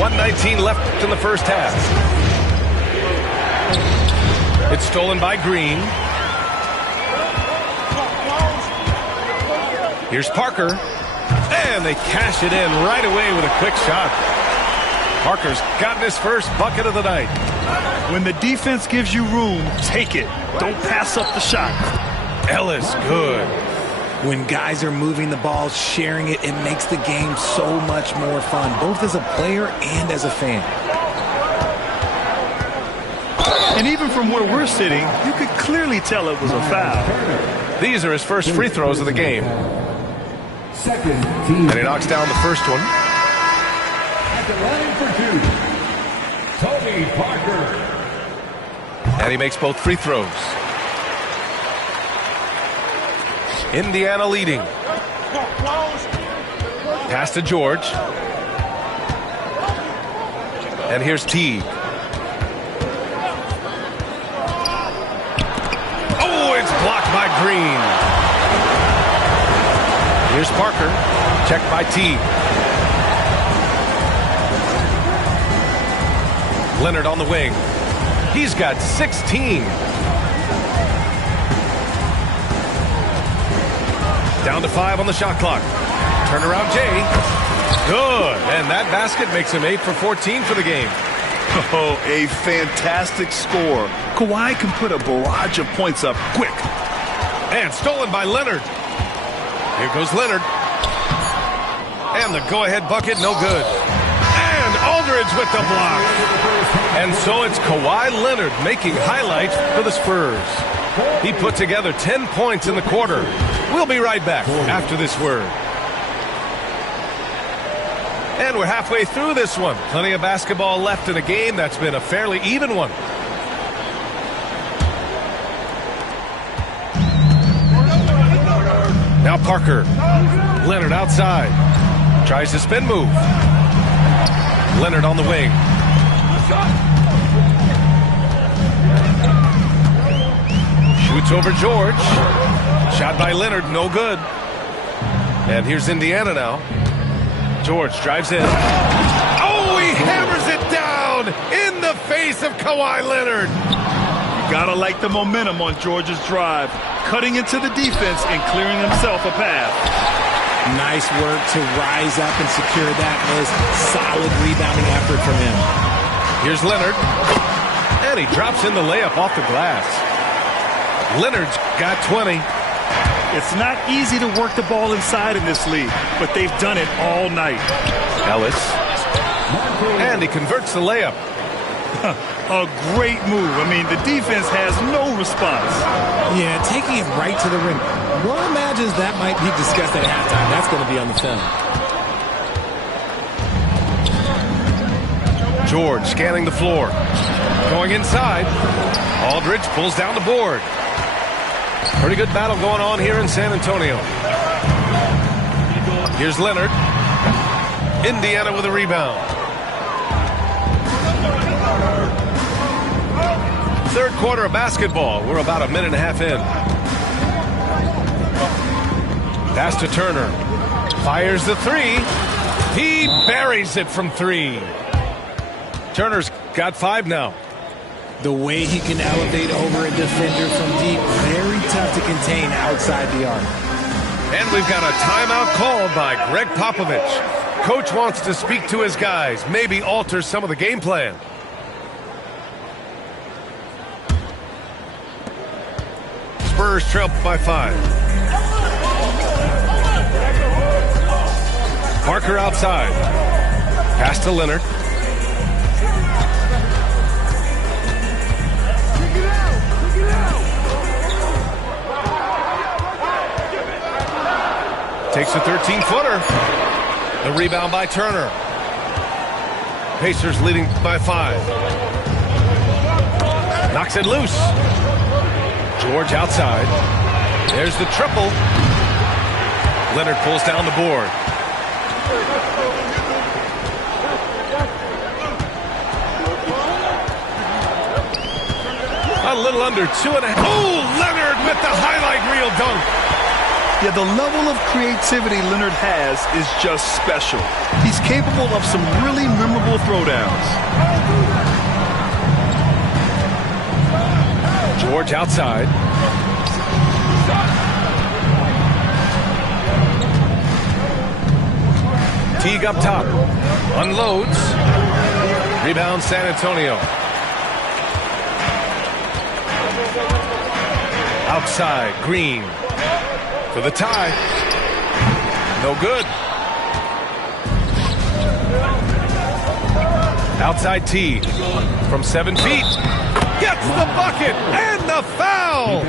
1:19 left in the first half. It's stolen by Green. Here's Parker. And they cash it in right away with a quick shot. Parker's gotten his first bucket of the night. When the defense gives you room, take it. Don't pass up the shot. Ellis, good. When guys are moving the ball, sharing it, it makes the game so much more fun, both as a player and as a fan. And even from where we're sitting, you could clearly tell it was a foul. These are his first free throws of the game. And he knocks down the first one. At the line for 2, Tony Parker. And he makes both free throws. Indiana leading. Pass to George. And here's Teague. Oh, it's blocked by Green. Here's Parker. Checked by Teague. Leonard on the wing. He's got 16. Down to 5 on the shot clock. Turnaround Jay. Good. And that basket makes him 8 for 14 for the game. Oh, a fantastic score. Kawhi can put a barrage of points up quick. And stolen by Leonard. Here goes Leonard. And the go-ahead bucket, no good. And Aldridge with the block. And so it's Kawhi Leonard making highlights for the Spurs. He put together 10 points in the quarter. We'll be right back after this word. And we're halfway through this one. Plenty of basketball left in a game that's been a fairly even one. Now Parker. Leonard outside. Tries to spin move. Leonard on the wing. Shoots over George. Shot by Leonard, no good. And here's Indiana now. George drives in. Oh, he hammers it down in the face of Kawhi Leonard. You gotta like the momentum on George's drive. Cutting into the defense and clearing himself a path. Nice work to rise up and secure that miss. Solid rebounding effort from him. Here's Leonard. And he drops in the layup off the glass. Leonard's got 20. It's not easy to work the ball inside in this league, but they've done it all night. Ellis. And he converts the layup. A great move. I mean, the defense has no response. Yeah, taking it right to the rim. One imagines that might be discussed at halftime. That's going to be on the film. George scanning the floor. Going inside. Aldridge pulls down the board. Pretty good battle going on here in San Antonio. Here's Leonard. Indiana with a rebound. Third quarter of basketball. We're about a minute and a half in. Pass to Turner. Fires the three. He buries it from three. Turner's got 5 now. The way he can elevate over a defender from deep, very tough to contain outside the arc. And we've got a timeout called by Greg Popovich. Coach wants to speak to his guys, maybe alter some of the game plan. Spurs trail by 5. Parker outside. Pass to Leonard. Takes a 13-footer. The rebound by Turner. Pacers leading by 5. Knocks it loose. George outside. There's the triple. Leonard pulls down the board. A little under 2.5. Oh, Leonard with the highlight reel dunk. Yeah, the level of creativity Leonard has is just special. He's capable of some really memorable throwdowns. George outside. Teague up top. Unloads. Rebound San Antonio. Outside, Green. For the tie. No good. Outside T. From 7 feet. Gets the bucket and the foul.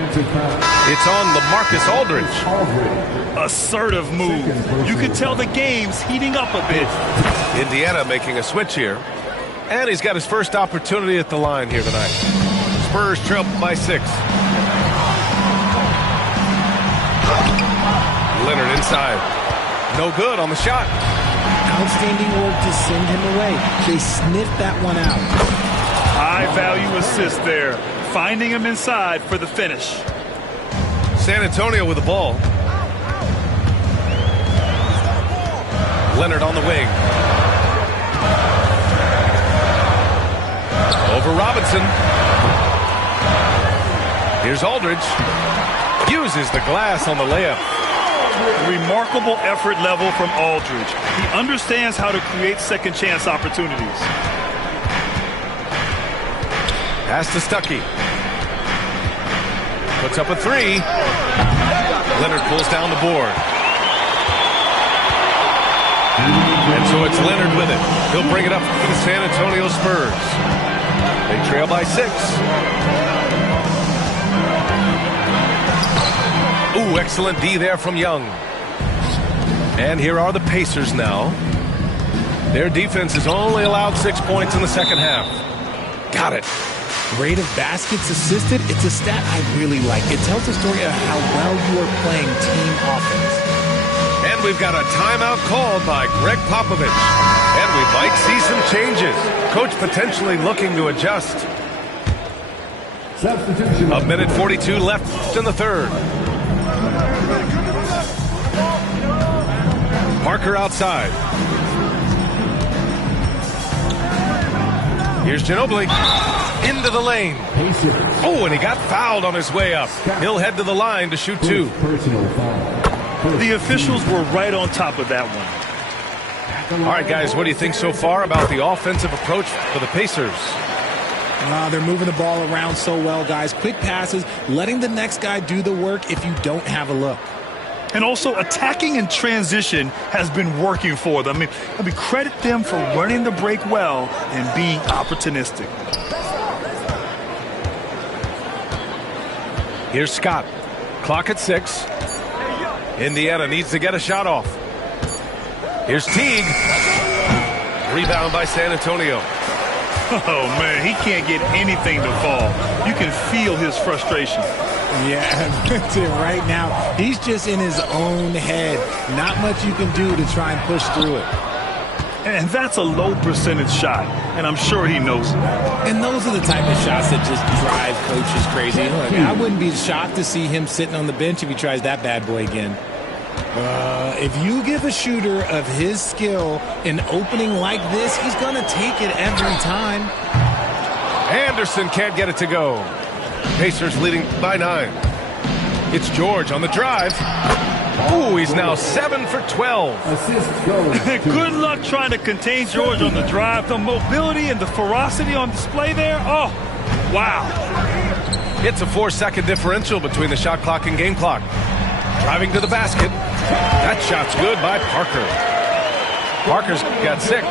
It's on LaMarcus Aldridge. Assertive move. You can tell the game's heating up a bit. Indiana making a switch here. And he's got his first opportunity at the line here tonight. Spurs trail by 6. Leonard inside. No good on the shot. Outstanding work to send him away. They sniffed that one out. High value assist there. Finding him inside for the finish. San Antonio with the ball. Leonard on the wing. Over Robinson. Here's Aldridge. Uses the glass on the layup. Remarkable effort level from Aldridge. He understands how to create second chance opportunities. Pass to Stuckey. Puts up a 3. Leonard pulls down the board. And so it's Leonard with it. He'll bring it up for the San Antonio Spurs. They trail by 6. Ooh, excellent D there from Young. And here are the Pacers now. Their defense has only allowed 6 points in the second half. Got it. Rate of baskets assisted, it's a stat I really like. It tells a story of how well you are playing team offense. And we've got a timeout called by Greg Popovich. And we might see some changes. Coach potentially looking to adjust. Substitution. A minute 42 left in the third. Parker outside. Here's Ginobili. Into the lane. Oh, and he got fouled on his way up. He'll head to the line to shoot 2. The officials were right on top of that one. All right, guys, what do you think so far about the offensive approach for the Pacers? They're moving the ball around so well, guys. Quick passes, letting the next guy do the work if you don't have a look. And also attacking in transition has been working for them. I mean, credit them for running the break well and being opportunistic. Here's Scott. Clock at 6. Indiana needs to get a shot off. Here's Teague. Rebound by San Antonio. Oh, man, he can't get anything to fall. You can feel his frustration. Yeah, that's it right now. He's just in his own head. Not much you can do to try and push through it. And that's a low percentage shot, and I'm sure he knows it. And those are the type of shots that just drive coaches crazy. Look, I wouldn't be shocked to see him sitting on the bench if he tries that bad boy again. If you give a shooter of his skill an opening like this, he's going to take it every time. Anderson can't get it to go. Pacers leading by 9. It's George on the drive. Ooh, he's now 7 for 12. Good luck trying to contain George on the drive. The mobility and the ferocity on display there. Oh, wow. It's a 4-second differential between the shot clock and game clock. Driving to the basket. That shot's good by Parker. Parker's got 6.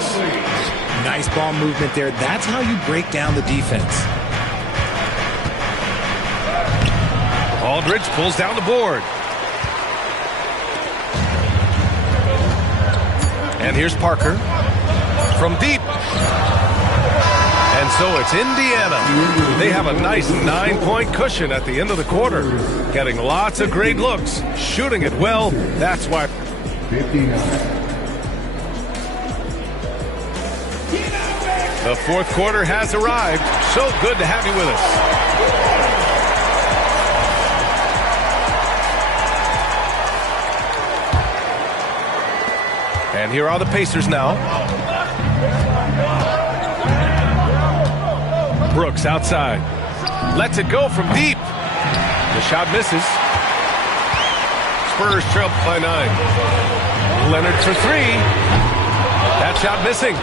Nice ball movement there. That's how you break down the defense. Aldridge pulls down the board. And here's Parker from deep. And so it's Indiana. They have a nice 9-point cushion at the end of the quarter. Getting lots of great looks. Shooting it well. That's why. 59. The fourth quarter has arrived. So good to have you with us. And here are the Pacers now. Brooks outside. Lets it go from deep. The shot misses. Spurs trail by 9. Leonard for 3. That shot missing.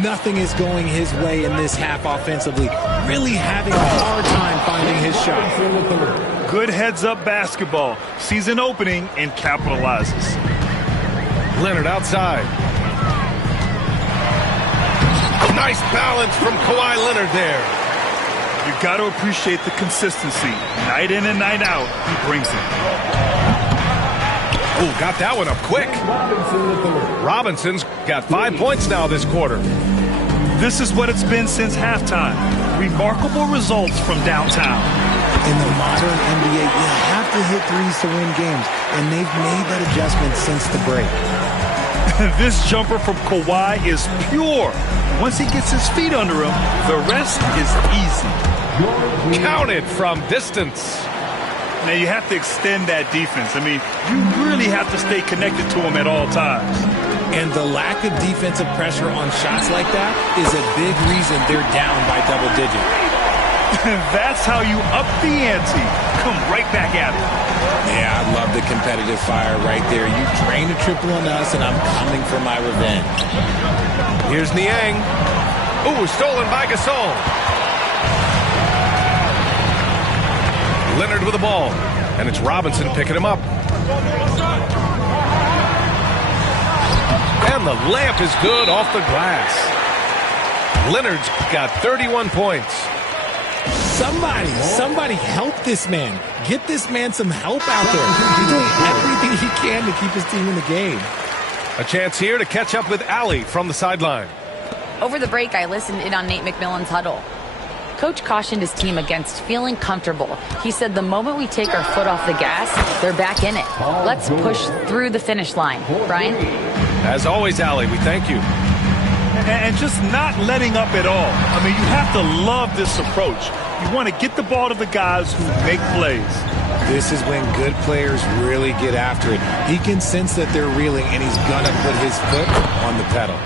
Nothing is going his way in this half offensively. Really having a hard time finding his shot. Good heads-up basketball. Sees an opening and capitalizes. Leonard outside. Nice balance from Kawhi Leonard there. You got to appreciate the consistency. Night in and night out, he brings it. Oh, got that one up quick. Robinson's got 5 points now this quarter. This is what it's been since halftime. Remarkable results from downtown. In the modern NBA, you have to hit threes to win games, and they've made that adjustment since the break. This jumper from Kawhi is pure. Once he gets his feet under him, the rest is easy. Counted from distance. Now you have to extend that defense. I mean, you really have to stay connected to him at all times. And the lack of defensive pressure on shots like that is a big reason they're down by double digit. That's how you up the ante. Come right back at it. Yeah, I love the competitive fire right there. You drained a triple on us, and I'm coming for my revenge. Here's Niang. Ooh, stolen by Gasol. Leonard with the ball. And it's Robinson picking him up. And the layup is good off the glass. Leonard's got 31 points. Somebody help this man. Get this man some help out there. He's doing everything he can to keep his team in the game. A chance here to catch up with Allie from the sideline. Over the break, I listened in on Nate McMillan's huddle. Coach cautioned his team against feeling comfortable. He said the moment we take our foot off the gas, they're back in it. Let's push through the finish line. Brian? As always, Allie, we thank you. And just not letting up at all. I mean, you have to love this approach. You want to get the ball to the guys who make plays. This is when good players really get after it. He can sense that they're reeling, and he's going to put his foot on the pedal.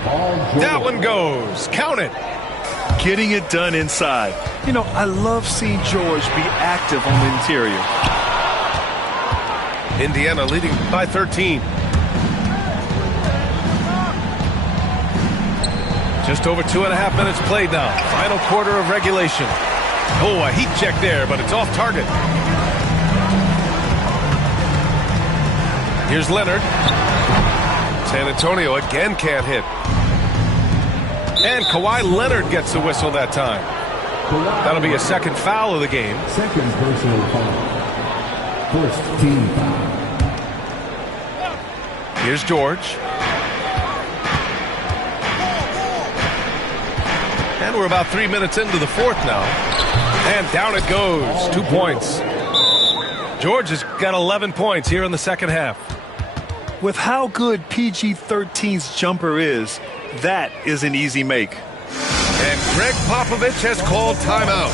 That one goes. Count it. Getting it done inside. You know, I love seeing George be active on the interior. Indiana leading by 13. Just over 2.5 minutes played now. Final quarter of regulation. Oh, a heat check there, but it's off target. Here's Leonard. San Antonio again can't hit. And Kawhi Leonard gets the whistle that time. That'll be a second foul of the game. Second personal foul. First team foul. Here's George. And we're about 3 minutes into the fourth now. And down it goes. 2 points. George has got 11 points here in the second half. With how good PG-13's jumper is, that is an easy make. And Greg Popovich has called timeout.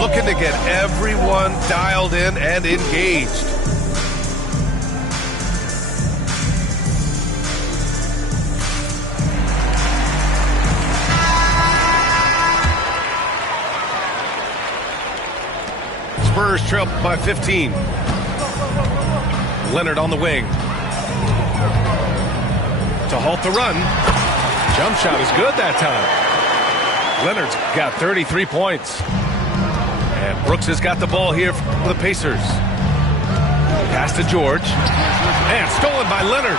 Looking to get everyone dialed in and engaged. Spurs trail by 15. Leonard on the wing. To halt the run. Jump shot is good that time. Leonard's got 33 points. And Brooks has got the ball here for the Pacers. Pass to George. And stolen by Leonard.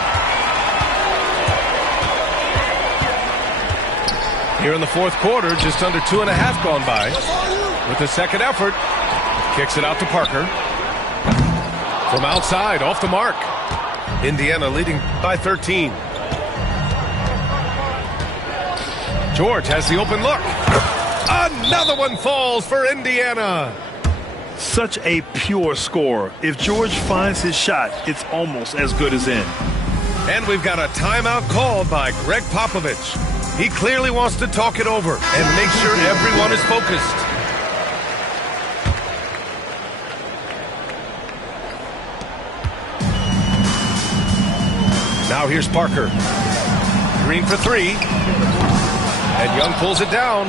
Here in the fourth quarter, just under 2.5 gone by. With the second effort, kicks it out to Parker. From outside, off the mark. Indiana leading by 13. George has the open look. Another one falls for Indiana. Such a pure score. If George finds his shot, it's almost as good as in. And we've got a timeout called by Greg Popovich. He clearly wants to talk it over and make sure everyone is focused. Now here's Parker. Green for three. And Young pulls it down.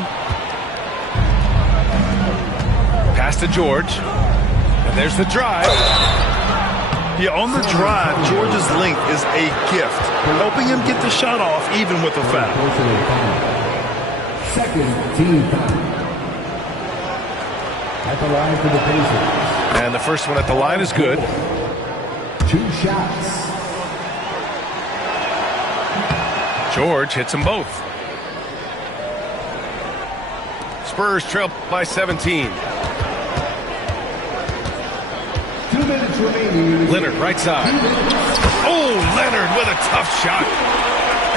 Pass to George. And there's the drive. Yeah, on the drive, George's length is a gift, helping him get the shot off even with a foul. Second team foul. At the line for the Pacers. And the first one at the line is good. 2 shots. George hits them both. Spurs trail by 17. 2 minutes remaining. Leonard right side. Oh, Leonard with a tough shot.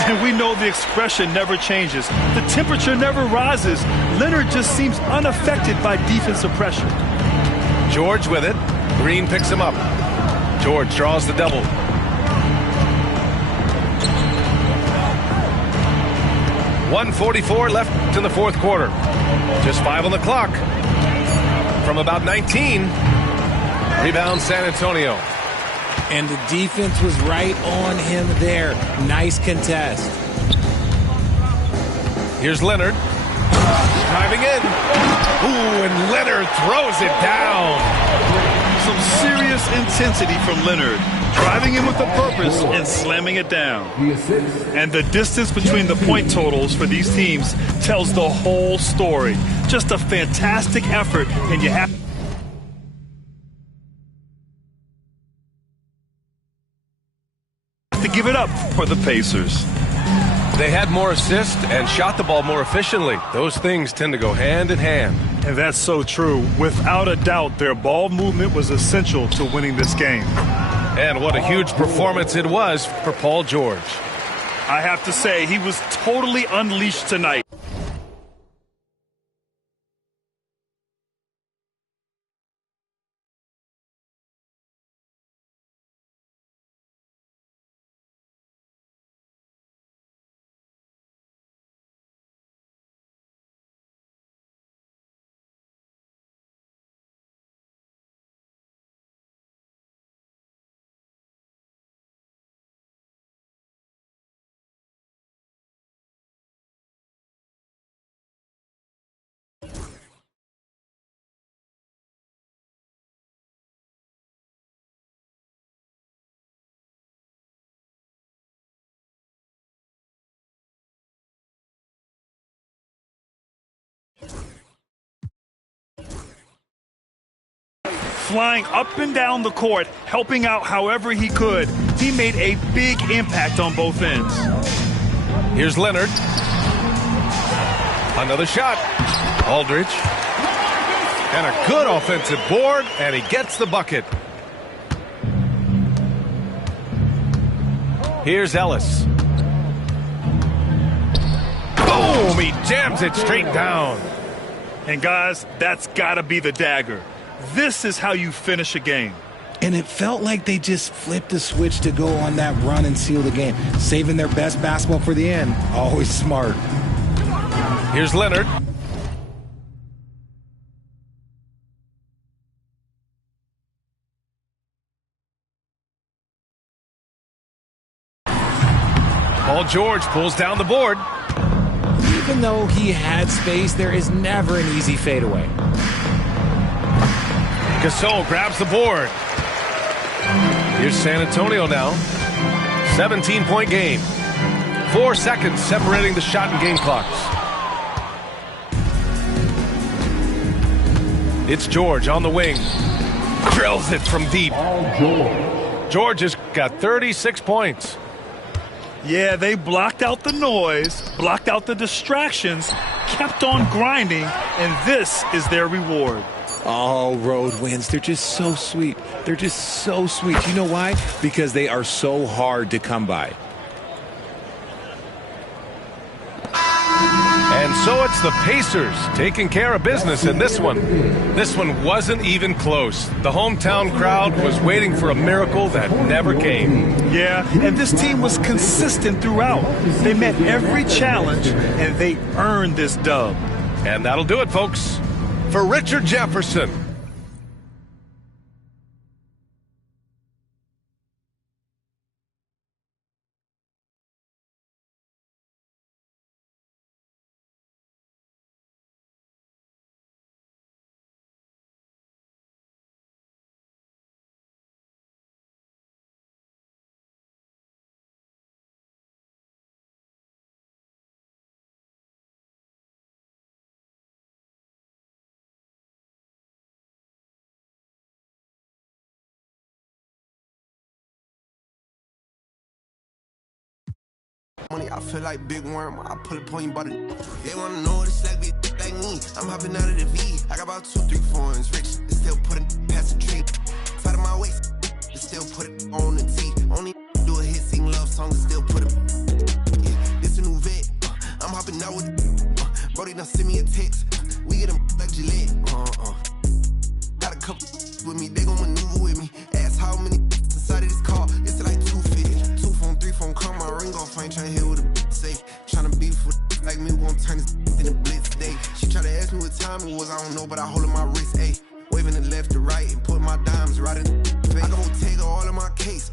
And we know the expression never changes. The temperature never rises. Leonard just seems unaffected by defensive pressure. George with it. Green picks him up. George draws the double. .144 left in the fourth quarter. Just 5 on the clock. From about 19. Rebound San Antonio. And the defense was right on him there. Nice contest. Here's Leonard. Driving in. Ooh, and Leonard throws it down. Some serious intensity from Leonard. Driving in with a purpose and slamming it down. And the distance between the point totals for these teams tells the whole story. Just a fantastic effort, and you have to give it up for the Pacers. They had more assists and shot the ball more efficiently. Those things tend to go hand in hand. And that's so true. Without a doubt, their ball movement was essential to winning this game. And what a huge performance it was for Paul George. I have to say, he was totally unleashed tonight. flying up and down the court, helping out however he could. He made a big impact on both ends. Here's Leonard. Another shot. Aldridge. And a good offensive board, and he gets the bucket. Here's Ellis. Boom! He jams it straight down. And guys, that's got to be the dagger. This is how you finish a game. And it felt like they just flipped the switch to go on that run and seal the game. Saving their best basketball for the end. Always smart. Here's Leonard. Paul George pulls down the board. Even though he had space, there is never an easy fadeaway. Gasol grabs the board. Here's San Antonio now. 17-point game. 4 seconds separating the shot and game clocks. It's George on the wing. Drills it from deep. George has got 36 points. Yeah, they blocked out the noise, blocked out the distractions, kept on grinding, and this is their reward. All road wins. They're just so sweet. They're just so sweet. You know why? Because they are so hard to come by. And so it's the Pacers taking care of business in this one. This one wasn't even close. The hometown crowd was waiting for a miracle that never came. Yeah, and this team was consistent throughout. They met every challenge, and they earned this dub. And that'll do it, folks. For Richard Jefferson. Money, I feel like Big Worm. I pull up on you by the. They wanna know what it's like, be like me. I'm hopping out of the V. I got about 2, 3 foreigns. Rich, they still put it past the tree. Out of my waist, they still put it on the T. Only do a hit, sing love songs, and still put it. Yeah, this a new vet. I'm hopping out with it. Brody done send me a text. We get them like Gillette. Got a couple with me, they gon' maneuver with me. Ask how many inside of this car. It's like 250. 2 phone, 3 phone, come my ring off. I ain't tryna hear what a say. Tryna beef with like me, won't turn this in a blitz day. She try to ask me what time it was, I don't know, but I hold in my wrist, ayy. Waving the left to right and put my dimes right in the face. I can take all of my case,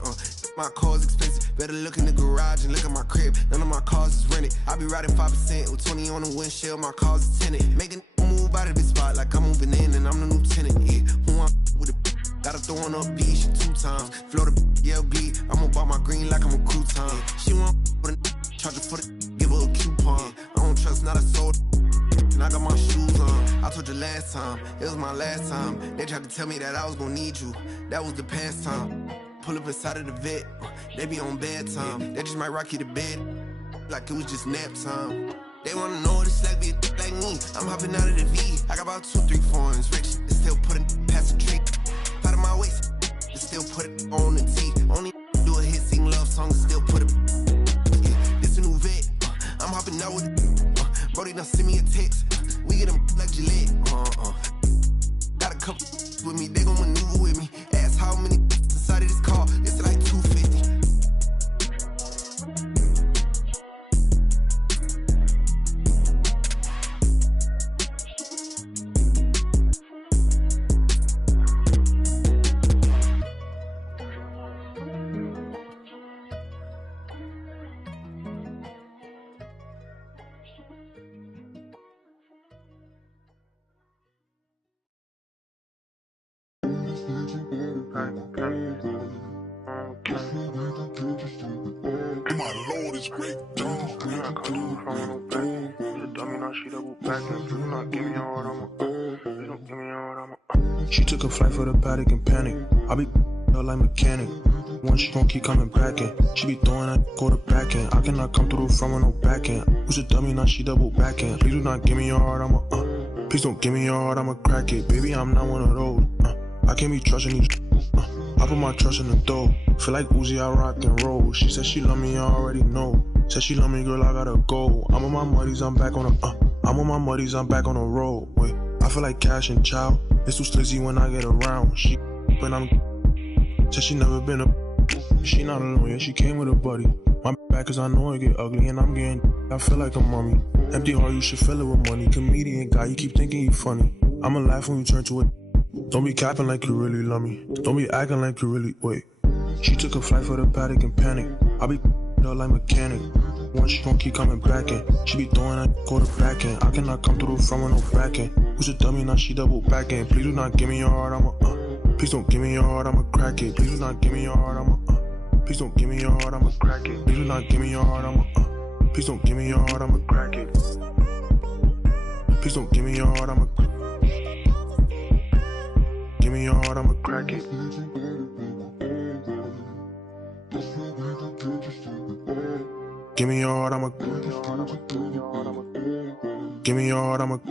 my car's expensive. Better look in the garage and look at my crib. None of my cars is rented. I be riding 5% with 20 on the windshield. My car's is tinted. Making move out of this spot like I'm moving in and I'm the new tenant. Yeah, who I'm with it. Gotta throw on up B, she 2 times. Flow the LB, I'm about my green like I'm a crouton. She want with a charger for the give her a coupon. I don't trust not a soul. And I got my shoes on. I told you last time, it was my last time. They tried to tell me that I was gonna need you. That was the past time. Pull up inside of the vet, they be on bedtime. They just might rock you to bed, like it was just nap time. They wanna know what it's like, be like me. I'm hopping out of the V. I got about 2, 3 foreigns. Rich, they still put it past the tree. Out of my waist, they still put it on the T. Only do a hit, sing love songs, and still put it. Yeah, this a new vet. I'm hopping out with it. Brody done send me a text. We get them like Gillette. Got a couple with me, they gon' maneuver with me. Ask how many inside of this car, it's like 250. She took a flight for the paddock and panic. I be her like mechanic. Once she gon' keep coming back in. She be throwing that quarterback in. I cannot come through the front with no back end. Who's a dummy, now she double back in. Please do not give me your heart, please don't give me your heart, I'ma crack it. Baby, I'm not one of those. I can't be trusting these. I put my trust in the dough. Feel like Uzi, I rock and roll. She said she love me, I already know. Said she love me, girl, I gotta go. I'm on my muddies, I'm back on the. I'm on my muddies, I'm back on the road. Wait, I feel like Cash and Chow. It's too slizzy when I get around. She, but I'm. Said she never been a. She not alone, yeah, she came with a buddy. My back cause I know it get ugly and I'm getting. I feel like a mummy. Empty heart, you should fill it with money. Comedian guy, you keep thinking you funny. I'ma laugh when you turn to it. Don't be capping like you really love me. Don't be acting like you really. Wait. She took a flight for the paddock and panic. I be her like mechanic. Once she gon' keep coming back in. She be throwing that quarterback in. I cannot come through the front with no back end. Who's a dummy, now she double back in. Please do not give me your heart, please don't give me your heart, I'ma crack it. Please do not give me your heart, please don't give me your heart, I'ma crack it. Please do not give me your heart, please don't give me your heart, I'ma crack it. Please don't give me your heart, I'ma give me your heart, I'ma crack it. Give me your heart, I'ma give me your heart, I'ma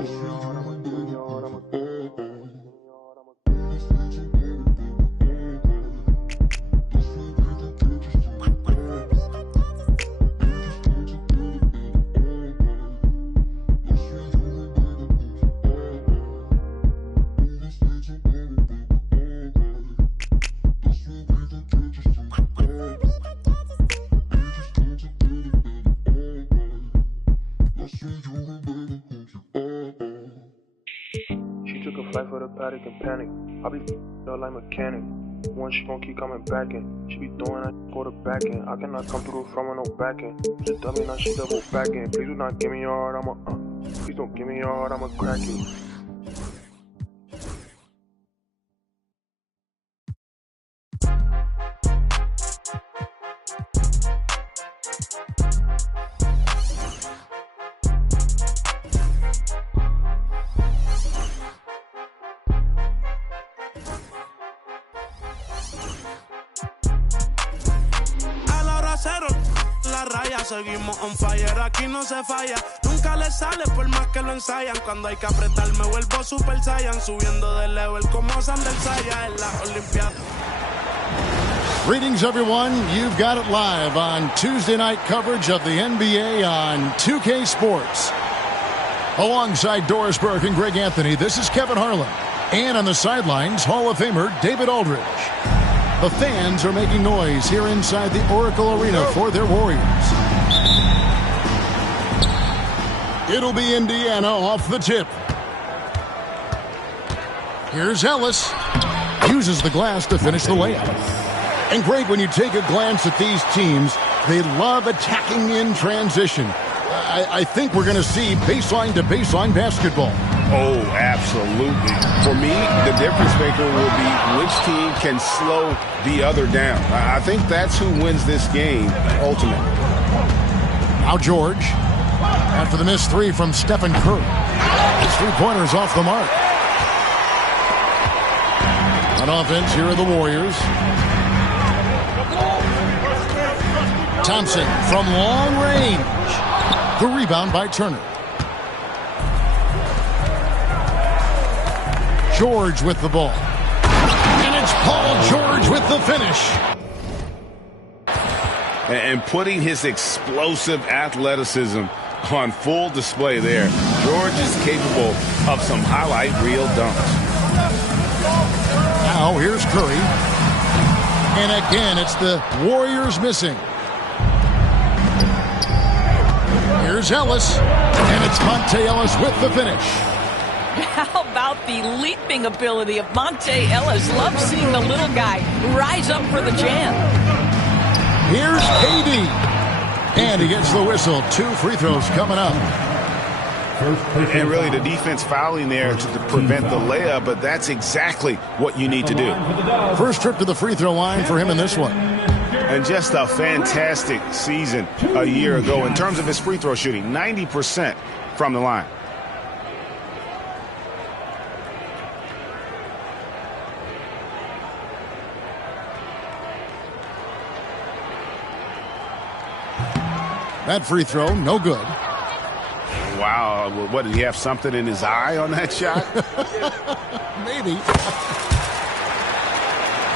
for the paddock and panic. I be her like mechanic. Once she gon' keep coming back in. She be throwing that quarterback in. I cannot come through the front with no back end. Just dummy, now she double back in. Please do not give me your heart, please don't give me your heart, I'ma crack it. Seguimos on fire, aquí no se falla. Nunca le sale por más que lo ensayan. Cuando hay que apretar me vuelvo super saiyan. Subiendo de level como Sander Saya en la Olimpiada. Greetings, everyone. You've got it live on Tuesday night coverage of the NBA on 2K Sports. Alongside Doris Burke and Greg Anthony, this is Kevin Harlan. And on the sidelines, Hall of Famer David Aldridge. The fans are making noise here inside the Oracle Arena for their Warriors. It'll be Indiana off the tip. Here's Ellis. Uses the glass to finish the layup. And Greg, when you take a glance at these teams, they love attacking in transition. I think we're going to see baseline to baseline basketball. Oh, absolutely. For me, the difference maker will be which team can slow the other down. I think that's who wins this game ultimately. Now George, after the missed three from Stephen Curry. His three-pointer's off the mark. On offense, here are the Warriors. Thompson from long range. The rebound by Turner. George with the ball. And it's Paul George with the finish. And putting his explosive athleticism on full display there. George is capable of some highlight reel dunks. Now here's Curry. And again, it's the Warriors missing. Here's Ellis. And it's Monte Ellis with the finish. How about the leaping ability of Monte Ellis? Love seeing the little guy rise up for the jam. Here's KD. And he gets the whistle. 2 free throws coming up. And really the defense fouling there to prevent the layup, but that's exactly what you need to do. First trip to the free throw line for him in this one. and just a fantastic season a year ago in terms of his free throw shooting, 90% from the line. That free throw, no good. Wow, what, did he have something in his eye on that shot? Maybe.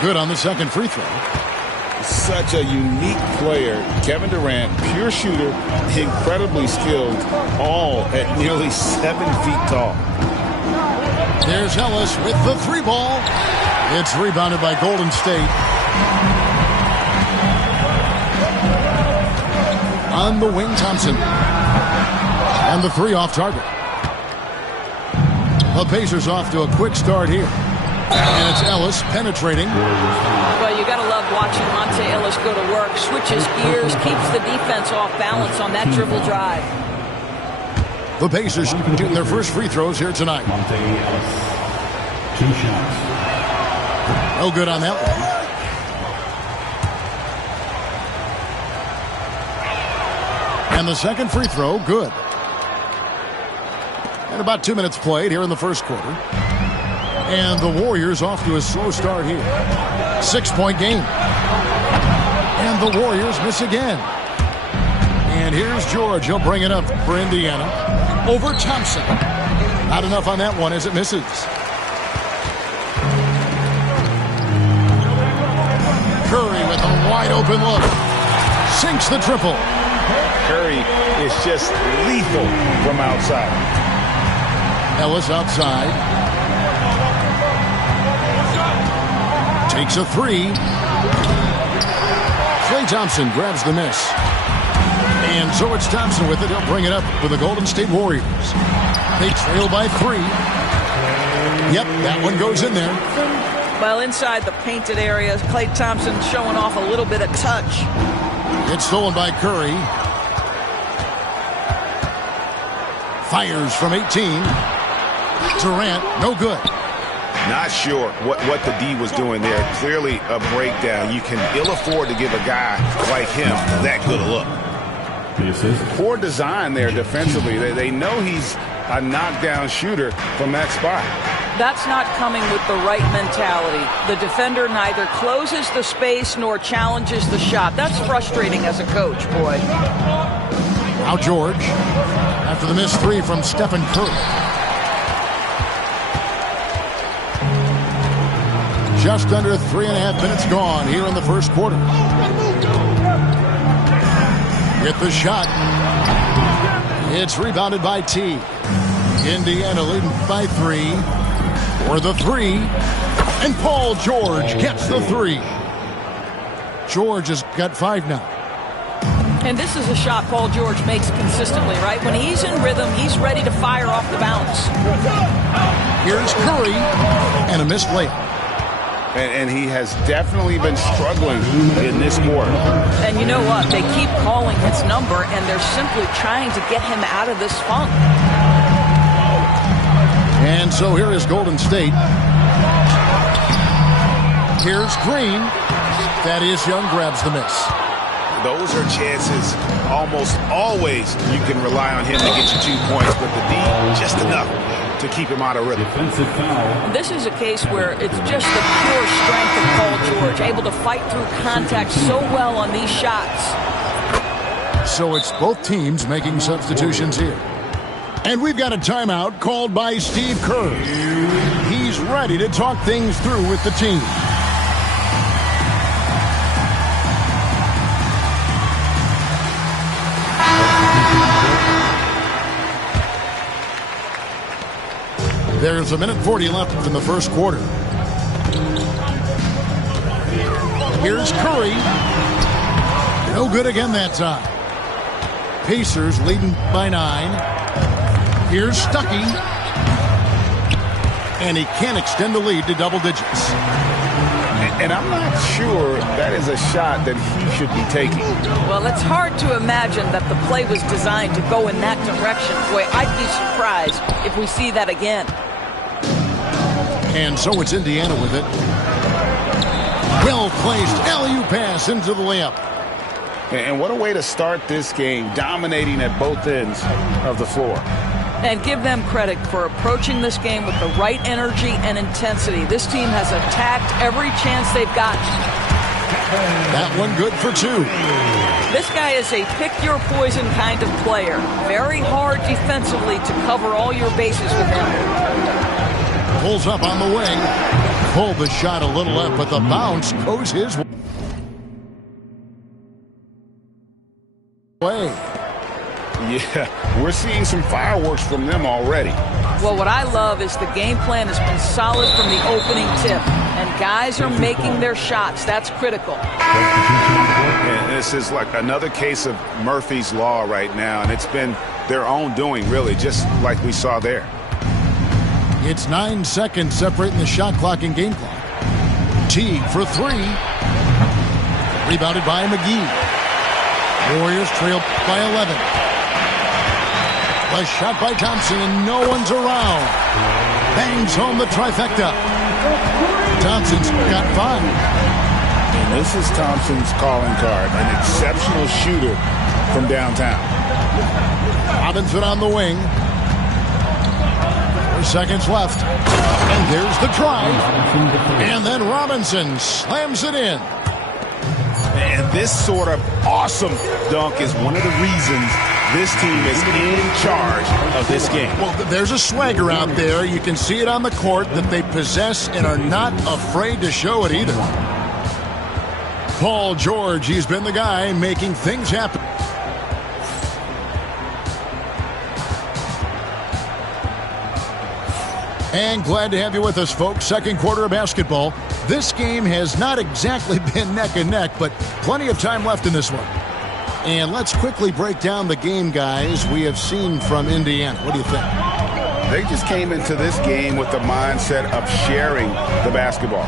Good on the second free throw. Such a unique player. Kevin Durant, pure shooter, incredibly skilled, all at nearly 7 feet tall. There's Ellis with the three ball. It's rebounded by Golden State. On the wing, Thompson. And the three off target. The Pacers off to a quick start here. And it's Ellis penetrating. Well, you got to love watching Monte Ellis go to work. Switches gears, keeps the defense off balance on that dribble drive. The Pacers shooting their first free throws here tonight. Monte Ellis. 2 shots. No good on that one. And the second free throw, good. And about 2 minutes played here in the first quarter. And the Warriors off to a slow start here. 6-point game. And the Warriors miss again. And here's George. He'll bring it up for Indiana. Over Thompson. Not enough on that one as it misses. Curry with a wide open look. Sinks the triple. Curry is just lethal from outside. Ellis outside. Takes a three. Klay Thompson grabs the miss. And so it's Thompson with it. He'll bring it up for the Golden State Warriors. They trail by 3. Yep, that one goes in there. Well, inside the painted areas, Klay Thompson showing off a little bit of touch. It's stolen by Curry. Fires from 18. Durant, no good. Not sure what the D was doing there. Clearly a breakdown. You can ill afford to give a guy like him that good a look. Poor design there defensively. They know he's a knockdown shooter from that spot. That's not coming with the right mentality. The defender neither closes the space nor challenges the shot. That's frustrating as a coach, boy. Now George, after the missed 3 from Stephen Curry. Just under 3.5 minutes gone here in the first quarter. With the shot. It's rebounded by T. Indiana leading by 3. For the 3. And Paul George gets the 3. George has got 5 now. And this is a shot Paul George makes consistently, right? When he's in rhythm, he's ready to fire off the bounce. Here's Curry. And a missed layup. And he has definitely been struggling in this quarter. And you know what? They keep calling his number, and they're simply trying to get him out of this funk. And so here is Golden State. Here's Green. Thaddeus Young grabs the miss. Those are chances almost always you can rely on him to get you 2 points, but the D, just enough to keep him out of rhythm. This is a case where it's just the pure strength of Paul George, able to fight through contact so well on these shots. So it's both teams making substitutions here. And we've got a timeout called by Steve Kerr. He's ready to talk things through with the team. There's 1:40 left in the first quarter. Here's Curry. No good again that time. Pacers leading by 9. Here's Stuckey. And he can't extend the lead to double digits. And I'm not sure that is a shot that he should be taking. Well, it's hard to imagine that the play was designed to go in that direction. Boy, I'd be surprised if we see that again. And so it's Indiana with it. Well-placed alley-oop pass into the layup. And what a way to start this game, dominating at both ends of the floor. And give them credit for approaching this game with the right energy and intensity. This team has attacked every chance they've gotten. That one good for 2. This guy is a pick-your-poison kind of player. Very hard defensively to cover all your bases with him. Pulls up on the wing. Pulled the shot a little left, but the bounce goes his way. Yeah, we're seeing some fireworks from them already. Well, what I love is the game plan has been solid from the opening tip, and guys are making their shots. That's critical. And this is like another case of Murphy's Law right now, and it's been their own doing, really, just like we saw there. It's 9 seconds separating the shot clock and game clock. Teague for 3. Rebounded by McGee. Warriors trail by 11. A shot by Thompson, and no one's around. Bangs home the trifecta. Thompson's got 5. And this is Thompson's calling card, an exceptional shooter from downtown. Robinson on the wing. 4 seconds left. And there's the drive. And then Robinson slams it in. And this sort of awesome dunk is one of the reasons this team is in charge of this game. Well, there's a swagger out there. You can see it on the court that they possess and are not afraid to show it either. Paul George, he's been the guy making things happen. And glad to have you with us, folks. Second quarter of basketball. This game has not exactly been neck and neck, but plenty of time left in this one. And let's quickly break down the game, guys, we have seen from Indiana. What do you think? They just came into this game with the mindset of sharing the basketball.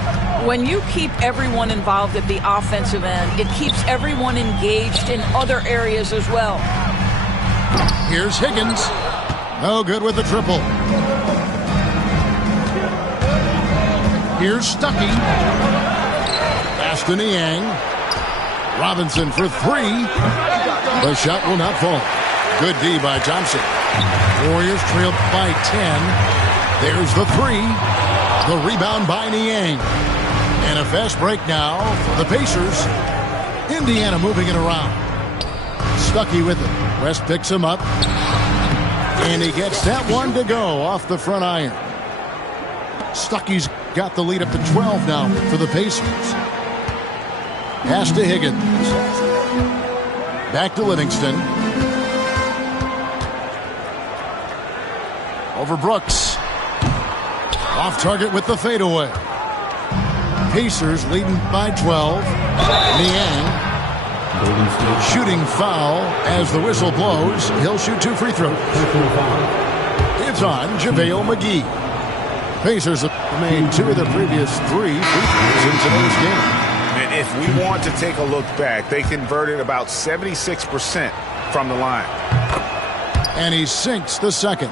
When you keep everyone involved at the offensive end, it keeps everyone engaged in other areas as well. Here's Higgins. No good with the triple. Here's Stuckey. Pass to Niang. Robinson for 3. The shot will not fall. Good D by Thompson. Warriors trailed by 10. There's the 3. The rebound by Niang. And a fast break now for the Pacers. Indiana moving it around. Stuckey with it. West picks him up. And he gets that one to go off the front iron. Stuckey's got the lead up to 12 now for the Pacers. Pass to Higgins. Back to Livingston. Over Brooks. Off target with the fadeaway. Pacers leading by 12. Niang. Shooting foul as the whistle blows. He'll shoot 2 free throws. It's on JaVale McGee. Pacers have made 2 of their previous 3 free throws in today's game. And if we want to take a look back, they converted about 76% from the line. And he sinks the second.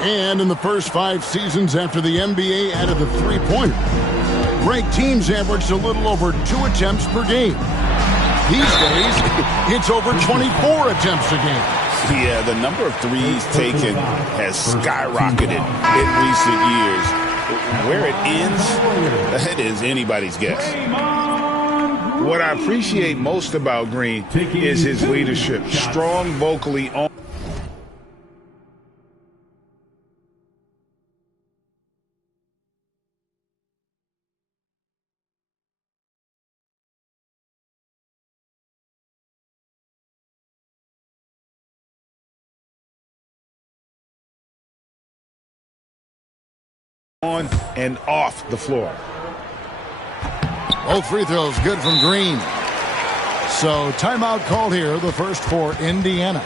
And in the first 5 seasons after the NBA added the three-pointer, ranked teams averaged a little over 2 attempts per game. These days, it's over 24 attempts a game. Yeah, the number of threes taken has skyrocketed in recent years. Where it ends, that is anybody's guess. What I appreciate most about Green is his leadership. Strong vocally on. On and off the floor. Both free throws good from Green. So timeout called here, the first for Indiana.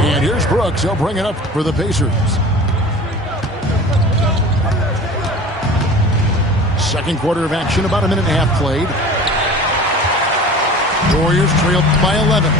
And here's Brooks. He'll bring it up for the Pacers. Second quarter of action, about a minute and a half played. Warriors trailed by 11.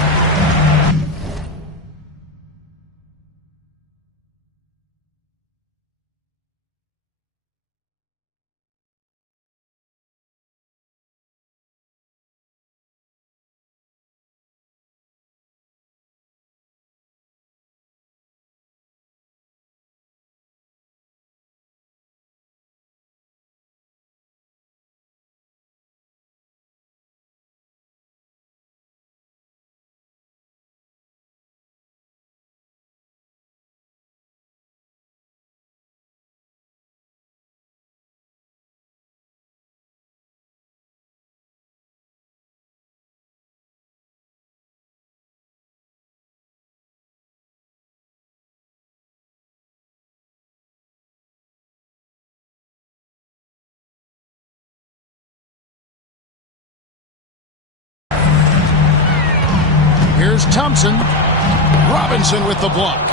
Here's Thompson. Robinson with the block.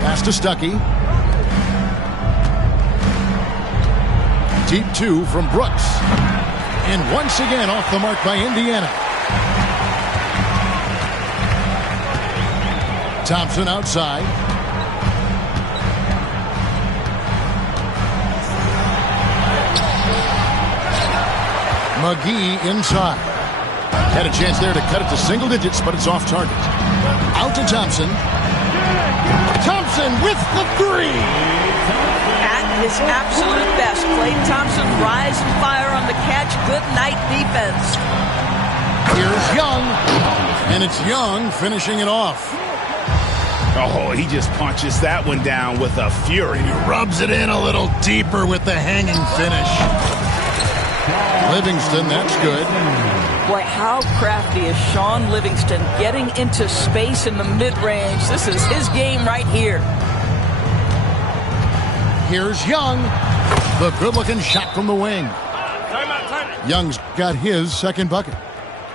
Pass to Stuckey. Deep 2 from Brooks. And once again off the mark by Indiana. Thompson outside. McGee inside. Had a chance there to cut it to single digits, but it's off target. Out to Thompson. Thompson with the three. At his absolute best, Klay Thompson rise and fire on the catch. Good night defense. Here's Young, and it's Young finishing it off. Oh, he just punches that one down with a fury. He rubs it in a little deeper with the hanging finish. Livingston, that's good. Boy, how crafty is Sean Livingston getting into space in the mid-range. This is his game right here. Here's Young. The good-looking shot from the wing. Young's got his second bucket.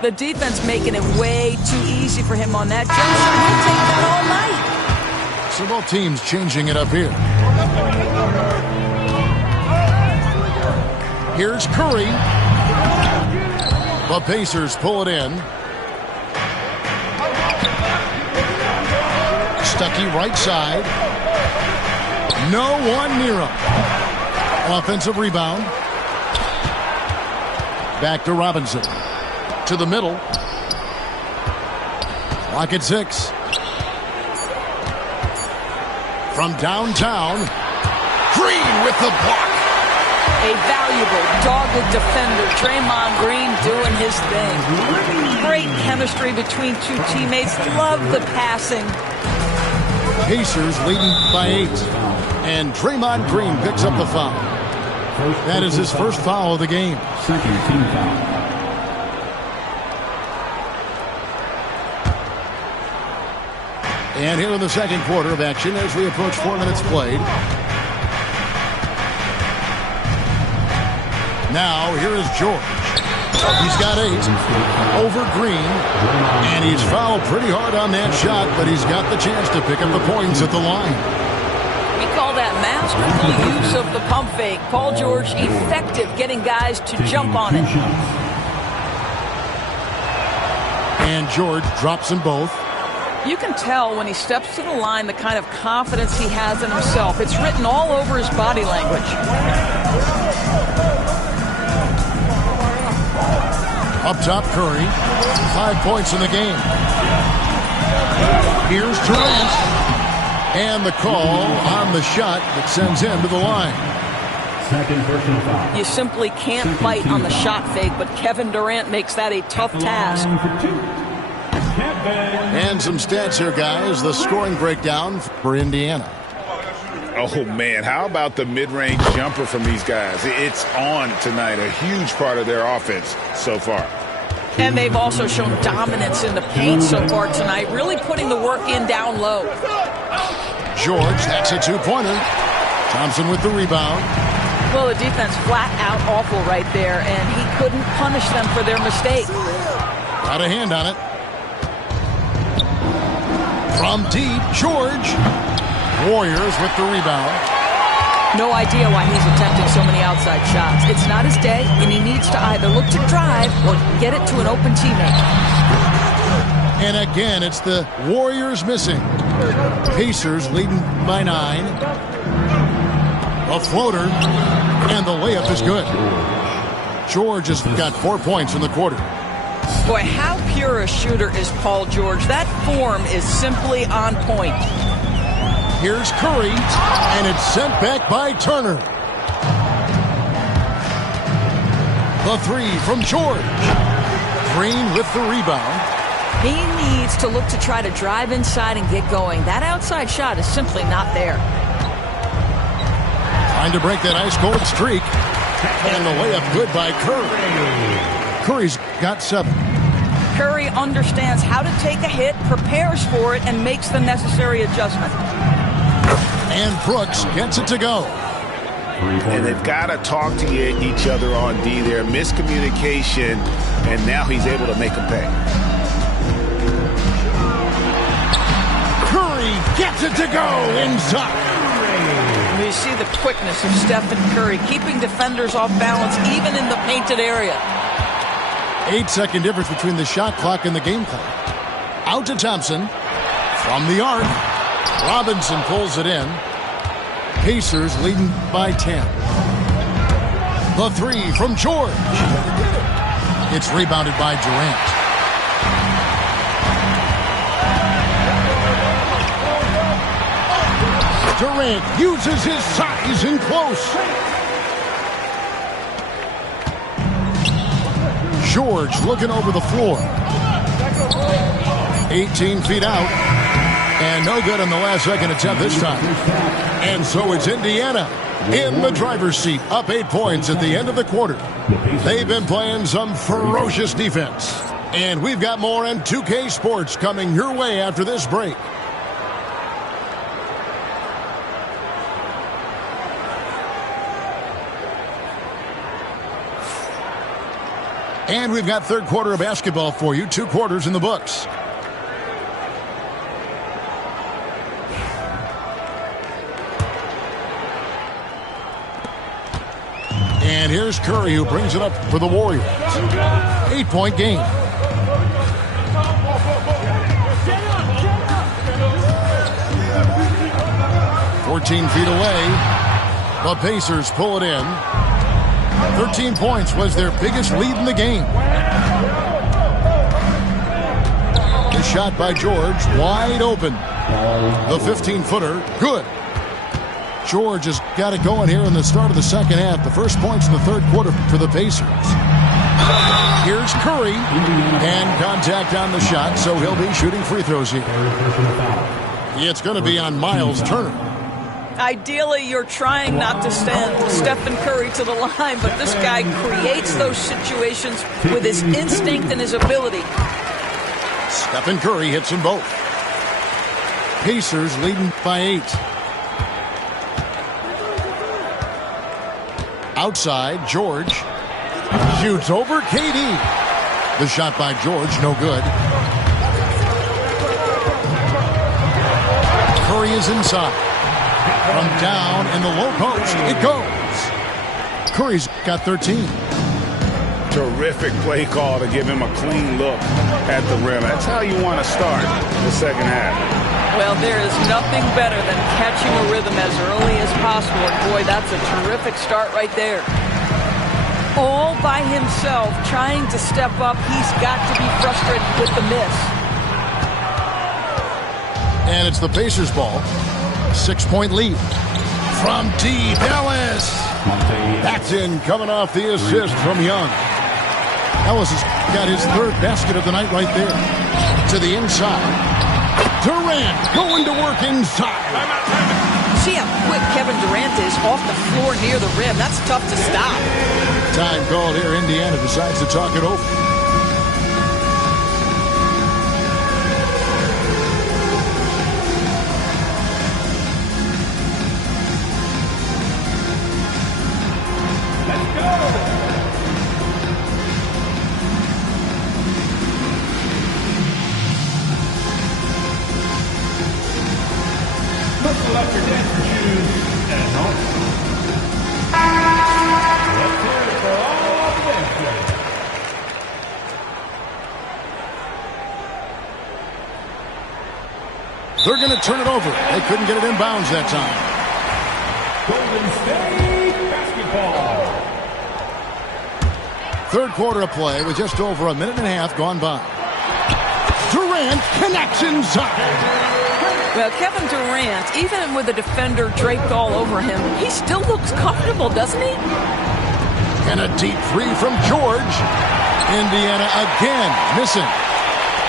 The defense making it way too easy for him on that jump shot. He'll take that all night. So both teams changing it up here. Here's Curry. The Pacers pull it in. Stuckey right side. No one near him. Offensive rebound. Back to Robinson. To the middle. Clock at 6. From downtown. Green with the block. A valuable, dogged defender, Draymond Green doing his thing. Great chemistry between two teammates. Love the passing. Pacers leading by 8. And Draymond Green picks up the foul. That is his first foul of the game. Second team foul. And here in the second quarter of action as we approach 4 minutes played. Now, here is George. He's got 8 over Green, and he's fouled pretty hard on that shot, but he's got the chance to pick up the points at the line. We call that masterful use of the pump fake. Paul George effective getting guys to jump on it. And George drops them both. You can tell when he steps to the line the kind of confidence he has in himself. It's written all over his body language. Up top, Curry. 5 points in the game. Here's Durant. And the call on the shot that sends him to the line. Second personal foul. You simply can't fight on the shot fake, but Kevin Durant makes that a tough task. And some stats here, guys. The scoring breakdown for Indiana. Oh, man, how about the mid-range jumper from these guys? It's on tonight, a huge part of their offense so far. And they've also shown dominance in the paint so far tonight, really putting the work in down low. George, that's a 2-pointer. Thompson with the rebound. Well, the defense flat out awful right there, and he couldn't punish them for their mistake. Got a hand on it. From deep, George. Warriors with the rebound. No idea why he's attempting so many outside shots. It's not his day, and he needs to either look to drive or get it to an open teammate. And again, it's the Warriors missing. Pacers leading by 9. A floater, and the layup is good. George has got 4 points in the quarter. Boy, how pure a shooter is Paul George. That form is simply on point. Here's Curry, and it's sent back by Turner. The 3 from George. Green with the rebound. He needs to look to try to drive inside and get going. That outside shot is simply not there. Trying to break that ice-cold streak. And the layup good by Curry. Curry's got 7. Curry understands how to take a hit, prepares for it, and makes the necessary adjustment. And Brooks gets it to go. And they've got to talk to each other on D there. Miscommunication, and now he's able to make them pay. Curry gets it to go inside. You see the quickness of Stephen Curry, keeping defenders off balance even in the painted area. 8-second difference between the shot clock and the game clock. Out to Thompson. From the arc. Robinson pulls it in. Pacers leading by 10. The three from George. It's rebounded by Durant. Durant uses his size in close. George looking over the floor. 18 feet out. And no good on the last second attempt this time. And so it's Indiana in the driver's seat, up 8 points at the end of the quarter. They've been playing some ferocious defense. And we've got more on 2K Sports coming your way after this break. And we've got third quarter of basketball for you. 2 quarters in the books. And here's Curry, who brings it up for the Warriors. 8-point game. "14 feet away. The Pacers pull it in. 13 points was their biggest lead in the game. The shot by George, wide open. The 15-footer, good. George has got it going here in the start of the second half. The first points in the third quarter for the Pacers. Here's Curry, and contact on the shot, so he'll be shooting free throws here. It's going to be on Miles Turner. Ideally, you're trying not to send Stephen Curry to the line, but this guy creates those situations with his instinct and his ability. Stephen Curry hits them both. Pacers leading by 8. Outside, George shoots over KD. The shot by George, no good. Curry is inside. From down in the low post, it goes. Curry's got 13. Terrific play call to give him a clean look at the rim. That's how you want to start the second half. Well, there is nothing better than catching a rhythm as early as possible. And boy, that's a terrific start right there. All by himself, trying to step up. He's got to be frustrated with the miss. And it's the Pacers' ball. 6-point lead. From D. Dallas. That's in, coming off the assist from Young. Ellis has got his third basket of the night right there. To the inside. Durant going to work inside. See how quick Kevin Durant is off the floor near the rim. That's tough to stop. Time called here. Indiana decides to talk it over. They're going to turn it over. They couldn't get it in bounds that time. Golden State basketball. Third quarter of play with just over a minute and a half gone by. Durant connects inside. Well, Kevin Durant, even with a defender draped all over him, he still looks comfortable, doesn't he? And a deep three from George. Indiana again missing.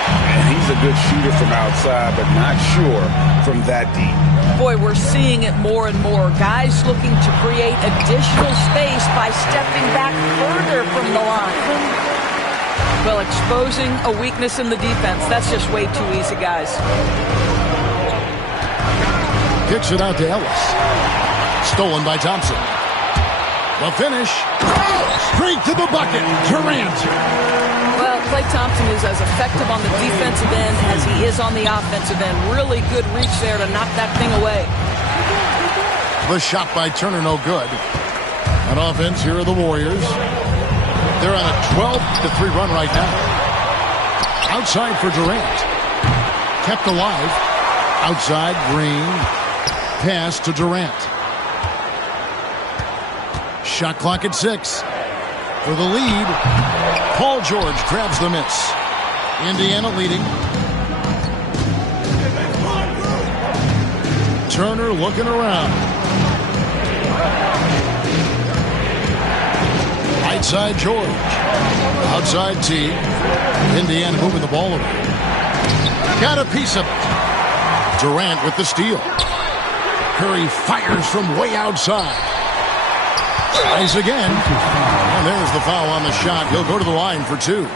And he's a good shooter from outside, but not sure from that deep. Boy, we're seeing it more and more. Guys looking to create additional space by stepping back further from the line. Well, exposing a weakness in the defense, that's just way too easy, guys. Kicks it out to Ellis. Stolen by Thompson. The finish. Straight to the bucket. Durant. Well, Klay Thompson is as effective on the defensive end as he is on the offensive end. Really good reach there to knock that thing away. The shot by Turner, no good. On offense, here are the Warriors. They're on a 12-3 run right now. Outside for Durant. Kept alive. Outside, Green. Pass to Durant. Shot clock at 6. For the lead, Paul George grabs the miss. Indiana leading. Turner looking around. Right side George. Outside T. Indiana moving the ball around. Got a piece of it. Durant with the steal. Curry fires from way outside. Tries again. And there's the foul on the shot. He'll go to the line for 2.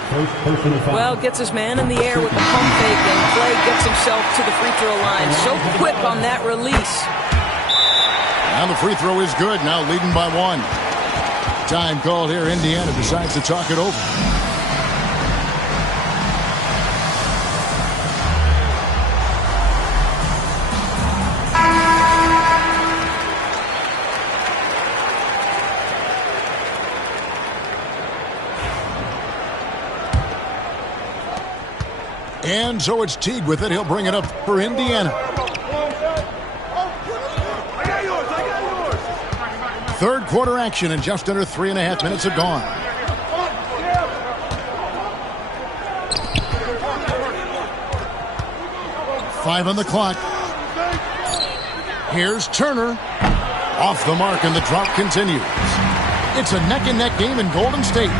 Well, gets his man in the air with the pump fake, and Klay gets himself to the free throw line. So quick on that release. And the free throw is good. Now leading by 1. Time called here. Indiana decides to talk it over. And so it's Teague with it. He'll bring it up for Indiana. Third quarter action, and just under 3.5 minutes have gone. Five on the clock. Here's Turner. Off the mark, and the drought continues. It's a neck-and-neck game in Golden State.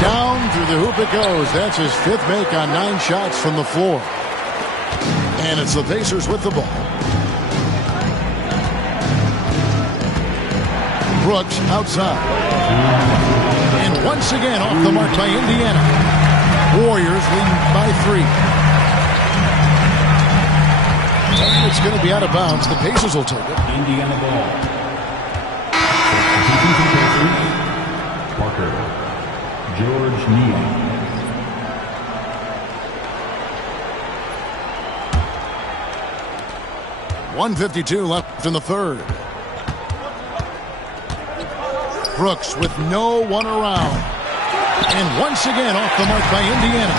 Down through the hoop it goes. That's his 5th make on 9 shots from the floor. And it's the Pacers with the ball. Brooks outside. And once again off the mark by Indiana. Warriors leading by 3. And it's going to be out of bounds. The Pacers will take it. Indiana ball. Parker. George Neal. .152 left in the third. Brooks with no one around. And once again off the mark by Indiana.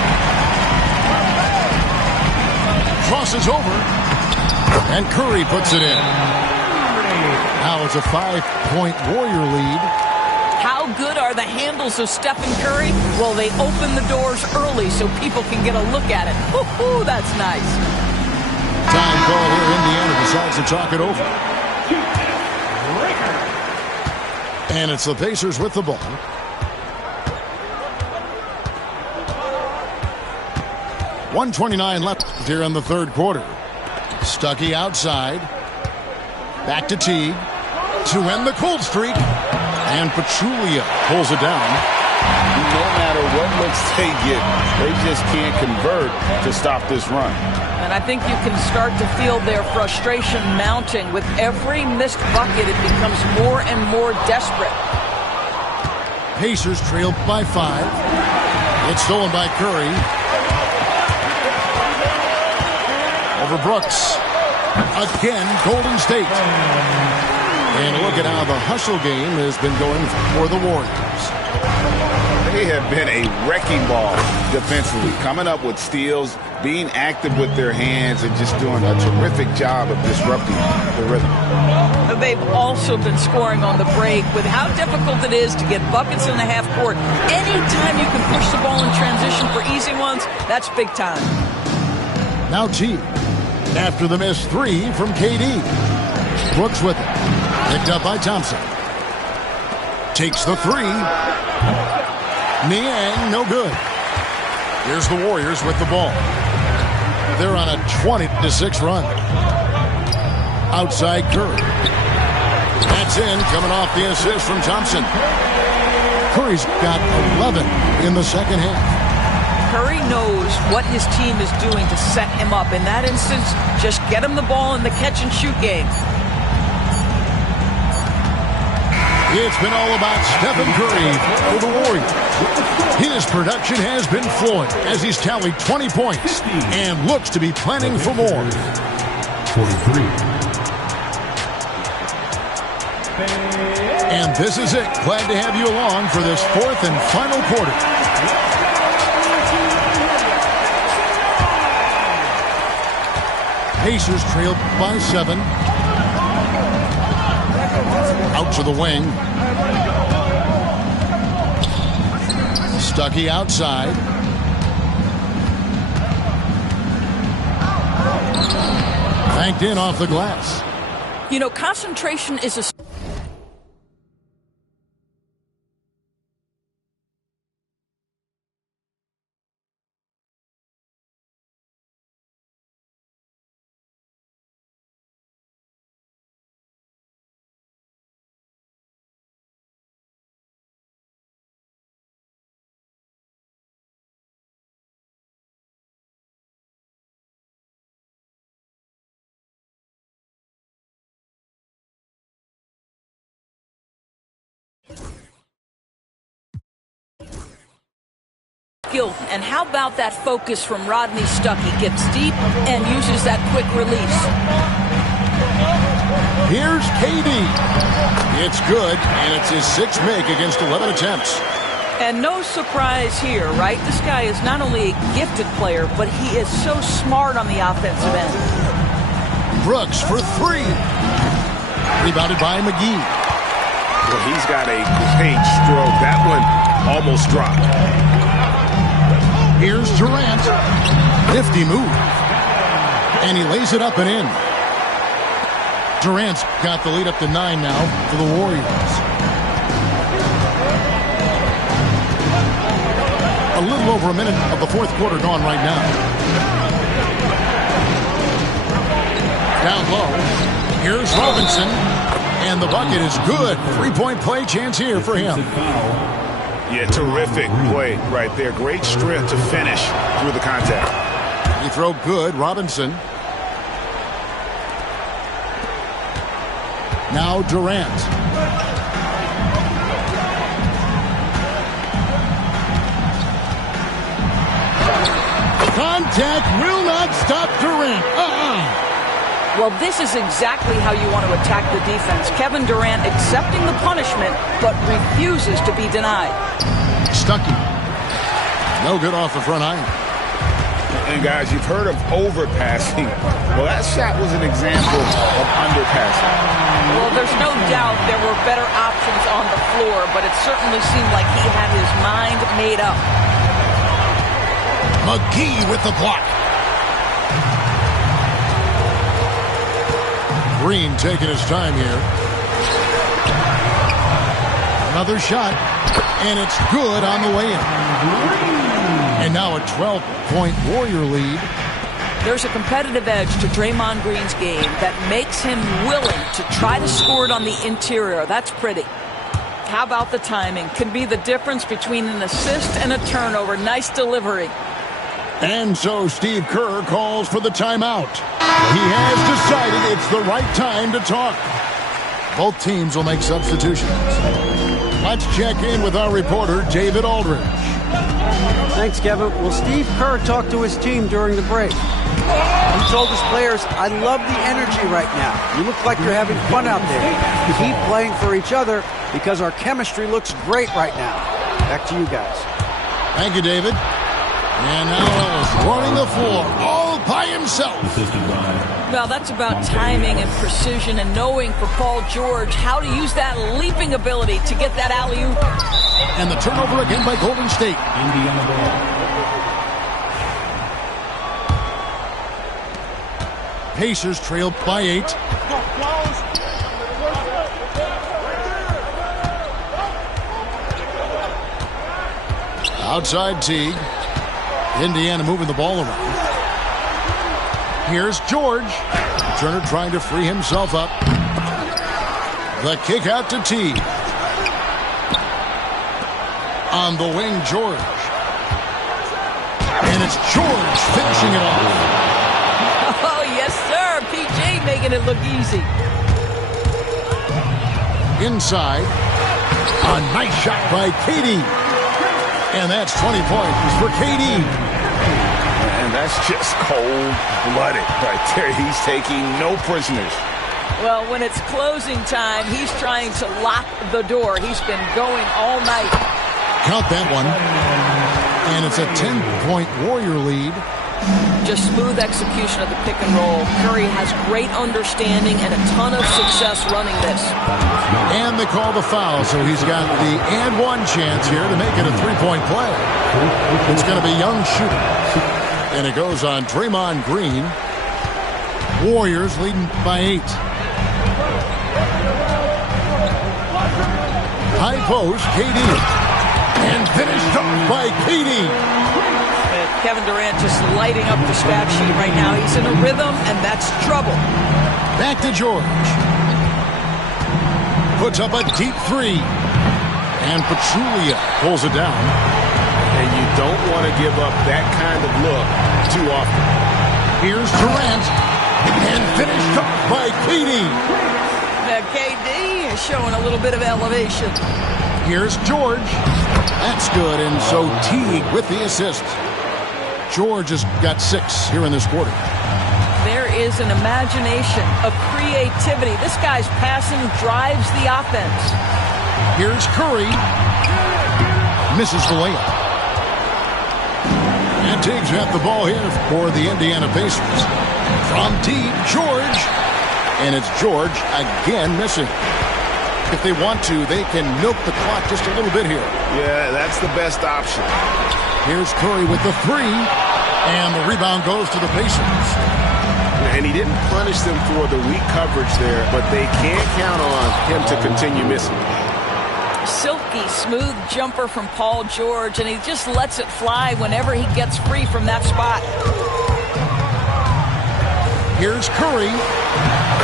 Crosses over. And Curry puts it in. Now it's a 5-point Warrior lead. How good are the handles of Stephen Curry? Well, they open the doors early so people can get a look at it. Woo-hoo, that's nice. Time call here. Indiana decides to talk it over. And it's the Pacers with the ball. .129 left here in the third quarter. Stuckey outside. Back to Teague. To end the cold streak. And Pachulia pulls it down. No matter what looks they get, they just can't convert to stop this run. And I think you can start to feel their frustration mounting. With every missed bucket, it becomes more and more desperate. Pacers trail by 5. It's stolen by Curry. Over Brooks. Again, Golden State. And look at how the hustle game has been going for the Warriors. They have been a wrecking ball defensively, coming up with steals, being active with their hands, and just doing a terrific job of disrupting the rhythm. They've also been scoring on the break. With how difficult it is to get buckets in the half court, anytime you can push the ball in transition for easy ones, that's big time. Now T. After the missed 3 from KD. Brooks with it. Picked up by Thompson. Takes the 3. Niang, no good. Here's the Warriors with the ball. They're on a 20-6 run. Outside Curry. That's in, coming off the assist from Thompson. Curry's got 11 in the second half. Curry knows what his team is doing to set him up. In that instance, just get him the ball in the catch-and-shoot game. It's been all about Stephen Curry for the Warriors. His production has been flowing as he's tallied 20 points and looks to be planning for more. 43. And this is it. Glad to have you along for this fourth and final quarter. Pacers trail by 7. Out to the wing. Stuckey outside. Banked in off the glass. You know, concentration is a... And how about that focus from Rodney Stuckey? Gets deep and uses that quick release. Here's KD. It's good, and it's his 6th make against 11 attempts. And no surprise here, right? This guy is not only a gifted player, but he is so smart on the offensive end. Brooks for 3. Rebounded by McGee. Well, he's got a great stroke. That one almost dropped. Here's Durant. Nifty move. And he lays it up and in. Durant's got the lead up to 9 now for the Warriors. A little over a minute of the fourth quarter gone right now. Down low. Here's Robinson. And the bucket is good. 3-point play chance here for him. Yeah, terrific play right there. Great strength to finish through the contact. He throw good. Robinson. Now Durant. Contact will not stop Durant. Well, this is exactly how you want to attack the defense. Kevin Durant accepting the punishment, but refuses to be denied. Stuckey. No good off the front iron. And guys, you've heard of overpassing. Well, that shot was an example of underpassing. Well, there's no doubt there were better options on the floor, but it certainly seemed like he had his mind made up. McGee with the block. Green taking his time here. Another shot, and it's good on the way in. And now a 12-point Warrior lead. There's a competitive edge to Draymond Green's game that makes him willing to try to score it on the interior. That's pretty. How about the timing? Can be the difference between an assist and a turnover. Nice delivery. And so Steve Kerr calls for the timeout. He has decided it's the right time to talk. Both teams will make substitutions. Let's check in with our reporter, David Aldridge. Thanks, Kevin. Well, Steve Kerr talked to his team during the break. He told his players, I love the energy right now. You look like you're having fun out there. Keep playing for each other because our chemistry looks great right now. Back to you guys. Thank you, David. And now Ellis running the floor all by himself. Well, that's about timing and precision and knowing for Paul George how to use that leaping ability to get that alley-oop. And the turnover again by Golden State. Indiana ball. Pacers trail by 8. Outside Teague. Indiana moving the ball around. Here's George. Turner trying to free himself up. The kick out to Teague. On the wing, George. And it's George finishing it off. Oh, yes, sir. PJ making it look easy. Inside. A nice shot by KD. And that's 20 points for KD. And that's just cold-blooded right there. He's taking no prisoners. Well, when it's closing time, he's trying to lock the door. He's been going all night. Count that one. And it's a 10-point Warrior lead. Just smooth execution of the pick and roll. Curry has great understanding and a ton of success running this. And they call the foul, so he's got the and one chance here to make it a three-point play. It's going to be Young shooting. And it goes on Draymond Green. Warriors leading by 8. High post, KD. And finished off by KD. Kevin Durant just lighting up the stat sheet right now. He's in a rhythm, and that's trouble. Back to George. Puts up a deep three. And Pachulia pulls it down. And you don't want to give up that kind of look too often. Here's Durant. And finished up by KD. Now KD is showing a little bit of elevation. Here's George. That's good, and so Teague with the assist. George has got 6 here in this quarter. There is an imagination, a creativity. This guy's passing drives the offense. Here's Curry. Misses the layup. And Teague's got the ball here for the Indiana Pacers. From deep, George. And it's George again missing. If they want to, they can milk the clock just a little bit here. Yeah, that's the best option. Here's Curry with the 3. And the rebound goes to the Pacers. And he didn't punish them for the weak coverage there, but they can't count on him to continue missing. Silky, smooth jumper from Paul George, and he just lets it fly whenever he gets free from that spot. Here's Curry,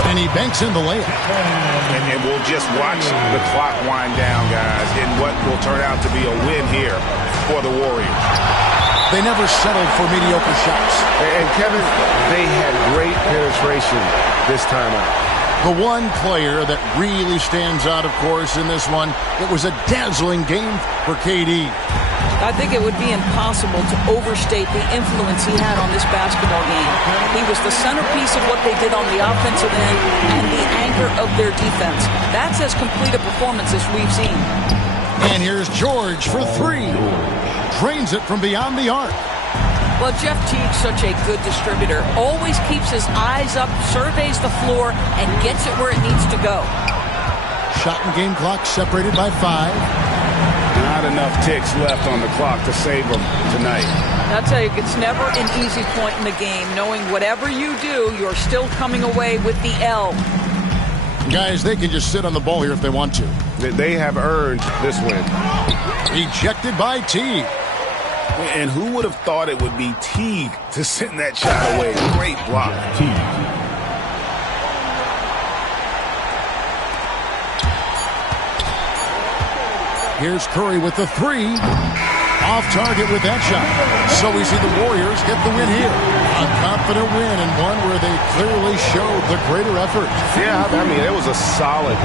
and he banks in the layup. And we'll just watch the clock wind down, guys, in what will turn out to be a win here for the Warriors. They never settled for mediocre shots. And Kevin, they had great penetration this time out. The one player that really stands out, of course, in this one, it was a dazzling game for KD. I think it would be impossible to overstate the influence he had on this basketball game. He was the centerpiece of what they did on the offensive end and the anchor of their defense. That's as complete a performance as we've seen. And here's George for 3. Drains it from beyond the arc. Well, Jeff Teague's such a good distributor. Always keeps his eyes up, surveys the floor, and gets it where it needs to go. Shot and game clock separated by 5. Not enough ticks left on the clock to save them tonight. I'll tell you, it's never an easy point in the game, knowing whatever you do, you're still coming away with the L. Guys, they can just sit on the ball here if they want to. They have earned this win. Ejected by Teague. And who would have thought it would be Teague to send that shot away? Great block. Teague. Here's Curry with the 3. Off target with that shot. So we see the Warriors get the win here. A confident win and one where they clearly showed the greater effort. Yeah, I mean, it was a solid.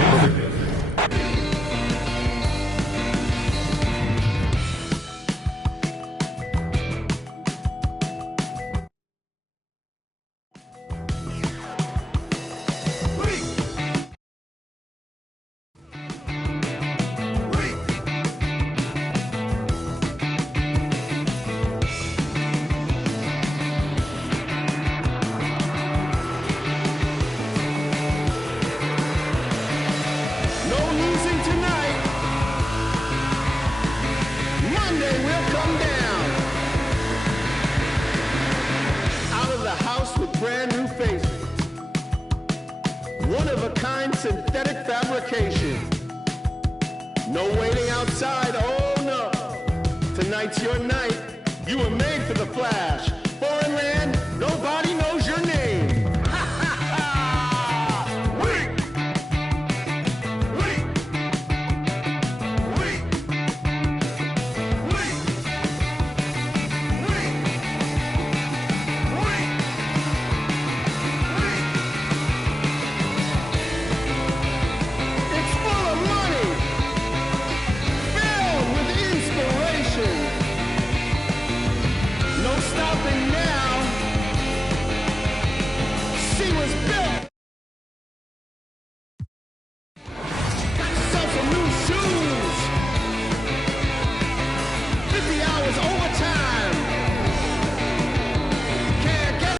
One-of-a-kind synthetic fabrication. No waiting outside, oh no. Tonight's your night. You were made for the flash.